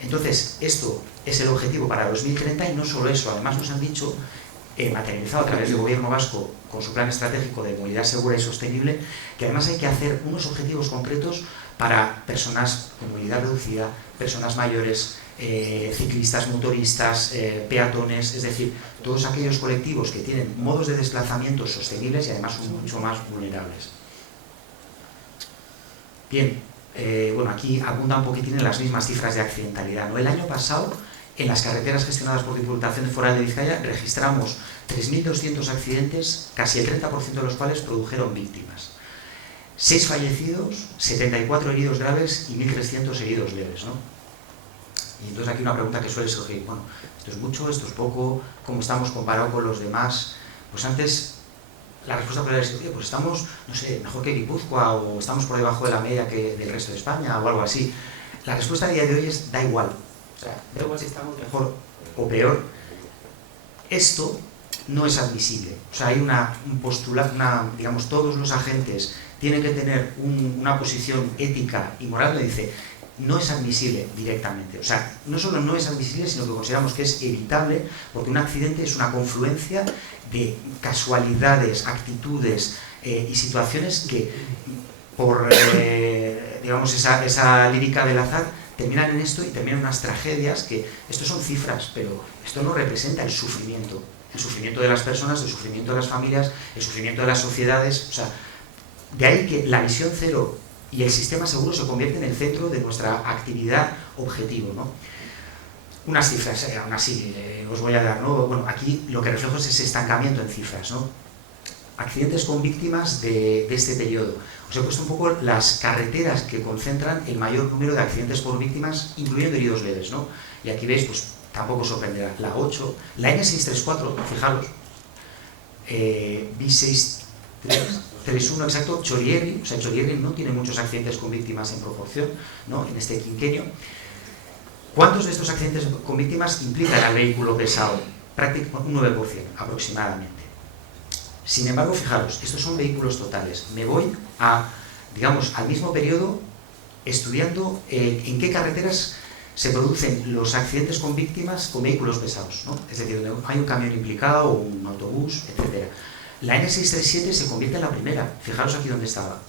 Entonces, esto es el objetivo para 2030 y no solo eso, además nos han dicho, materializado a través del gobierno vasco con su plan estratégico de movilidad segura y sostenible, que además hay que hacer unos objetivos concretos para personas con movilidad reducida, personas mayores, ciclistas, motoristas, peatones, es decir, todos aquellos colectivos que tienen modos de desplazamiento sostenibles y además son mucho más vulnerables. Bien, bueno, aquí abundan un poquitín en las mismas cifras de accidentalidad, ¿no? El año pasado, en las carreteras gestionadas por Diputación Foral de Vizcaya, registramos 3.200 accidentes, casi el 30% de los cuales produjeron víctimas. 6 fallecidos, 74 heridos graves y 1.300 heridos leves, ¿no? Y entonces aquí una pregunta que suele surgir, bueno, ¿esto es mucho, esto es poco? ¿Cómo estamos comparado con los demás? Pues antes la respuesta podría ser, oye, pues estamos, no sé, mejor que Guipúzcoa o estamos por debajo de la media que del resto de España o algo así. La respuesta a día de hoy es, da igual. O sea, da igual si estamos mejor o peor. Esto no es admisible. O sea, hay un postulado, digamos, todos los agentes tienen que tener una posición ética y moral donde dice, no es admisible directamente. O sea, no solo no es admisible, sino que consideramos que es evitable, porque un accidente es una confluencia de casualidades, actitudes y situaciones que, por digamos, esa lírica del azar, terminan en esto y terminan en unas tragedias que, esto son cifras, pero esto no representa el sufrimiento de las personas, el sufrimiento de las familias, el sufrimiento de las sociedades. O sea, de ahí que la visión cero y el sistema seguro se convierte en el centro de nuestra actividad objetivo, ¿no? Unas cifras, aún así, os voy a dar, ¿no? Bueno, aquí lo que reflejo es ese estancamiento en cifras, ¿no? Accidentes con víctimas de este periodo. Os he puesto un poco las carreteras que concentran el mayor número de accidentes por víctimas, incluyendo heridos leves, ¿no? Y aquí veis, pues tampoco os sorprenderá, la 8, la N634, fijaros, B631 exacto, Chorierri, o sea, Chorierri no tiene muchos accidentes con víctimas en proporción, ¿no? En este quinquenio. ¿Cuántos de estos accidentes con víctimas implican al vehículo pesado? Prácticamente un 9% aproximadamente. Sin embargo, fijaros, estos son vehículos totales. Me voy digamos, al mismo periodo estudiando en qué carreteras se producen los accidentes con víctimas con vehículos pesados, ¿no? Es decir, donde hay un camión implicado o un autobús, etc. La N637 se convierte en la primera. Fijaros aquí donde estaba.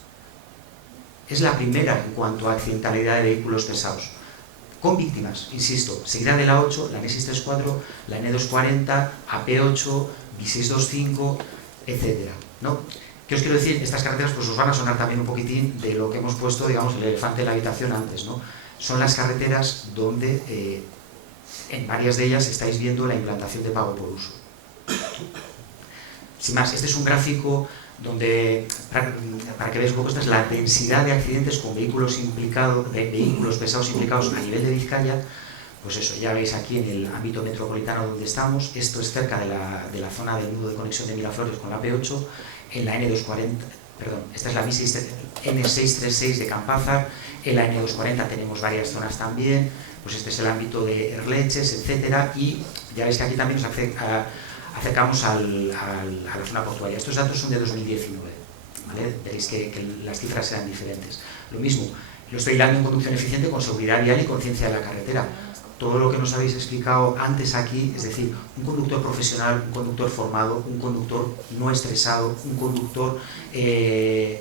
Es la primera en cuanto a accidentalidad de vehículos pesados. Con víctimas, insisto, seguida de la 8, la N634, la N240, AP8, B625, etc. ¿No? ¿Qué os quiero decir? Estas carreteras pues os van a sonar también un poquitín de lo que hemos puesto, digamos, el elefante en la habitación antes, ¿no? Son las carreteras donde en varias de ellas estáis viendo la implantación de pago por uso. Sin más, este es un gráfico donde, para que veáis un poco, esta es la densidad de accidentes con vehículos pesados implicados a nivel de Vizcaya. Pues eso, ya veis aquí en el ámbito metropolitano donde estamos. Esto es cerca de la zona del nudo de conexión de Miraflores con la P8, en la N240, perdón, esta es la N636 de Campázar, en la N240 tenemos varias zonas también, pues este es el ámbito de Erleches, etcétera, y ya veis que aquí también nos acercamos a la zona portuaria. Estos datos son de 2019, ¿vale? Veréis que las cifras serán diferentes. Lo mismo, lo estoy hilando en conducción eficiente con seguridad vial y conciencia de la carretera. Todo lo que nos habéis explicado antes aquí, es decir, un conductor profesional, un conductor formado, un conductor no estresado, un conductor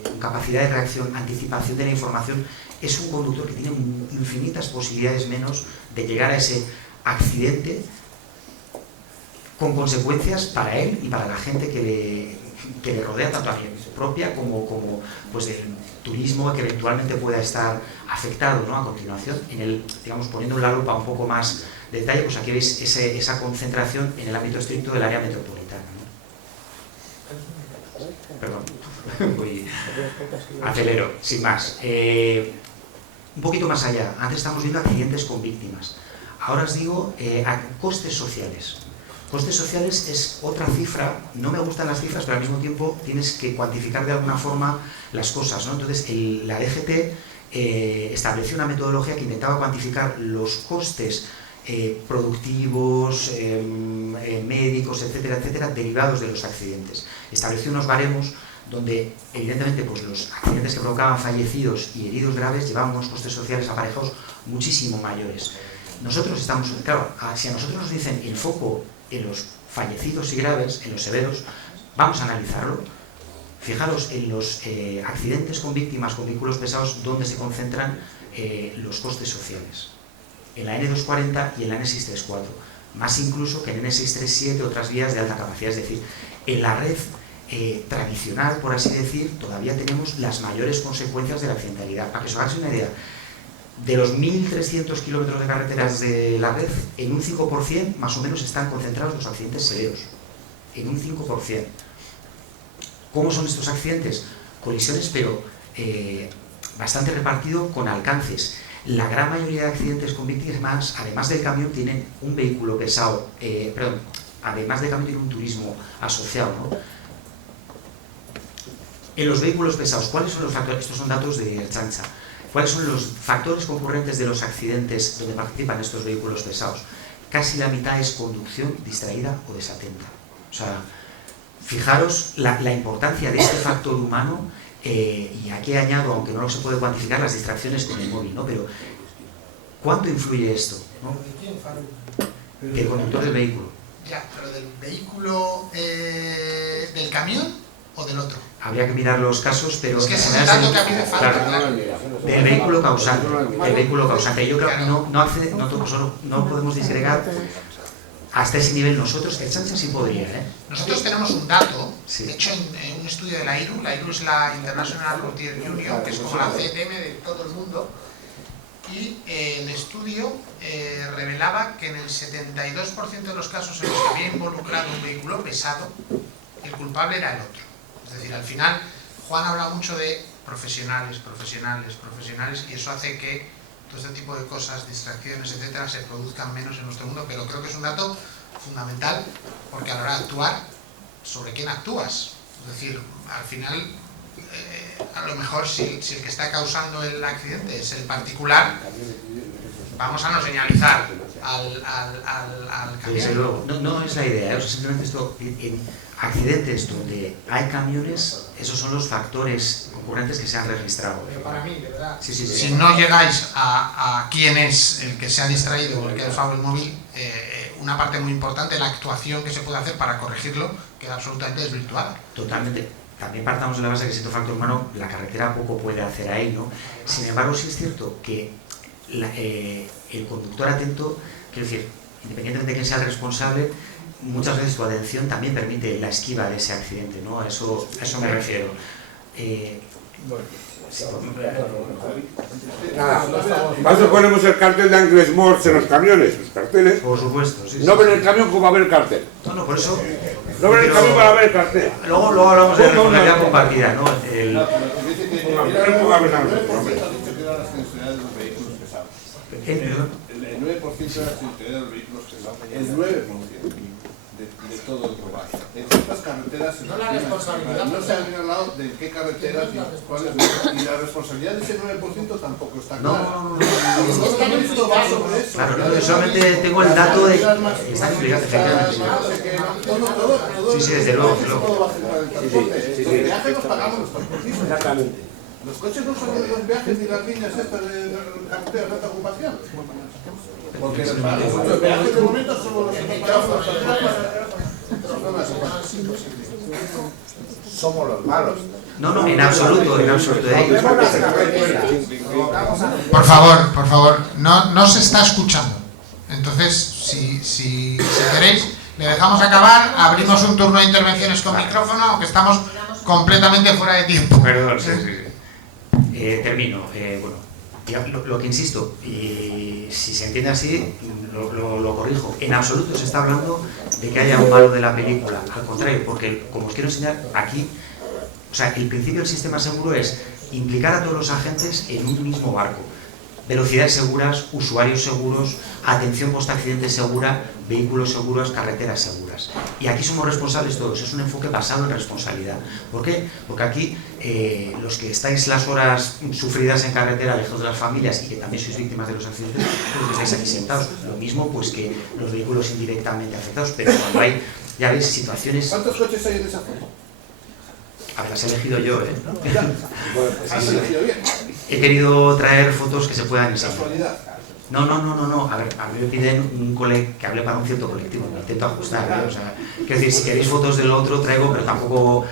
con capacidad de reacción, anticipación de la información, es un conductor que tiene infinitas posibilidades menos de llegar a ese accidente con consecuencias para él y para la gente que le rodea, tanto a nivel propia como pues del turismo que eventualmente pueda estar afectado, ¿no? A continuación, digamos, poniendo la lupa un poco más de detalle, pues aquí veis esa concentración en el ámbito estricto del área metropolitana, ¿no? Perdón, acelero, sin más. Un poquito más allá, antes estamos viendo accidentes con víctimas, ahora os digo costes sociales. Costes sociales es otra cifra, no me gustan las cifras, pero al mismo tiempo tienes que cuantificar de alguna forma las cosas, ¿no? Entonces, la DGT estableció una metodología que intentaba cuantificar los costes productivos, médicos, etcétera, etcétera, derivados de los accidentes. Estableció unos baremos donde, evidentemente, pues, los accidentes que provocaban fallecidos y heridos graves llevaban unos costes sociales aparejados muchísimo mayores. Nosotros estamos, claro, si a nosotros nos dicen el foco en los fallecidos y graves, en los severos, vamos a analizarlo. Fijaros en los accidentes con víctimas con vehículos pesados donde se concentran los costes sociales. En la N240 y en la N634. Más incluso que en N637 otras vías de alta capacidad. Es decir, en la red tradicional, por así decir, todavía tenemos las mayores consecuencias de la accidentalidad. Para que os hagáis una idea, de los 1.300 kilómetros de carreteras de la red, en un 5% más o menos están concentrados los accidentes severos. En un 5%. ¿Cómo son estos accidentes? Colisiones, pero bastante repartido con alcances. La gran mayoría de accidentes con víctimas, además del camión, tienen un vehículo pesado, además del camión tiene un turismo asociado, ¿no? En los vehículos pesados, ¿cuáles son los factores? Estos son datos de Ertzaintza. ¿Cuáles son los factores concurrentes de los accidentes donde participan estos vehículos pesados? Casi la mitad es conducción distraída o desatenta. O sea, fijaros la importancia de este factor humano, y aquí añado, aunque no se puede cuantificar, las distracciones con el móvil, ¿no? Pero ¿cuánto influye esto, ¿no? ¿De quién, Faru? Del conductor del vehículo. Ya, pero ¿del vehículo del camión o del otro? Habría que mirar los casos, pero... Es que ese es el dato que a mí me falta. Claro, del vehículo causante. Del vehículo causante. Yo creo que no podemos disgregar hasta ese nivel. Nosotros, Ertzaintza sí podría, ¿eh? Nosotros tenemos un dato, Sí. de hecho en un estudio de la IRU es la International Routier Union, que es como la CTM de todo el mundo, y el estudio revelaba que en el 72% de los casos en los que había involucrado un vehículo pesado, el culpable era el otro. Es decir, al final, Juan habla mucho de profesionales, y eso hace que todo este tipo de cosas, distracciones, etcétera, se produzcan menos en nuestro mundo, pero creo que es un dato fundamental, porque a la hora de actuar, ¿sobre quién actúas? Es decir, al final, a lo mejor si el que está causando el accidente es el particular, vamos a no señalizar al Desde camión. luego, no es la idea, ¿eh? O sea, simplemente esto, en accidentes donde hay camiones, esos son los factores concurrentes que se han registrado. Pero para mí, de verdad, Sí. si no llegáis a quién es el que se ha distraído o el que ha usado el móvil, una parte muy importante de la actuación que se puede hacer para corregirlo queda absolutamente desvirtuada. Totalmente. También partamos de la base de que siendo factor humano, la carretera poco puede hacer ahí, ¿no? Sin embargo, sí es cierto que el conductor atento, quiero decir, independientemente de quién sea el responsable, muchas veces tu atención también permite la esquiva de ese accidente, ¿no? A eso me refiero. Nada, ¿cuándo ponemos el cartel de Angles Morts en los camiones? Los carteles. Por supuesto, sí. No ven el camión como va a ver el cartel. No, por eso... No ven el camión para ver el cartel. Luego hablamos de responsabilidad compartida, ¿no? El 9% ha dicho que era la sinistralidad de los vehículos pesados. El 9% de la sinistralidad de los vehículos pesados. El 9% de todo el global. En ciertas carreteras No la responsabilidad. no se han hablado de qué carreteras y cuáles y la responsabilidad de ese 9% tampoco está clara. No. Esto va sobre eso. Claro, yo solamente tengo el dato de que están implicados, efectivamente. Sí, desde luego. Todo va a centrar en transporte. Los viajes los pagamos los transportistas. Exactamente. Los coches no son los viajes ni las líneas estas de carreteras de alta ocupación. Porque los viajes de momento son los que pagamos. Somos los malos. No, en absoluto. Por favor, no se está escuchando. Entonces, si queréis, le dejamos acabar, abrimos un turno de intervenciones con micrófono, aunque estamos completamente fuera de tiempo. Perdón, sí. Termino. Bueno, ya lo que insisto, y si se entiende así, lo corrijo. En absoluto se está hablando de que haya un malo de la película. Al contrario, porque, como os quiero enseñar, aquí, o sea, el principio del sistema seguro es implicar a todos los agentes en un mismo barco. Velocidades seguras, usuarios seguros, atención post-accidente segura, vehículos seguros, carreteras seguras. Y aquí somos responsables todos, es un enfoque basado en responsabilidad. ¿Por qué? Porque aquí los que estáis las horas sufridas en carretera, lejos de las familias y que también sois víctimas de los accidentes, pues estáis aquí sentados. Lo mismo pues que los vehículos indirectamente afectados, pero cuando hay, ya veis, situaciones... ¿Cuántos coches hay en esa zona? A ver, las he elegido yo, ¿eh? ¿Has elegido bien? He querido traer fotos que se puedan enseñar. ¿Casualidad? No. A ver, a mí me piden un que hable para un cierto colectivo, me intento ajustar, ¿eh? O sea, quiero decir, si queréis fotos del otro traigo, pero tampoco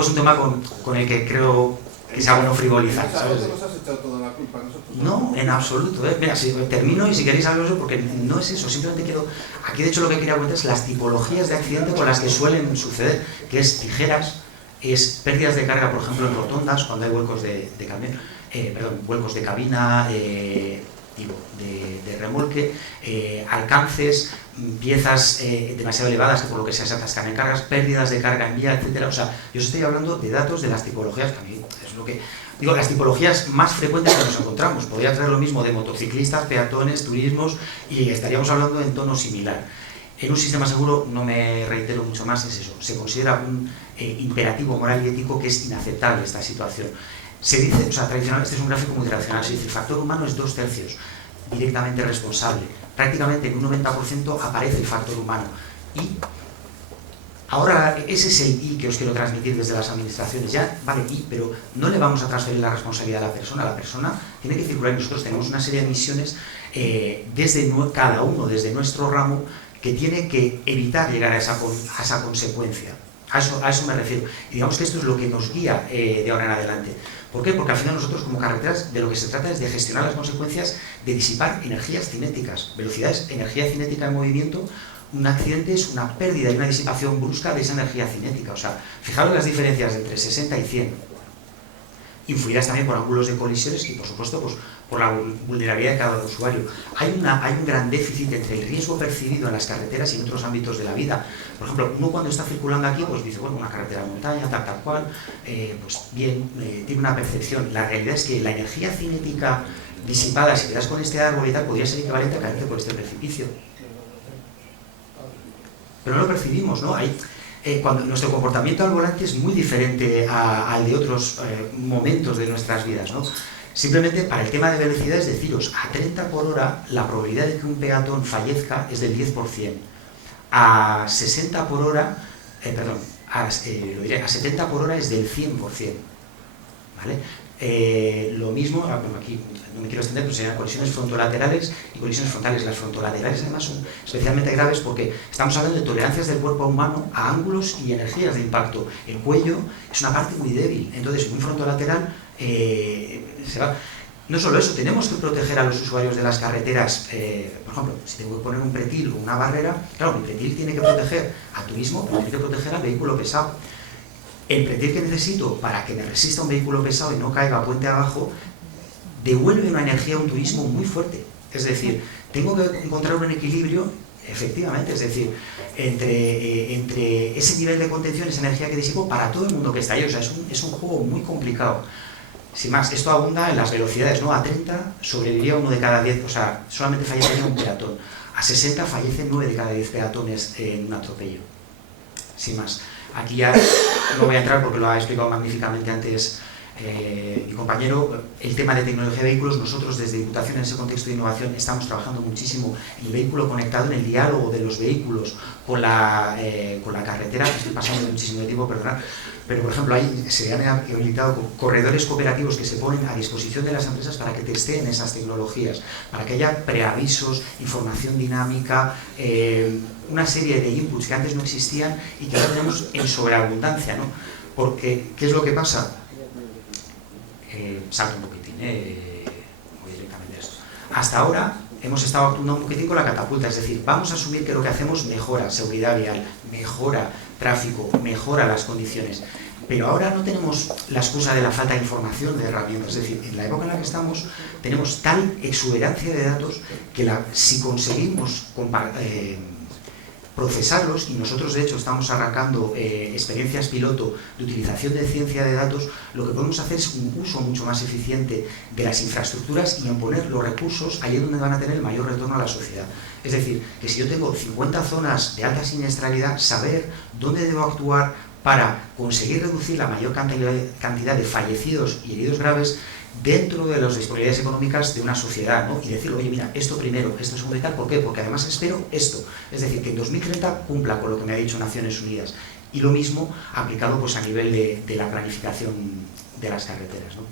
es un tema con el que creo que sea bueno frivolizar, ¿sabes? ¿No nos has echado toda la culpa a nosotros? No, en absoluto, ¿eh? Mira, si termino y si queréis hablar de eso, porque no es eso, simplemente quiero... Aquí de hecho lo que quería comentar es las tipologías de accidente con las que suelen suceder, que es tijeras, es pérdidas de carga, por ejemplo, en rotondas, cuando hay vuelcos de camión, vuelcos de cabina, de remolque, alcances, piezas demasiado elevadas que por lo que sea se atascan en cargas, pérdidas de carga en vía, etcétera. O sea, yo os estoy hablando de datos de las tipologías, que a mí es lo que digo, las tipologías más frecuentes que nos encontramos. Podría traer lo mismo de motociclistas, peatones, turismos, y estaríamos hablando en tono similar. En un sistema seguro, no me reitero mucho más, es eso, se considera un imperativo moral y ético que es inaceptable esta situación. Se dice, o sea, tradicionalmente, este es un gráfico muy tradicional, se dice el factor humano es 2/3, directamente responsable. Prácticamente en un 90% aparece el factor humano. Y ahora, ese es el I que os quiero transmitir desde las administraciones. Ya, vale, I, pero no le vamos a transferir la responsabilidad a la persona. La persona tiene que circular y nosotros tenemos una serie de misiones desde cada uno, desde nuestro ramo, que tiene que evitar llegar a esa consecuencia. A eso me refiero. Y digamos que esto es lo que nos guía de ahora en adelante. ¿Por qué? Porque al final nosotros como carreteras de lo que se trata es de gestionar las consecuencias de disipar energías cinéticas. Velocidades, energía cinética en movimiento. Un accidente es una pérdida y una disipación brusca de esa energía cinética. O sea, fijaros las diferencias entre 60 y 100. Influidas también por ángulos de colisiones y, por supuesto, pues, por la vulnerabilidad de cada usuario. Hay un gran déficit entre el riesgo percibido en las carreteras y en otros ámbitos de la vida. Por ejemplo, uno cuando está circulando aquí, pues dice, bueno, una carretera de montaña, tal cual, pues bien, tiene una percepción. La realidad es que la energía cinética disipada, si te das con este árbol y tal, podría ser equivalente a caerte por este precipicio. Pero no lo percibimos, ¿no? Cuando nuestro comportamiento al volante es muy diferente al de otros momentos de nuestras vidas, ¿no? Simplemente para el tema de velocidades, deciros, a 30 por hora la probabilidad de que un peatón fallezca es del 10%. A 60 por hora, a 70 por hora es del 100%. ¿Vale? Lo mismo, bueno, aquí no me quiero extender, pero serían colisiones frontolaterales y colisiones frontales. Las frontolaterales además son especialmente graves porque estamos hablando de tolerancias del cuerpo humano a ángulos y energías de impacto. El cuello es una parte muy débil, entonces un frontolateral se va. No solo eso, tenemos que proteger a los usuarios de las carreteras. Por ejemplo, si tengo que poner un pretil o una barrera, claro, mi pretil tiene que proteger a turismo, pero tiene que proteger al vehículo pesado. El pretil que necesito para que me resista un vehículo pesado y no caiga puente abajo, devuelve una energía a un turismo muy fuerte. Es decir, tengo que encontrar un equilibrio, efectivamente, es decir, entre ese nivel de contención, esa energía que disipo para todo el mundo que está ahí. O sea, es un juego muy complicado. Sin más, esto abunda en las velocidades, ¿no? A 30 sobreviviría 1 de cada 10, o sea, solamente fallecería un peatón. A 60 fallecen 9 de cada 10 peatones en un atropello. Sin más. Aquí ya no voy a entrar porque lo ha explicado magníficamente antes mi compañero. El tema de tecnología de vehículos, nosotros desde Diputación en ese contexto de innovación estamos trabajando muchísimo en el vehículo conectado, en el diálogo de los vehículos con la carretera. Estoy pasando muchísimo de tiempo, perdonad. Pero, por ejemplo, ahí se han habilitado corredores cooperativos que se ponen a disposición de las empresas para que testeen esas tecnologías, para que haya preavisos, información dinámica, una serie de inputs que antes no existían y que ahora tenemos en sobreabundancia, ¿no? Porque, ¿qué es lo que pasa? Salto un poquitín, muy directamente esto. Hasta ahora hemos estado actuando un poquitín con la catapulta, es decir, vamos a asumir que lo que hacemos mejora seguridad vial, mejora tráfico, mejora las condiciones, pero ahora no tenemos la excusa de la falta de información, de herramientas. Es decir, en la época en la que estamos tenemos tal exuberancia de datos que si conseguimos procesarlos, y nosotros de hecho estamos arrancando experiencias piloto de utilización de ciencia de datos, lo que podemos hacer es un uso mucho más eficiente de las infraestructuras y en poner los recursos ahí donde van a tener el mayor retorno a la sociedad. Es decir, que si yo tengo 50 zonas de alta siniestralidad, saber dónde debo actuar para conseguir reducir la mayor cantidad de fallecidos y heridos graves dentro de las disponibilidades económicas de una sociedad, ¿no? Y decir, oye, mira, esto primero, esto segundo y tal, ¿por qué? Porque además espero esto. Es decir, que en 2030 cumpla con lo que me ha dicho Naciones Unidas. Y lo mismo aplicado pues a nivel de la planificación de las carreteras, ¿no?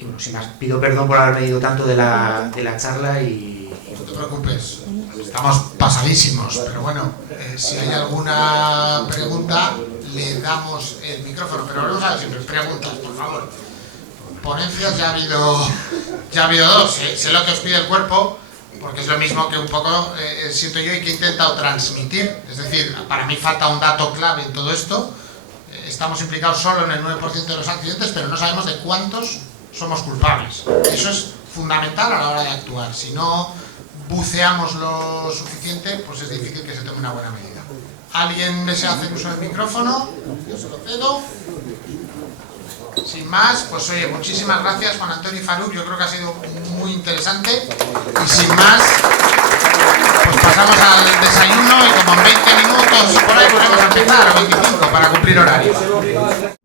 Y bueno, sin más, pido perdón por haberme ido tanto de la charla y... No te preocupes, estamos pasadísimos, pero bueno, si hay alguna pregunta, le damos el micrófono, pero vamos a ver siempre preguntas, por favor. Ponencias ya ha habido dos, sé lo que os pide el cuerpo, porque es lo mismo que un poco siento yo y que he intentado transmitir. Es decir, para mí falta un dato clave en todo esto. Estamos implicados solo en el 9% de los accidentes, pero no sabemos de cuántos somos culpables. Eso es fundamental a la hora de actuar. Si no buceamos lo suficiente, pues es difícil que se tome una buena medida. ¿Alguien desea hacer uso del micrófono? Yo se lo cedo. Sin más, pues oye, muchísimas gracias Juan Antonio y Faruq, yo creo que ha sido muy interesante. Y sin más, pues pasamos al desayuno y como en 20 minutos por ahí volvemos a empezar, o 25, para cumplir horario.